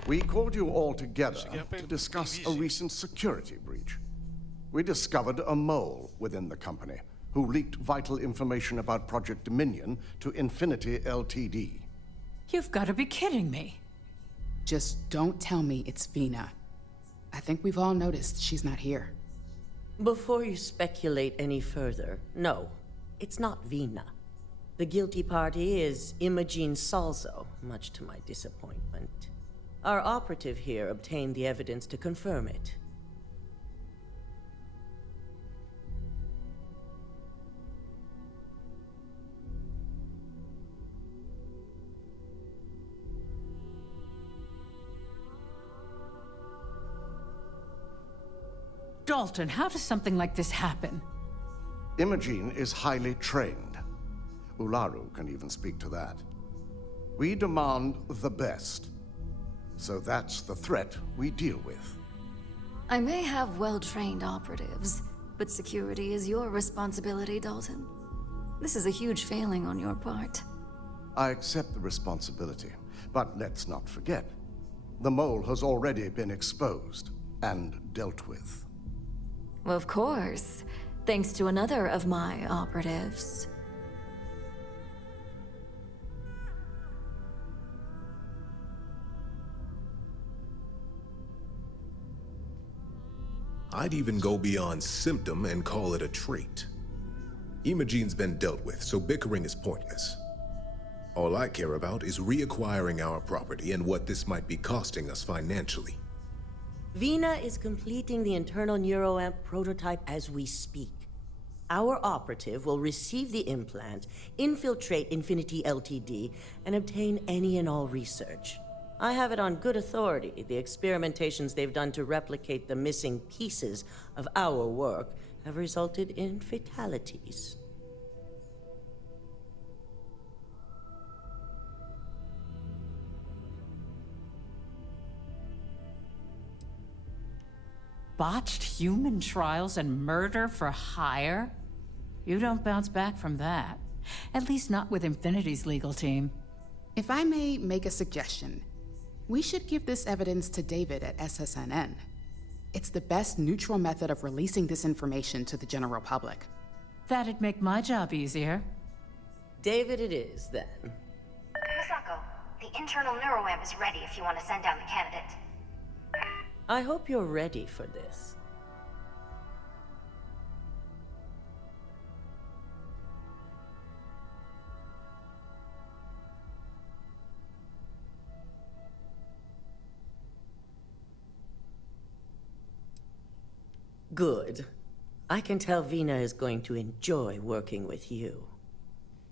We called you all together to discuss a recent security breach. We discovered a mole within the company who leaked vital information about Project Dominion to Infinity Ltd. You've got to be kidding me. Just don't tell me it's Vina. I think we've all noticed she's not here. Before you speculate any further, no, it's not Vina. The guilty party is Imogene Salzo, much to my disappointment. Our operative here obtained the evidence to confirm it. Dalton, how does something like this happen? Imogene is highly trained. Ularu can even speak to that. We demand the best. So that's the threat we deal with. I may have well-trained operatives, but security is your responsibility, Dalton. This is a huge failing on your part. I accept the responsibility. But let's not forget, the mole has already been exposed and dealt with. Of course. Thanks to another of my operatives. I'd even go beyond symptom and call it a trait. Imogene's been dealt with, so bickering is pointless. All I care about is reacquiring our property and what this might be costing us financially. Vina is completing the internal neuroamp prototype as we speak. Our operative will receive the implant, infiltrate Infinity Ltd, and obtain any and all research. I have it on good authority. The experimentations they've done to replicate the missing pieces of our work have resulted in fatalities. Botched human trials and murder for hire? You don't bounce back from that. At least not with Infinity's legal team. If I may make a suggestion, we should give this evidence to David at SSNN. It's the best neutral method of releasing this information to the general public. That'd make my job easier. David it is, then. Misako, the internal neuroamp is ready if you want to send down the candidate. I hope you're ready for this. Good. I can tell Vina is going to enjoy working with you.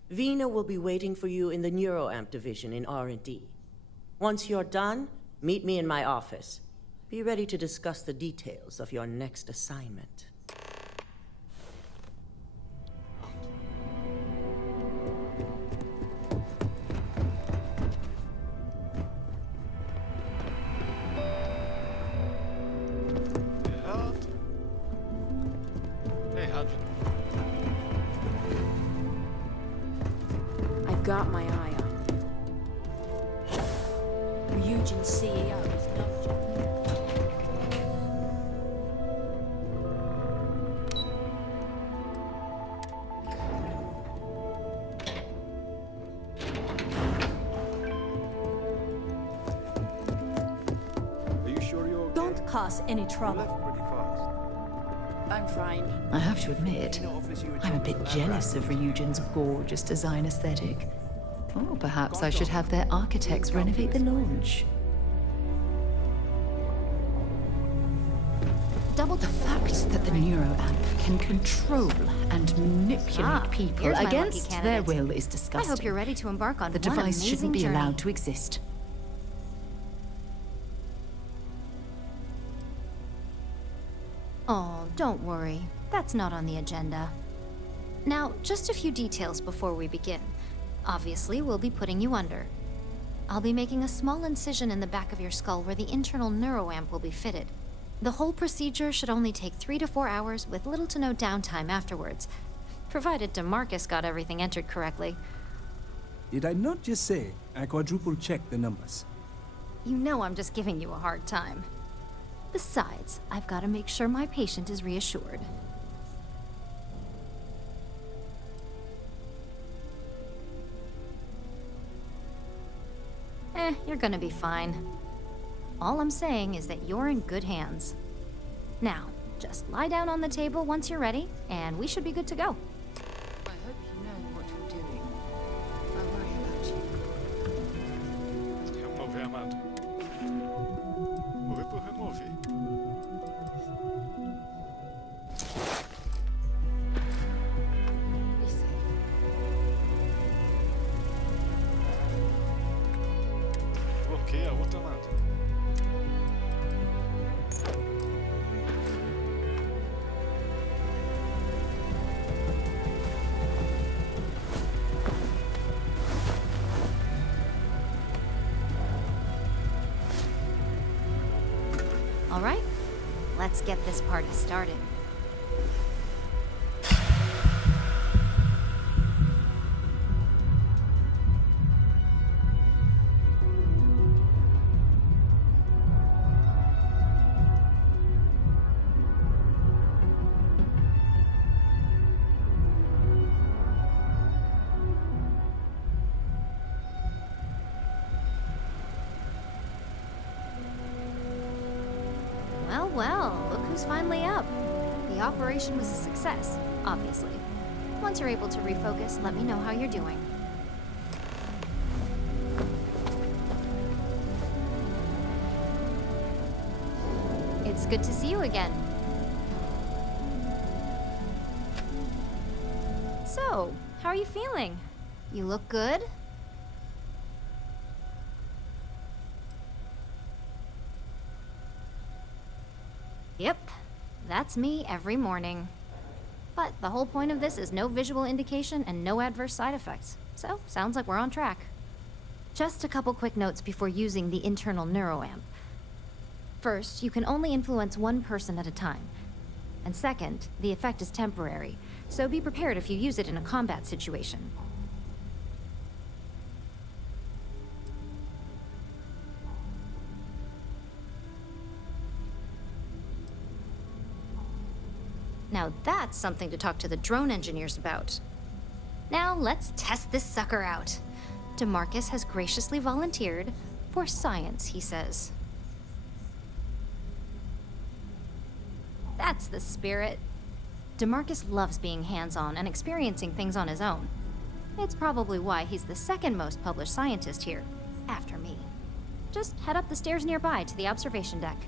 Vina will be waiting for you in the neuroamp division in R&D. Once you're done, meet me in my office. Be ready to discuss the details of your next assignment. I've got my eye on Ryujin's CEO is not Are you sure you're okay? Don't cause any trouble. Pretty fast. I'm fine. I have to admit, I'm a bit jealous of Ryujin's gorgeous design aesthetic. Oh, perhaps I should have their architects renovate the launch. The fact that the neuroamp can control and manipulate people here's my lucky against their candidate. will is disgusting. I hope you're ready to embark on The one device amazing shouldn't be journey. allowed to exist. Oh, don't worry. That's not on the agenda. Now, just a few details before we begin. Obviously, we'll be putting you under. I'll be making a small incision in the back of your skull where the internal neuroamp will be fitted. The whole procedure should only take 3 to 4 hours with little to no downtime afterwards, provided DeMarcus got everything entered correctly. Did I not just say I quadruple-checked the numbers? You know I'm just giving you a hard time. Besides, I've got to make sure my patient is reassured. You're gonna be fine. All I'm saying is that you're in good hands. Now, just lie down on the table once you're ready, and we should be good to go. I hope you know what you're doing. I worry about you. Remove, Amanda. Remove. Bloqueia a outra, Amanda. All right, let's get this party started. sun's finally up. The operation was a success, obviously. Once you're able to refocus, let me know how you're doing. It's good to see you again. So, how are you feeling? You look good? Yep, that's me every morning. But the whole point of this is no visual indication and no adverse side effects. So, sounds like we're on track. Just a couple quick notes before using the internal neuroamp. First, you can only influence one person at a time. And second, the effect is temporary, so be prepared if you use it in a combat situation. Now that's something to talk to the drone engineers about. Now let's test this sucker out. DeMarcus has graciously volunteered for science, he says. That's the spirit. DeMarcus loves being hands-on and experiencing things on his own. It's probably why he's the second most published scientist here, after me. Just head up the stairs nearby to the observation deck.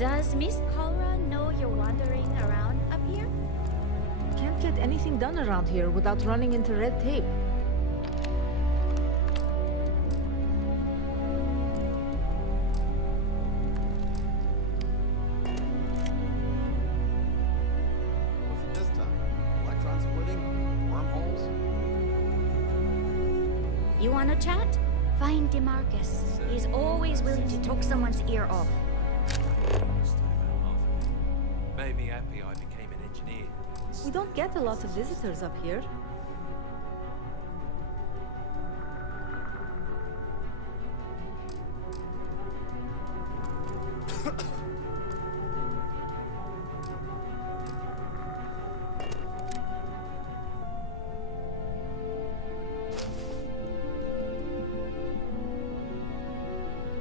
Does Miss Cholera know you're wandering around up here? Can't get anything done around here without running into red tape. What's it this time? Electron splitting? Wormholes? You wanna chat? Find DeMarcus. He's always willing to talk someone's ear off. Made me happy I became an engineer. We don't get a lot of visitors up here.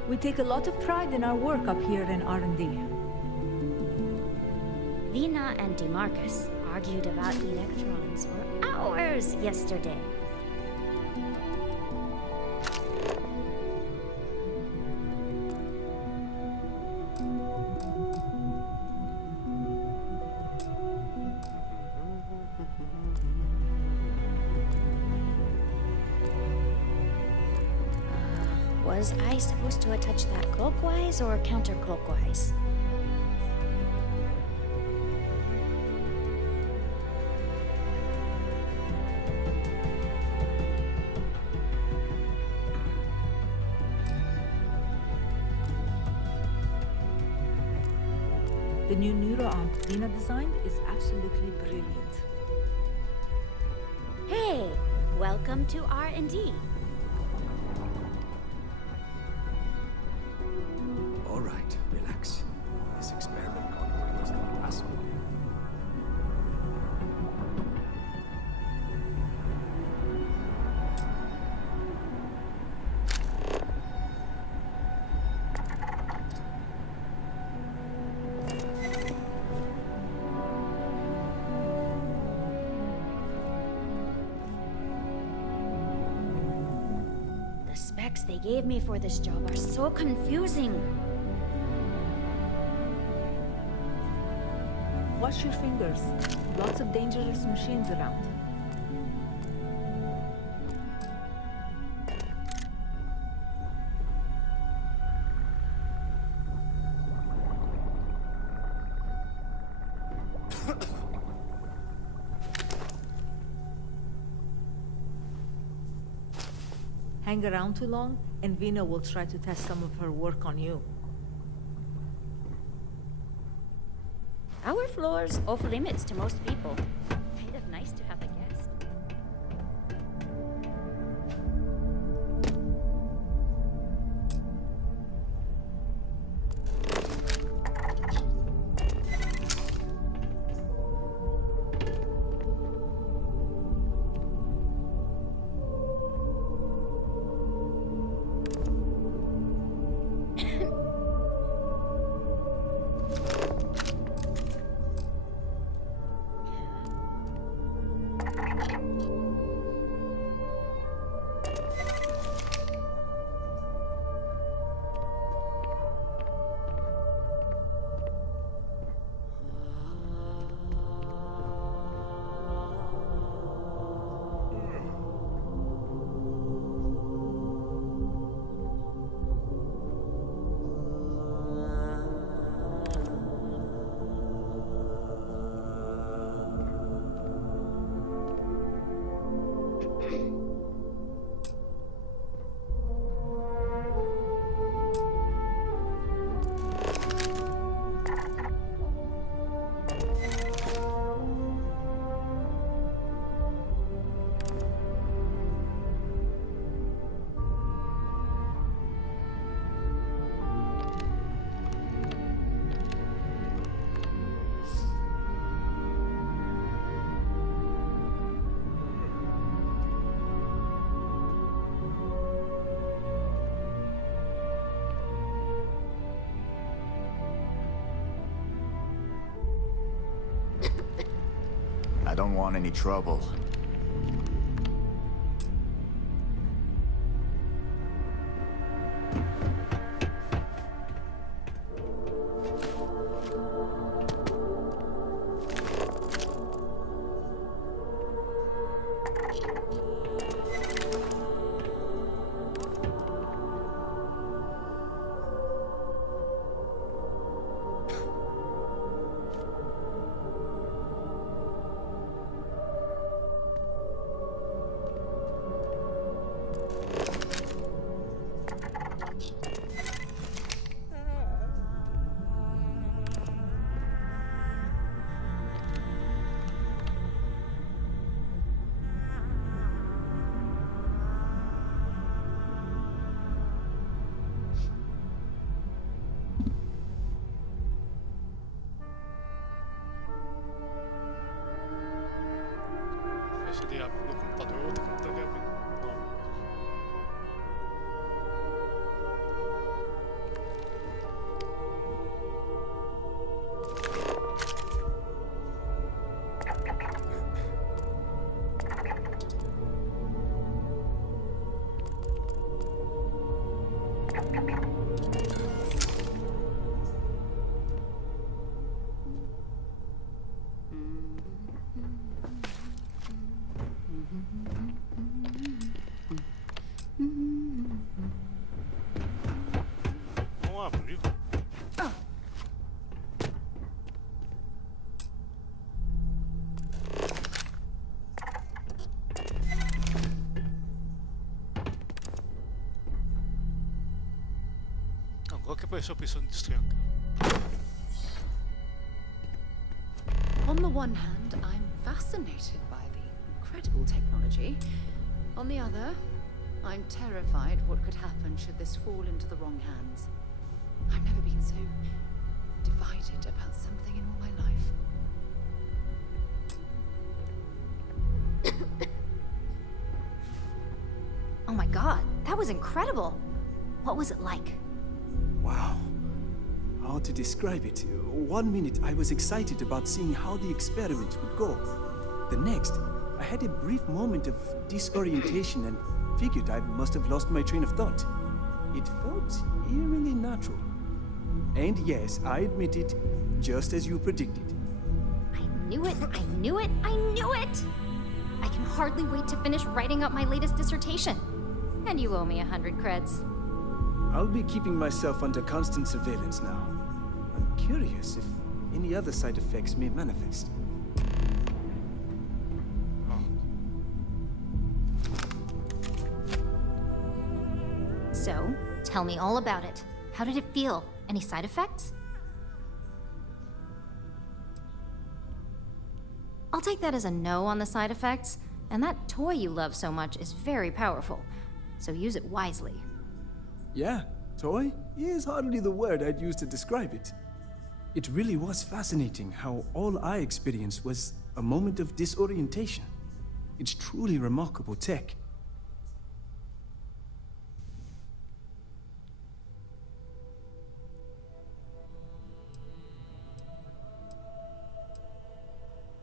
We take a lot of pride in our work up here in R&D. Vina and DeMarcus argued about electrons for hours yesterday. Was I supposed to touch that clockwise or counterclockwise? The new neuroamp Vina designed is absolutely brilliant. Hey, welcome to R&D. All right, relax. This experiment got worse than the last one. The specs they gave me for this job are so confusing. Watch your fingers. Lots of dangerous machines around. Hang around too long, and Vina will try to test some of her work on you. Our floor's off limits to most people. Kind of nice to have a guest. I don't want any trouble. questo penso di anche. On the one hand, I'm fascinated by the incredible technology. On the other, I'm terrified what could happen should this fall into the wrong hands. I've never been so divided about something in all my life. Oh my god, that was incredible. What was it like? Wow. How to describe it? 1 minute I was excited about seeing how the experiment would go. The next, I had a brief moment of disorientation and figured I must have lost my train of thought. It felt eerily natural. And yes, I admit it, just as you predicted. I knew it, I knew it, I knew it! I can hardly wait to finish writing up my latest dissertation. And you owe me 100 creds. I'll be keeping myself under constant surveillance now. I'm curious if any other side effects may manifest. So, tell me all about it. How did it feel? Any side effects? I'll take that as a no on the side effects, and that toy you love so much is very powerful, so use it wisely. Yeah, toy is hardly the word I'd use to describe it. It really was fascinating how all I experienced was a moment of disorientation. It's truly remarkable tech.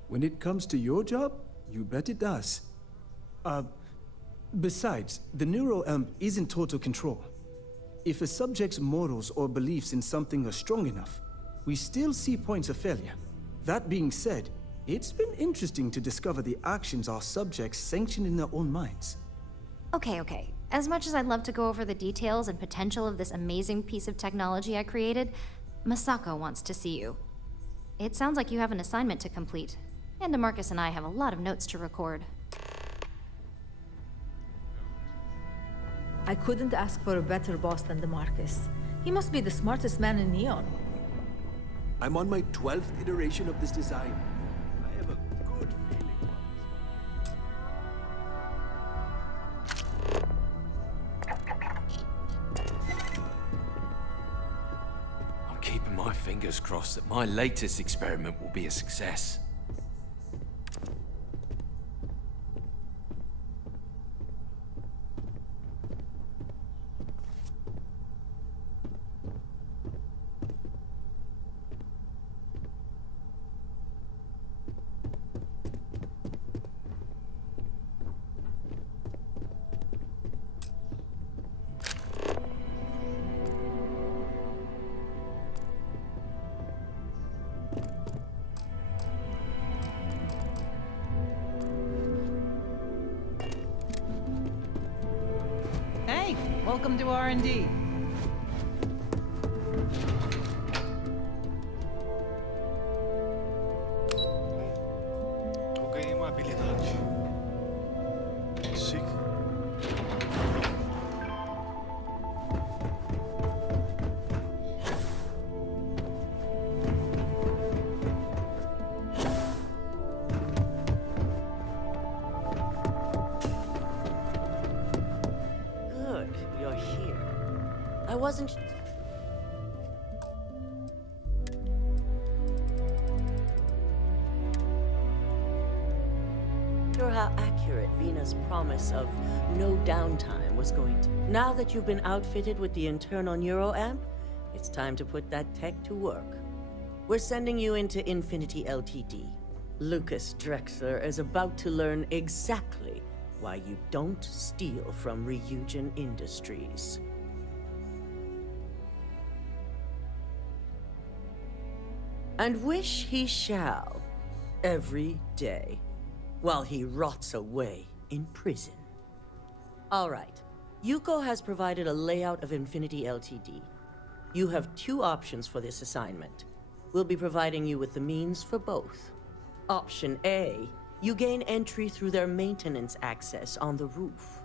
When it comes to your job, you bet it does. Besides, the neuroamp is in total control. If a subject's morals or beliefs in something are strong enough, we still see points of failure. That being said, it's been interesting to discover the actions our subjects sanction in their own minds. Okay. As much as I'd love to go over the details and potential of this amazing piece of technology I created, Masako wants to see you. It sounds like you have an assignment to complete, and DeMarcus and I have a lot of notes to record. I couldn't ask for a better boss than DeMarcus. He must be the smartest man in Neon. I'm on my 12th iteration of this design. I have a good feeling I'm keeping my fingers crossed that my latest experiment will be a success. Hey, welcome to R&D. Eu ganhei uma habilidade. Chique. Good, you're here. I wasn't... sure how accurate Vina's promise of no downtime was going to... Now that you've been outfitted with the internal neuroamp, it's time to put that tech to work. We're sending you into Infinity Ltd. Lucas Drexler is about to learn exactly why you don't steal from Ryujin Industries. And wish he shall, every day, while he rots away in prison. All right, Yuko has provided a layout of Infinity Ltd. You have two options for this assignment. We'll be providing you with the means for both. Option A, you gain entry through their maintenance access on the roof.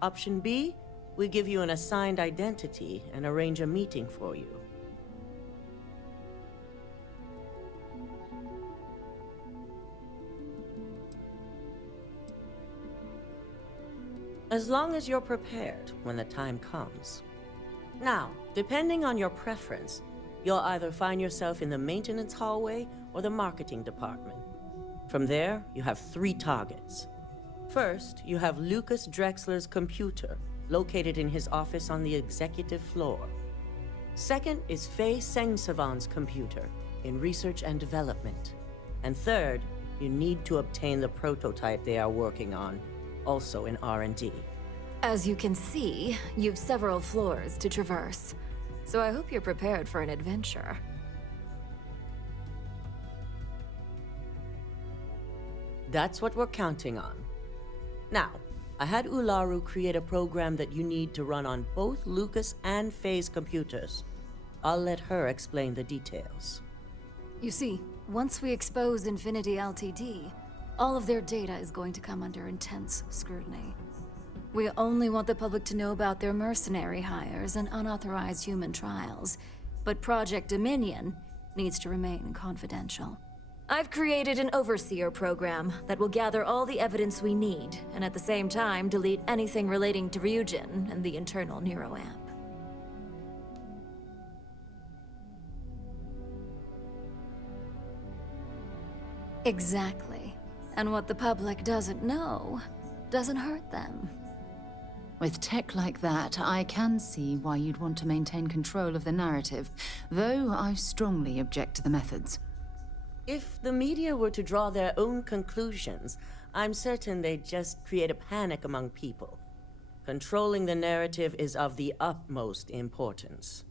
Option B, we give you an assigned identity and arrange a meeting for you. As long as you're prepared when the time comes. Now, depending on your preference, you'll either find yourself in the maintenance hallway or the marketing department. From there, you have 3 targets. First, you have Lucas Drexler's computer, located in his office on the executive floor. Second is Faye Sengsavan's computer, in research and development. And third, you need to obtain the prototype they are working on, also in R&D. As you can see, you've several floors to traverse, so I hope you're prepared for an adventure. That's what we're counting on. Now, I had Ularu create a program that you need to run on both Lucas and Faye's computers. I'll let her explain the details. You see, once we expose Infinity Ltd, all of their data is going to come under intense scrutiny. We only want the public to know about their mercenary hires and unauthorized human trials, but Project Dominion needs to remain confidential. I've created an overseer program that will gather all the evidence we need, and at the same time delete anything relating to Ryujin and the internal neuroamp. Exactly. And what the public doesn't know doesn't hurt them. With tech like that, I can see why you'd want to maintain control of the narrative, though I strongly object to the methods. If the media were to draw their own conclusions, I'm certain they'd just create a panic among people. Controlling the narrative is of the utmost importance.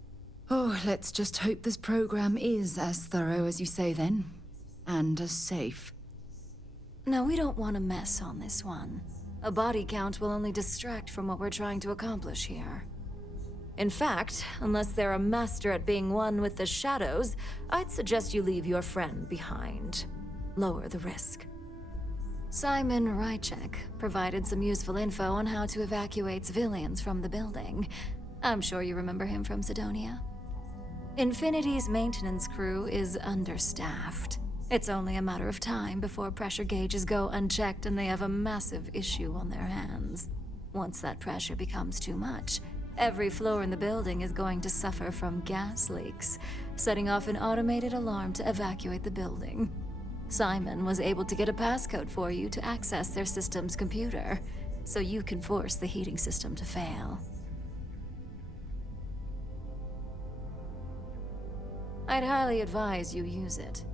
Oh, let's just hope this program is as thorough as you say then, and as safe. No, we don't want to mess on this one. A body count will only distract from what we're trying to accomplish here. In fact, unless they're a master at being one with the shadows, I'd suggest you leave your friend behind. Lower the risk. Simon Rychek provided some useful info on how to evacuate civilians from the building. I'm sure you remember him from Sidonia. Infinity's maintenance crew is understaffed. It's only a matter of time before pressure gauges go unchecked and they have a massive issue on their hands. Once that pressure becomes too much, every floor in the building is going to suffer from gas leaks, setting off an automated alarm to evacuate the building. Simon was able to get a passcode for you to access their system's computer, so you can force the heating system to fail. I'd highly advise you use it.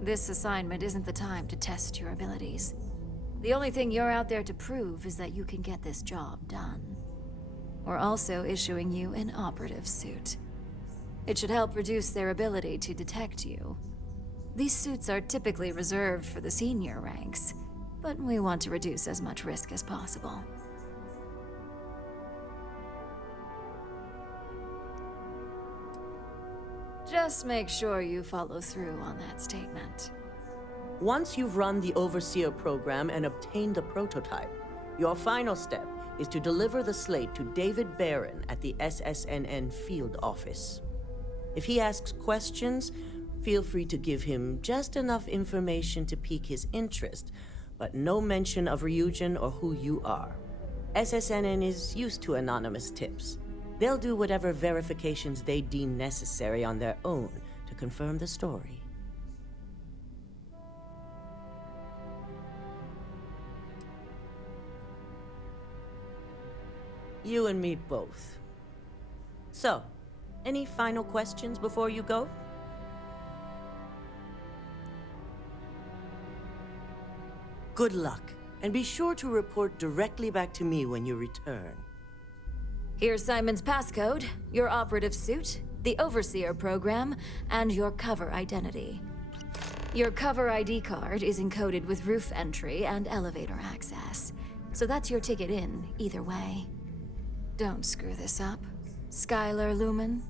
This assignment isn't the time to test your abilities. The only thing you're out there to prove is that you can get this job done. We're also issuing you an operative suit. It should help reduce their ability to detect you. These suits are typically reserved for the senior ranks, but we want to reduce as much risk as possible. Just make sure you follow through on that statement. Once you've run the Overseer program and obtained the prototype, your final step is to deliver the slate to David Barron at the SSNN field office. If he asks questions, feel free to give him just enough information to pique his interest, but no mention of Ryujin or who you are. SSNN is used to anonymous tips. They'll do whatever verifications they deem necessary on their own to confirm the story. You and me both. So, any final questions before you go? Good luck, and be sure to report directly back to me when you return. Here's Simon's passcode, your operative suit, the Overseer program, and your cover identity. Your cover ID card is encoded with roof entry and elevator access, so that's your ticket in, either way. Don't screw this up, Skylar Lumen.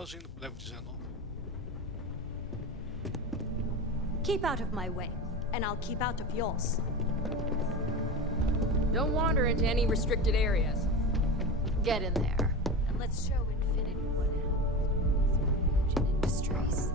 quase indo pro level 19. Keep out of my way, and I'll keep out of yours. Don't wander into any restricted areas. Get in there, and let's show Infinity what happens when industries.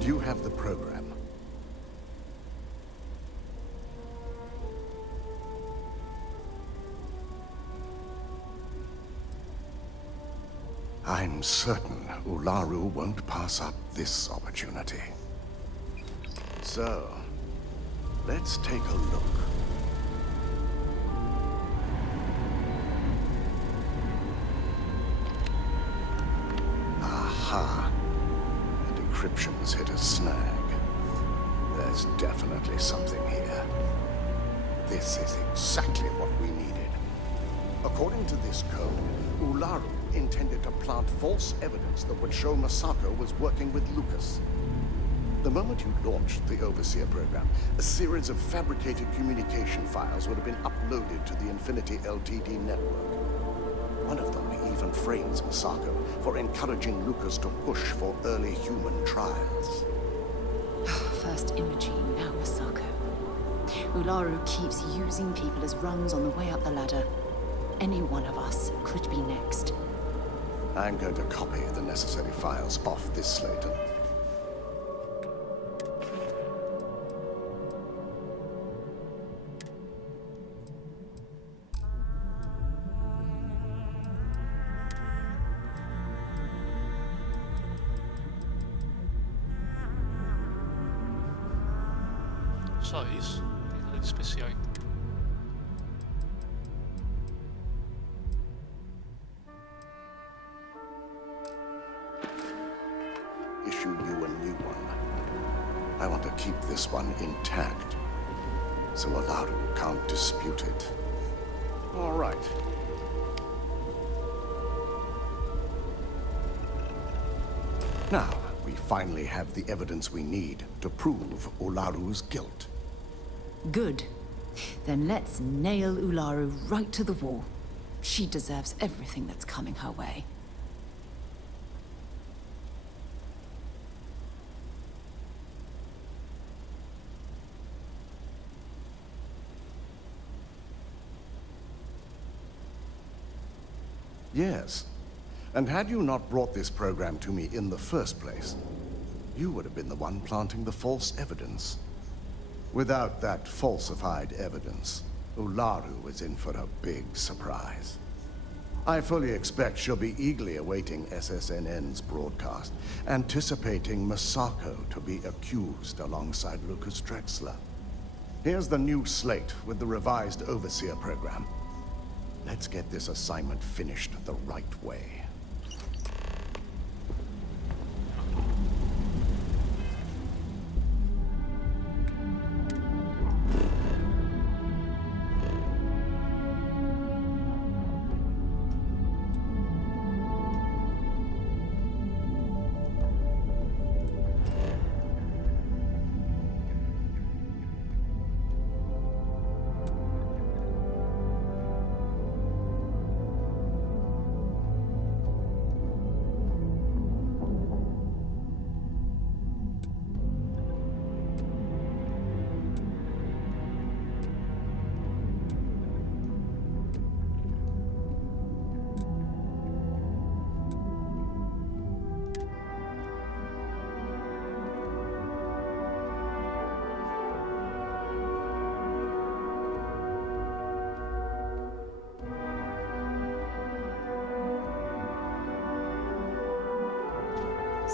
Do you have the program? I'm certain Ularu won't pass up this opportunity. So, let's take a look. Aha. The decryption's hit a snag. There's definitely something here. This is exactly what we needed. According to this code, Ularu intended to plant false evidence that would show Masako was working with Lucas. The moment you launched the Overseer program, a series of fabricated communication files would have been uploaded to the Infinity LTD network. One of them even frames Masako for encouraging Lucas to push for early human trials. First Imogene, now Masako. Ularu keeps using people as rungs on the way up the ladder. Any one of us could be next. I'm going to copy the necessary files off this slate. Só isso, não tem nada de especial então. Issue you a new one. I want to keep this one intact, so Ularu can't dispute it. All right. Now, we finally have the evidence we need to prove Ularu's guilt. Good. Then let's nail Ularu right to the wall. She deserves everything that's coming her way. Yes. And had you not brought this program to me in the first place, you would have been the one planting the false evidence. Without that falsified evidence, Ularu is in for a big surprise. I fully expect she'll be eagerly awaiting SSNN's broadcast, anticipating Masako to be accused alongside Lucas Drexler. Here's the new slate with the revised Overseer program. Let's get this assignment finished the right way.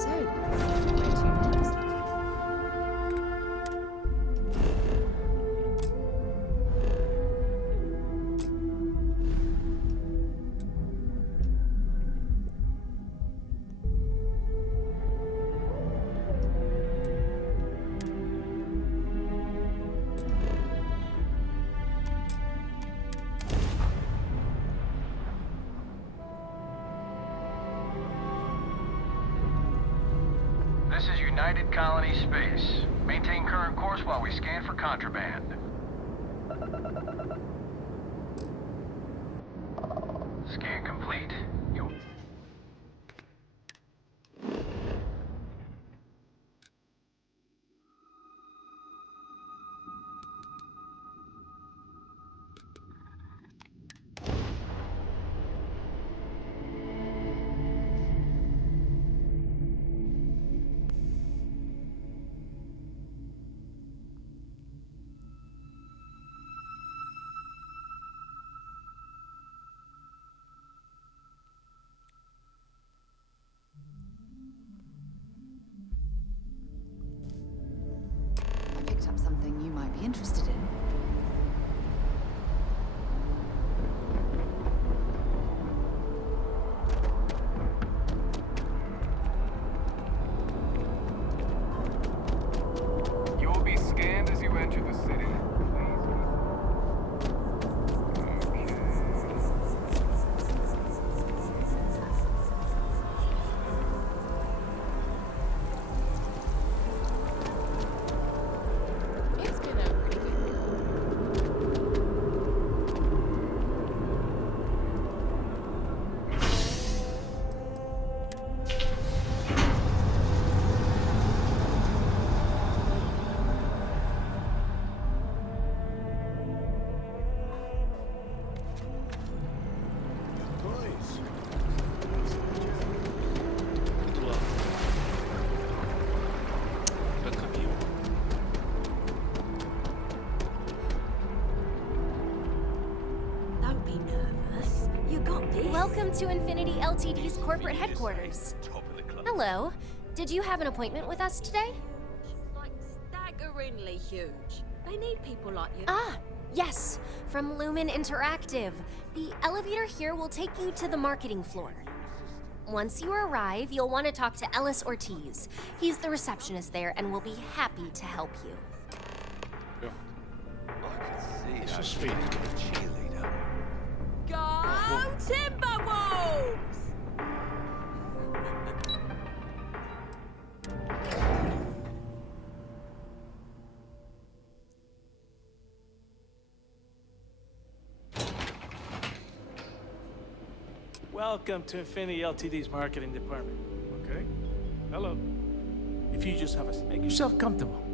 So, where to next? This is United Colony Space. Maintain current course while we scan for contraband. Scan complete. I picked up something you might be interested in. You will be scanned as you enter the city. Don't be nervous. You got this. Welcome to Infinity Ltd's corporate headquarters. Hello. Did you have an appointment with us today? Like staggeringly huge. They need people like you. Ah, yes. From Lumen Interactive. The elevator here will take you to the marketing floor. Once you arrive, you'll want to talk to Ellis Ortiz. He's the receptionist there and will be happy to help you. It's so sweet. Go Timberwolves! Welcome to Infinity Ltd's marketing department. Okay? Hello. If you just have a... Make yourself comfortable.